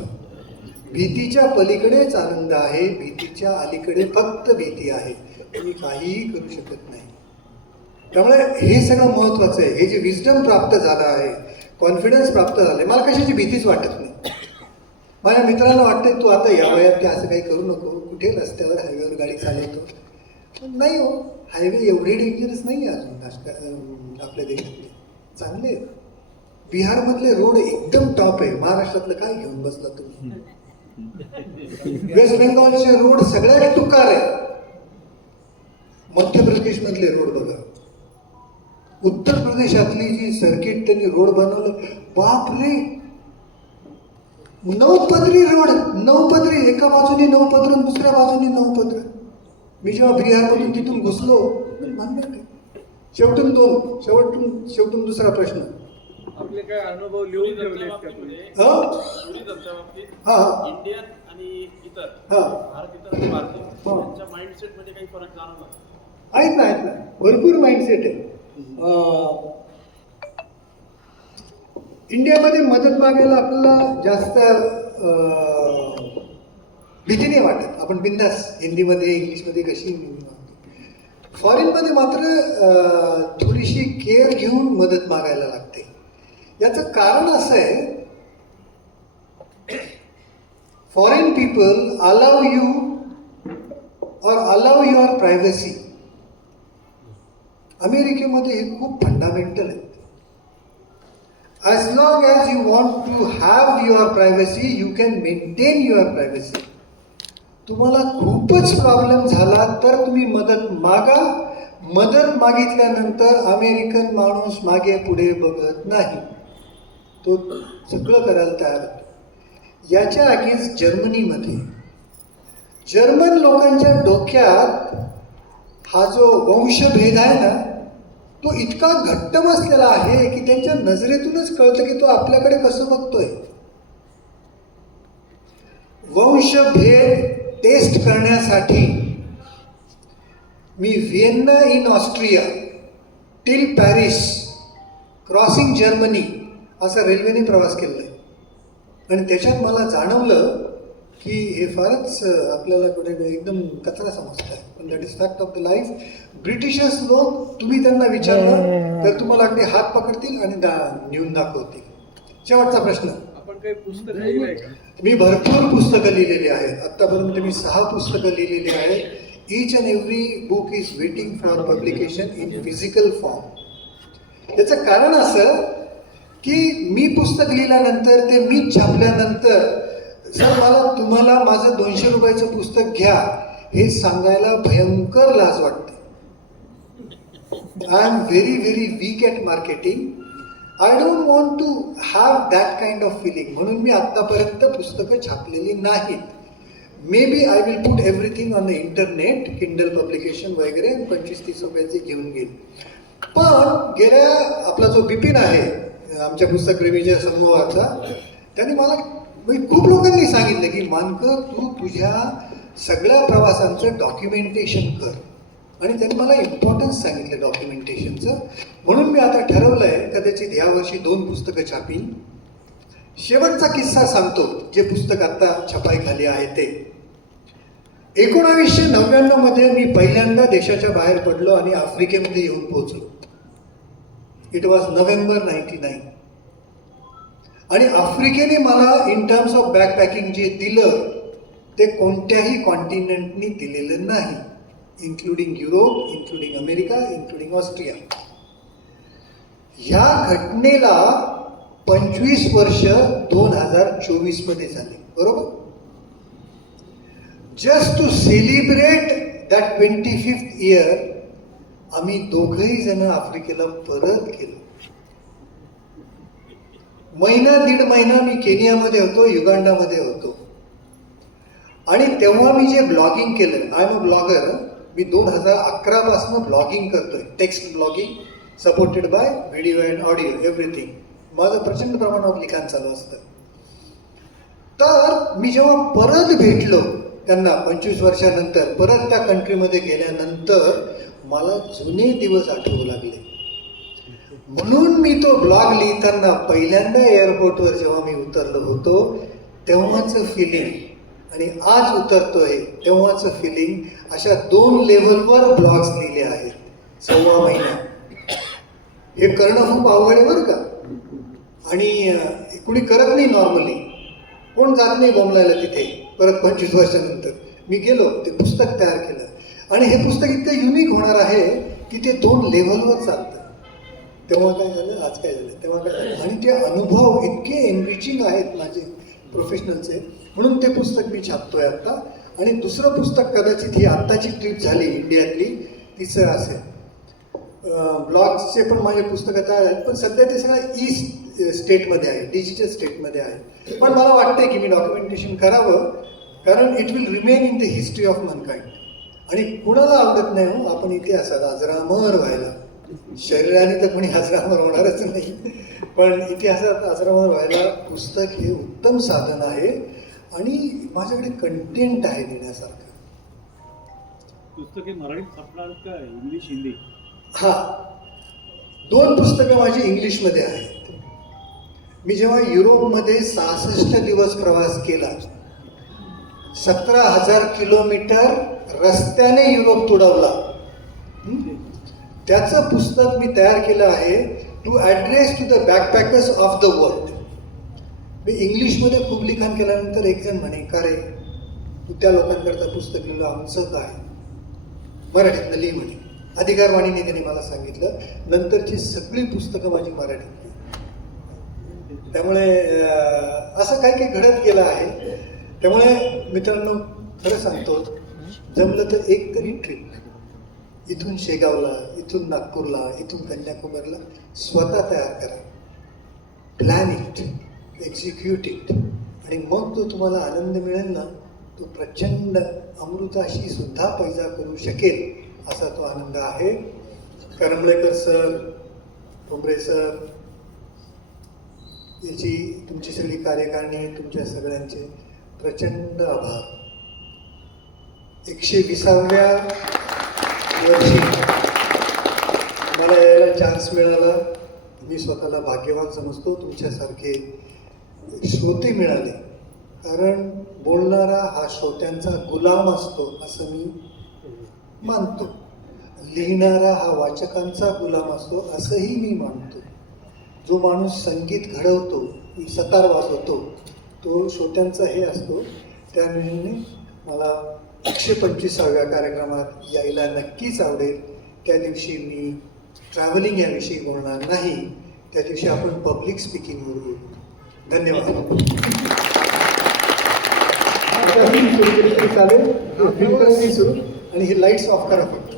भीतीच्या पलीकडेच आनंद आहे, भीतीच्या अलीकडे फक्त भीती आहे. तुम्ही काहीही करू शकत नाही. त्यामुळे हे सगळं महत्वाचं आहे. हे जे विजडम प्राप्त झालं आहे, कॉन्फिडन्स प्राप्त झालं आहे, मला कशाची भीतीच वाटत नाही. माझ्या मित्रांना वाटतंय तू आता या वयात की असं काही करू नको, कुठे रस्त्यावर हायवेवर गाडी चालवतो. पण नाही हो, हायवे एवढे डेंजरस नाही आहे अजून आपल्या देशातले, चांगले आहेत. बिहारमधले रोड एकदम टॉप आहे. महाराष्ट्रातलं काय घेऊन बसला तुम्ही? वेस्ट बेंगॉलचे रोड सगळ्यात तुकार आहे. मध्य प्रदेशमधले रोड बघा, उत्तर प्रदेशातली जी सर्किट त्यांनी रोड बनवलं, बापरे, 9 पदरी रोड, 9 पदरी, एका बाजूने 9 पदर, दुसऱ्या बाजूने 9 पदर. मी जेव्हा बिहारमधून तिथून घुसलो, मान्य नाही. शेवटून दुसरा प्रश्न. आपले काय अनुभव लिहून ठेवले का तुम्ही? टुरिझमच्या बाबतीत इंडियन आणि इतर भारत इतर आणि भारतीय त्यांच्या माइंडसेट मध्ये काही फरक जाणवला? आहेत ना, भरपूर माइंडसेट आहे. इंडियामध्ये मदत मागायला आपल्याला जास्त भीती नाही वाटत. आपण बिंदास हिंदीमध्ये इंग्लिशमध्ये कशी मागतो. फॉरेनमध्ये मात्र थोडीशी केअर घेऊन मदत मागायला लागते. याचं कारण असं आहे, फॉरेन पीपल अलाव यू और अलाव युअर प्रायव्हसी. अमेरिकेमध्ये हे खूप फंडामेंटल आहे. As long as you want to have your privacy, you can maintain your privacy. तुम्हाला खूपच प्रॉब्लेम झाला तर तुम्ही मदत मागा. मदत मागितल्यानंतर अमेरिकन माणूस मागे पुढे बघत नाही, तो सगळं करायला तयार होतो. याच्या अगेन्स्ट जर्मनीमध्ये जर्मन लोकांच्या डोक्यात हा जो वंशभेद आहे ना, तो इतका घट्ट बसलेला आहे की त्यांच्या नजरेतूनच कळतं की तो आपल्याकडे कसं बघतोय. वंशभेद टेस्ट करण्यासाठी मी Vienna in Austria till Paris crossing Germany असा रेल्वेने प्रवास केला आहे. आणि त्याच्यात मला जाणवलं की हे फारच आपल्याला कुठे एकदम कचरा समजत आहे, पण that is fact of the life. Britishers लोक, तुम्ही त्यांना विचारलं तर तुम्हाला अगदी हात पकडतील आणि नेऊन दाखवतील. शेवटचा प्रश्न. आपण काही पुस्तक लिहिलंय का? मी भरपूर पुस्तकं लिहिलेली आहेत. आत्तापर्यंत मी 6 पुस्तकं लिहिलेली आहेत. Each and every book is waiting for publication in physical form. याचं कारण असं की मी पुस्तक लिहिल्यानंतर, ते मी छापल्यानंतर, सर तुम्हाला माझं 200 रुपयाचं पुस्तक घ्या हे सांगायला भयंकर लाज वाटते. I am very weak at marketing. I don't want to have that kind of feeling. म्हणून मी आत्तापर्यंत पुस्तकं छापलेली नाहीत. Maybe I will put everything on the internet, Kindle publication वगैरे, 25-30 रुपयाचे घेऊन घेईल. पण गेल्या आपला जो बिपिन आहे आमच्या पुस्तकप्रेमीच्या समूहाचा, त्याने मला खूप लोकांनी सांगितलं की मानकर तू तुझ्या सगळ्या प्रवासांचं डॉक्युमेंटेशन कर. आणि त्यांनी मला इम्पॉर्टन्स सांगितलं डॉक्युमेंटेशनचं. म्हणून मी आता ठरवलं आहे कदाचित यावर्षी 2 पुस्तकं छापीन. शेवटचा किस्सा सांगतो, जे पुस्तक आता छपाई खाली आहे ते. 1999 मध्ये मी पहिल्यांदा देशाच्या बाहेर पडलो आणि आफ्रिकेमध्ये येऊन पोहोचलो. It was November 99. आणि आफ्रिकेने मला इन टर्म्स ऑफ बॅकपॅकिंग जे दिलं ते कोणत्याही कॉन्टिनेंटनी दिलेलं नाही, including Europe, including America, including Austria. ह्या घटनेला 25 वर्ष 2024 मध्ये झाले, बरोबर. Just to celebrate that 25th year आम्ही दोघंही जण आफ्रिकेला परत गेलो. 1.5 महिना मी केनियामध्ये होतो, युगांडामध्ये होतो. आणि तेव्हा मी जे ब्लॉगिंग केलं, आय एम अ ब्लॉगर. मी 2011 पासून ब्लॉगिंग करतोय, text blogging, supported by video and audio everything. माझं प्रचंड प्रमाणावर लिखाण चालू असतं. तर मी जेव्हा परत भेटलो त्यांना 25 वर्षानंतर, परत त्या कंट्रीमध्ये गेल्यानंतर मला जुने दिवस आठवू लागले. म्हणून मी तो ब्लॉग लिहिताना पहिल्यांदा एअरपोर्टवर जेव्हा मी उतरलो होतो तेव्हाचं फिलिंग आणि आज उतरतोय तेव्हाचं फिलिंग, अशा 2 लेव्हलवर ब्लॉग्स लिहिले आहेत 1.25 महिना. हे करणं खूप अवघड आहे बरं का. आणि कुणी करत नाही नॉर्मली, कोण जात नाही बोंबलायला तिथे. परत 25 वर्षानंतर मी गेलो, ते पुस्तक तयार केलं आणि हे पुस्तक इतकं युनिक होणार आहे की ते 2 लेव्हलवर चालतं. तेव्हा काय झालं, आज काय झालं, तेव्हा काय झालं, आणि ते अनुभव इतके एनरिचिंग आहेत माझे प्रोफेशनलचे. म्हणून ते पुस्तक मी छापतोय आत्ता. आणि दुसरं पुस्तक कदाचित ही आत्ताची ट्रिप झाली इंडियातली, तिचं असेल. ब्लॉग्सचे पण माझे पुस्तकं तयार आहेत, पण सध्या ते सगळं ईस्ट स्टेटमध्ये आहे, डिजिटल स्टेटमध्ये आहे. पण मला वाटते की मी डॉक्युमेंटेशन करावं, कारण it will remain in the history of mankind. आणि कुणाला आवडत नाही हो आपण इतिहासात अजरामर व्हायला. शरीराने तर कोणी अजरामर होणारच नाही, पण इतिहासात अजरामर व्हायला पुस्तक हे उत्तम साधन आहे. आणि माझ्याकडे कंटेंट आहे देण्यासारखं. पुस्तक हे मराठीत छापणार का इंग्लिश हिंदी? हा, 2 पुस्तकं माझी इंग्लिशमध्ये आहेत. मी जेव्हा युरोपमध्ये 66 दिवस प्रवास केला, 17,000 किलोमीटर रस्त्याने युरोप तुडवला, त्याचं पुस्तक मी तयार केलं आहे, to address to the backpackers of the world. मी इंग्लिशमध्ये खूप लिखाण केल्यानंतर एक जण म्हणे, का रे तू त्या लोकांकरता पुस्तक लिहिलं, आमचं काय? मराठीतनं लिही म्हणे. अधिकारवाणीने त्यांनी मला सांगितलं. नंतरची सगळी पुस्तकं माझी मराठीतली. त्यामुळे असं काही काही घडत गेलं आहे. त्यामुळे मित्रांनो, खरं सांगतो, जमलं तर एक तरी ट्रिप इथून शेगावला, इथून नागपूरला, इथून कन्याकुमारीला स्वतः तयार करा. प्लॅन इट, एक्झिक्यूट इट, आणि मग जो तुम्हाला आनंद मिळेल ना, तो प्रचंड अमृताशी सुद्धा पैजा करू शकेल असा तो आनंद आहे. करंबळेकर सर, ठोंबरे सर, याची तुमची सगळी कार्यकारिणी, तुमच्या सगळ्यांचे प्रचंड आभार. 120व्या वर्षी मला यायला चान्स मिळाला. मी स्वतःला भाग्यवान समजतो. तुमच्यासारखे श्रोते मिळाले, कारण बोलणारा हा श्रोत्यांचा गुलाम असतो असं मी मानतो. लिहिणारा हा वाचकांचा गुलाम असतो असंही मी मानतो. जो माणूस संगीत घडवतो, सतार वाजवतो, तो श्रोत्यांचा हे असतो. त्यामुळे मला 125व्या कार्यक्रमात यायला नक्कीच आवडेल. त्या दिवशी मी ट्रॅव्हलिंग याविषयी बोलणार नाही, त्या दिवशी आपण पब्लिक स्पीकिंगवर बोलू. धन्यवाद. चालेल सुरू, आणि हे लाईट्स ऑफ करा फक्त.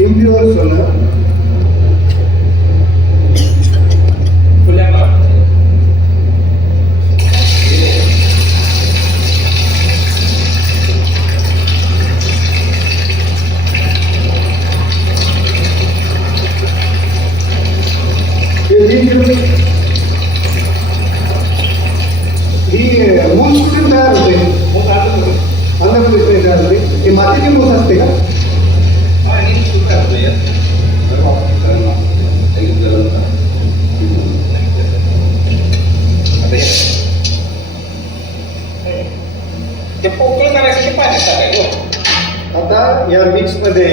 इम्प्युअर सोनं ही मूल कुठून तयार होते अन्नपूर्णेश्वरी तयार होते ही मातीची मूल असते का ते पोकळ करायसाठी पाणी टाकायचं. आता या मिक्स मध्ये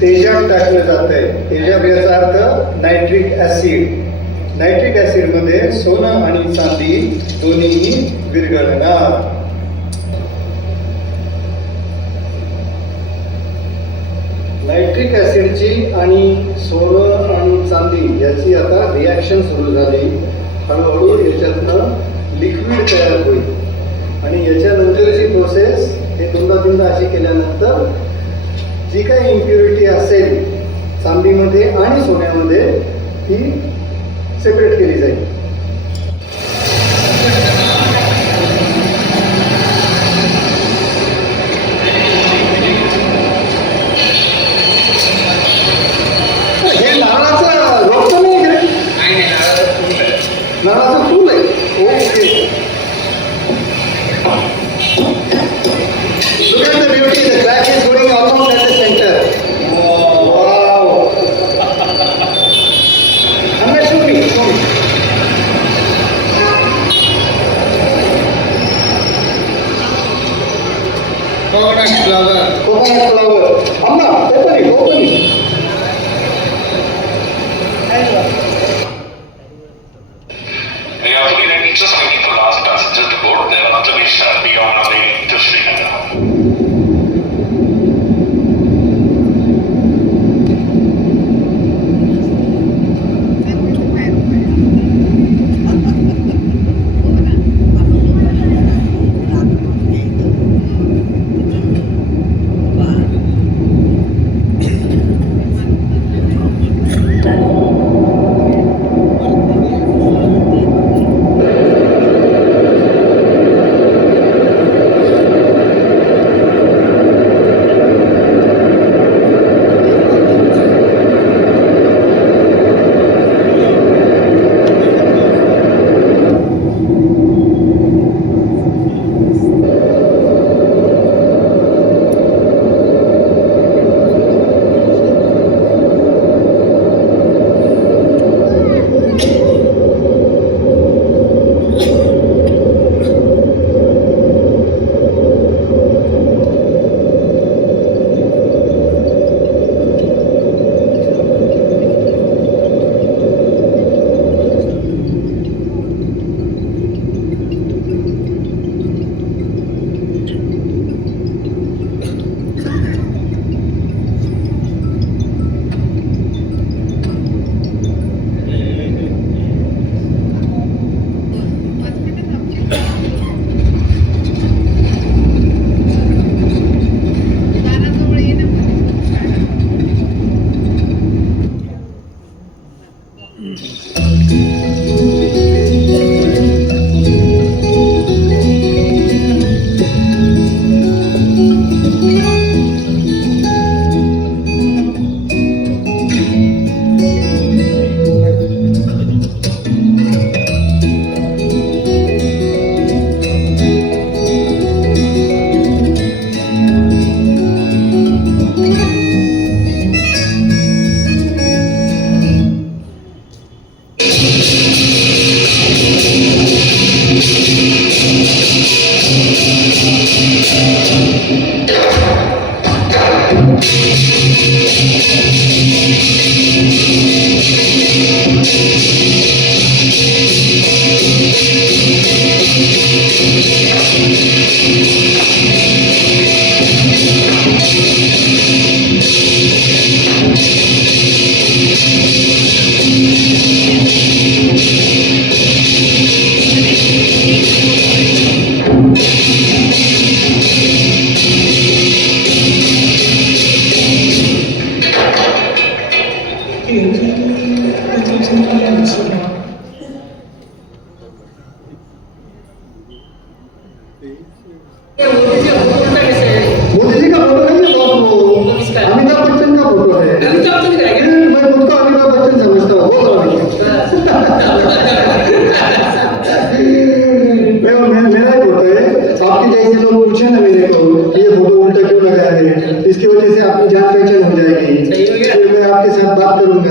तेजाब टाकलं जात आहे. तेजाब याचा अर्थ नायट्रिक ऍसिड. नायट्रिक ऍसिड मध्ये सोनं आणि चांदी दोन्हीही विरघळणार. नायट्रिक ऍसिडची आणि सोनं आणि चांदी याची आता रिॲक्शन सुरू झाली. हळूहळू याच्यातनं लिक्विड तयार होईल आणि याच्यानंतरची प्रोसेस हे दोनदा अशी केल्यानंतर जी काही इम्प्युरिटी असेल चांदीमध्ये आणि सोन्यामध्ये ती सेपरेट केली जाईल. हे नारळाचं रोप तर नाही का? नारळाचं फूल आहे. Okay. Look at the beauty, the crack is going almost at the center. Wow. Amit, show me. Coconut flower. Coconut flower. Amma, open it. We are looking at just waiting for last passengers to board. Their observation shall be on our way to Srinagar.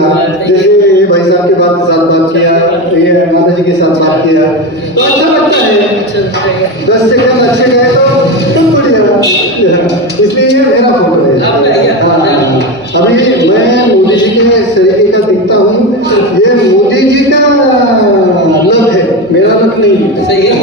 देखा, जैसे ये भाई साहब के साथ बात KIA, ये माता जी के साथ बात किया, तो अच्छा लगता है। 10 सेकंड अच्छे गए तो बढ़िया, इसलिए ये मेरा फोटो है। हाँ, अभी मैं मोदी जी के तरीके का दिखता हूँ, ये मोदी जी का लग है, मेरा लग नहीं। सही है।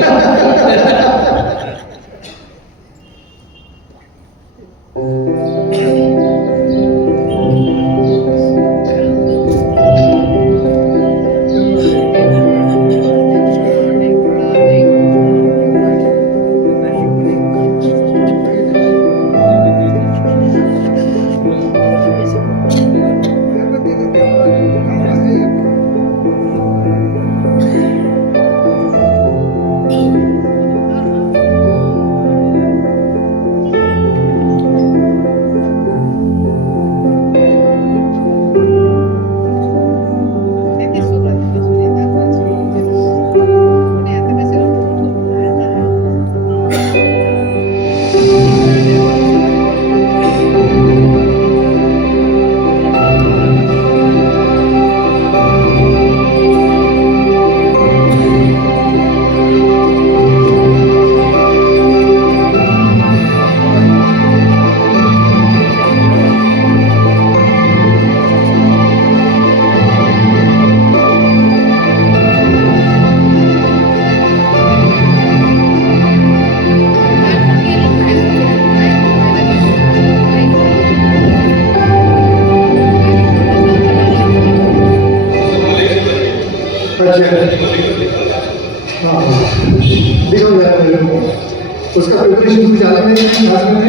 उसका प्रिपरेशन कुछ ज़्यादा नहीं है, खास में।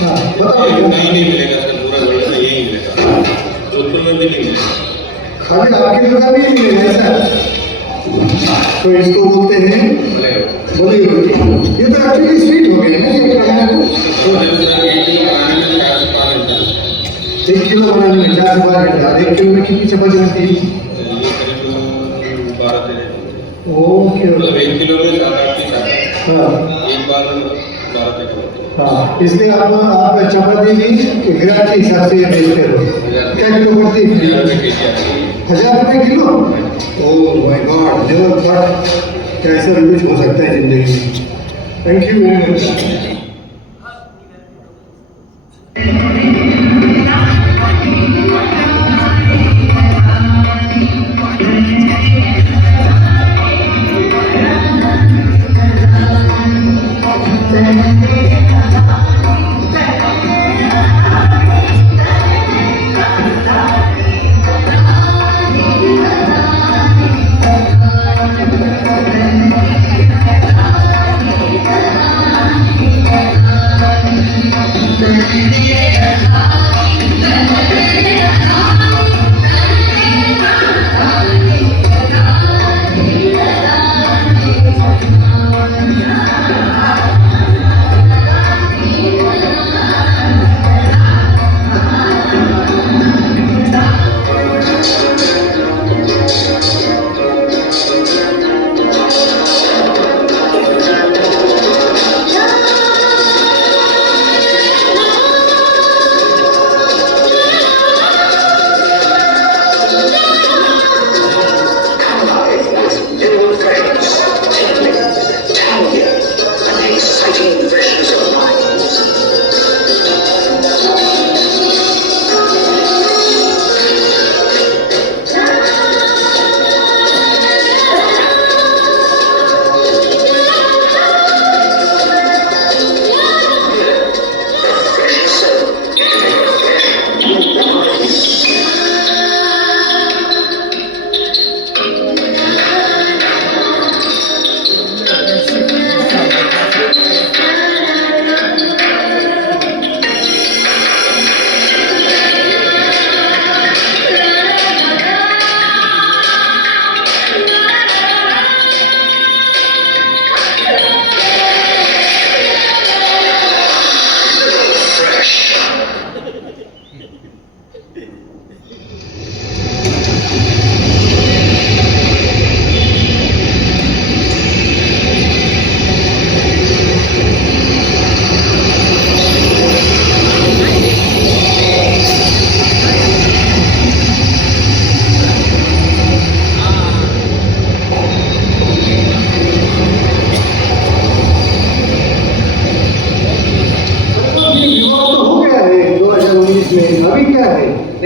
हाँ, बताओ। नहीं मिलेगा सर, पूरा व्यवस्था यही मिलेगा, जोधपुर में भी नहीं मिलेगा, खाली आपकी दुकान में ही मिलेगा ऐसा। तो इसको बोलते हैं बॉलीवुड। ये तो एक्चुअली स्वीट हो गया ना, ये क्या है? 1 किलो बनाने में 4 से 12 घंटा। 1 किलो में कितनी चपाती बनती है? ओके, 1 किलो में 7-8 पीस आता है, हाँ एक बार 12 हाँ, इसलिए आप चपाती भी ग्राम के हिसाब से बेचते हो। क्या किलो पड़ती है? 1000 रुपये kilo. Oh my God, never thought कैसा भी कुछ हो सकता है जिंदगी में। Thank you very much.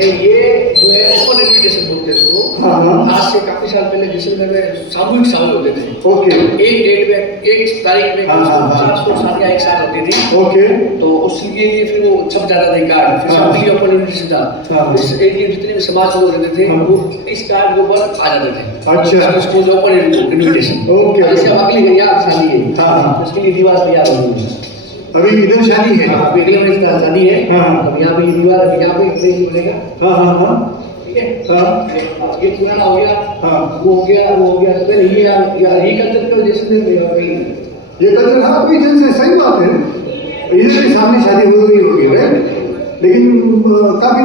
ये जो है ओपन इन्विटेशन बोलते हैं इसको। आज से काफी साल पहले दिसंबर में सामूहिक शादी होते थे। ओके एक डेट में एक तारीख में 400 शादियां एक साथ होती थी। ओके तो उसके लिए फिर वो छप जाता था कार्ड, फिर सबके लिए ओपन इन्विटेशन था। इस एरिया जितने भी समाज के लोग रहते थे वो इस कार्ड के ऊपर आ जाते थे। अच्छा। उसको ओपन इन्विटेशन। ओके। जैसे अब अगली गई आप शादी है, उसके लिए दीवार तैयार होगी। अभी इधर शादी है। अभी अगले महीने शादी है। अब यहाँ पे दीवार, यहाँ पे प्लेस बनेगा। ठीक है। ये पुराना हो गया, वो हो गया, वो हो गया। तो फिर ये कल्चर का जैसे ये कल्चर हाँ कोई जैसे सही बात है। इधर भी सामने शादी हो गई होगी राइट, लेकिन काफी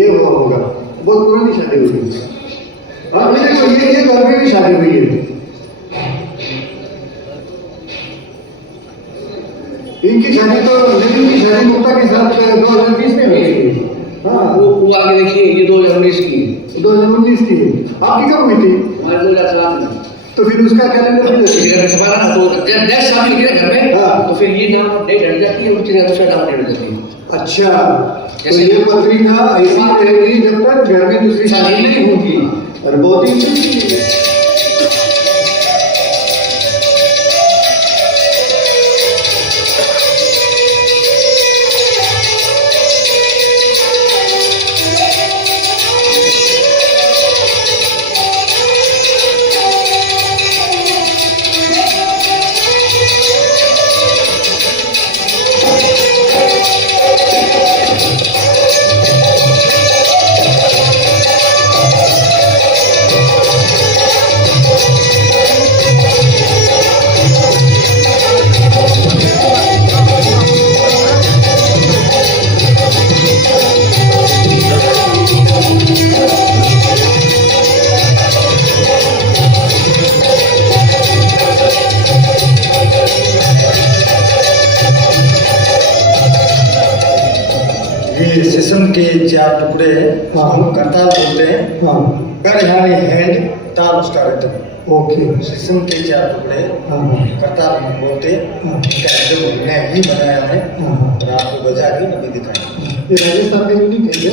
ये होगा, बहुत पुरानी शादी हो गई। हाँ ये घर में भी शादी हुई है। इनकी शादी तो लेकिन की शादी मुक्ता के साथ 2020 में हुई है। हाँ वो आगे देखिए, ये 2019 की है। 2019 की है। आपकी कब हुई थी? हमारे 2014 में। तो फिर उसका कैलेंडर भी किसी घर में छपाना ना, तो जब नेक्स्ट शादी होगी ना घर में, तो फिर ये नाम डेट हट जाती है, उनकी जगह दूसरा नाम डेट हट जाती है। अच्छा, तो ये पत्रिका ऐसी रहेगी जब तक घर में दूसरी शादी नहीं होगी। और बहुत ही शीशम के 4 टुकड़े करताल बोलते हैं। कर यानी हैंड, ताल उसका रहता है। ओके। शीशम के 4 टुकड़े करताल बोलते हैं। जो हमने ही बनाया है और आपको बजा के अभी दिखाया। ये राजस्थान के यूनिक है।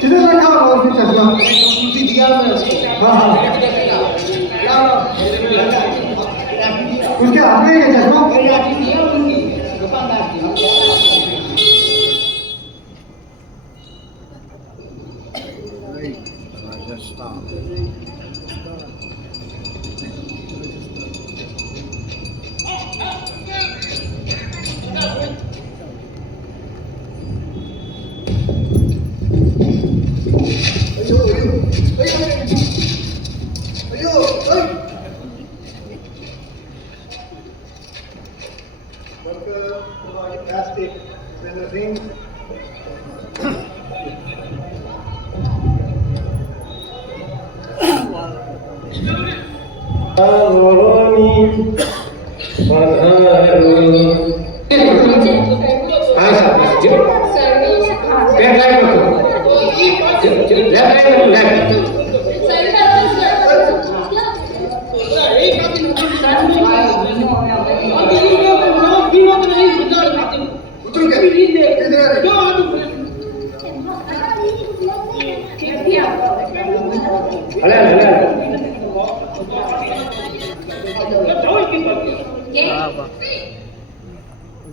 किधर रखा हुआ उसने चश्मा? उसके हाथ में है चश्मा? किधर रखा हुआ उसने चश्मा? उसके हाथ में है चश्मा?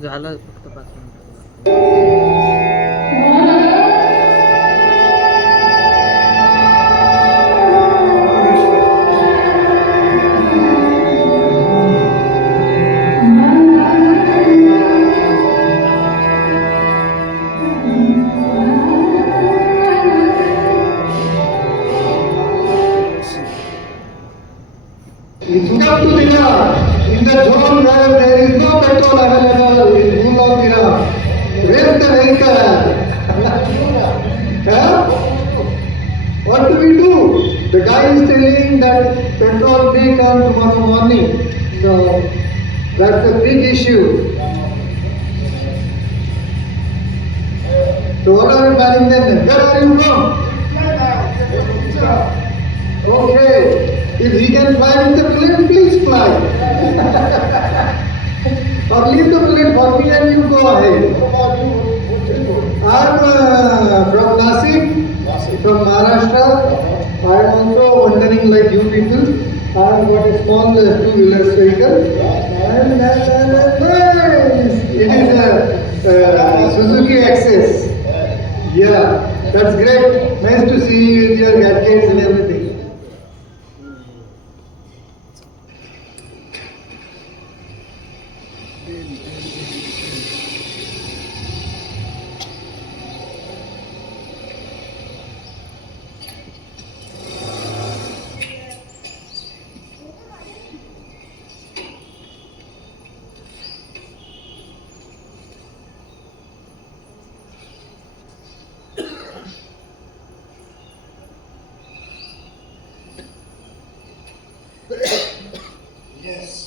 झालं फक्त 5 minute. It's up to Dira. In the zone where there is no petrol available, in rule of Dira. Where's the vehicle? Huh? What do we do? The guy is telling that petrol may come tomorrow morning. So that's a big issue. So what are we planning then? Where are you from? Okay. If he can fly with the bullet, please fly. Or leave the bullet for me and you go ahead. I'm from Nasik, from Maharashtra. I am also wondering like you people. I have got a small two-wheeler vehicle. And nice. It is a Suzuki Access. Yeah, that's great. Nice to see you with your gadgets and everything.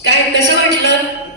काय कसं वाटलं?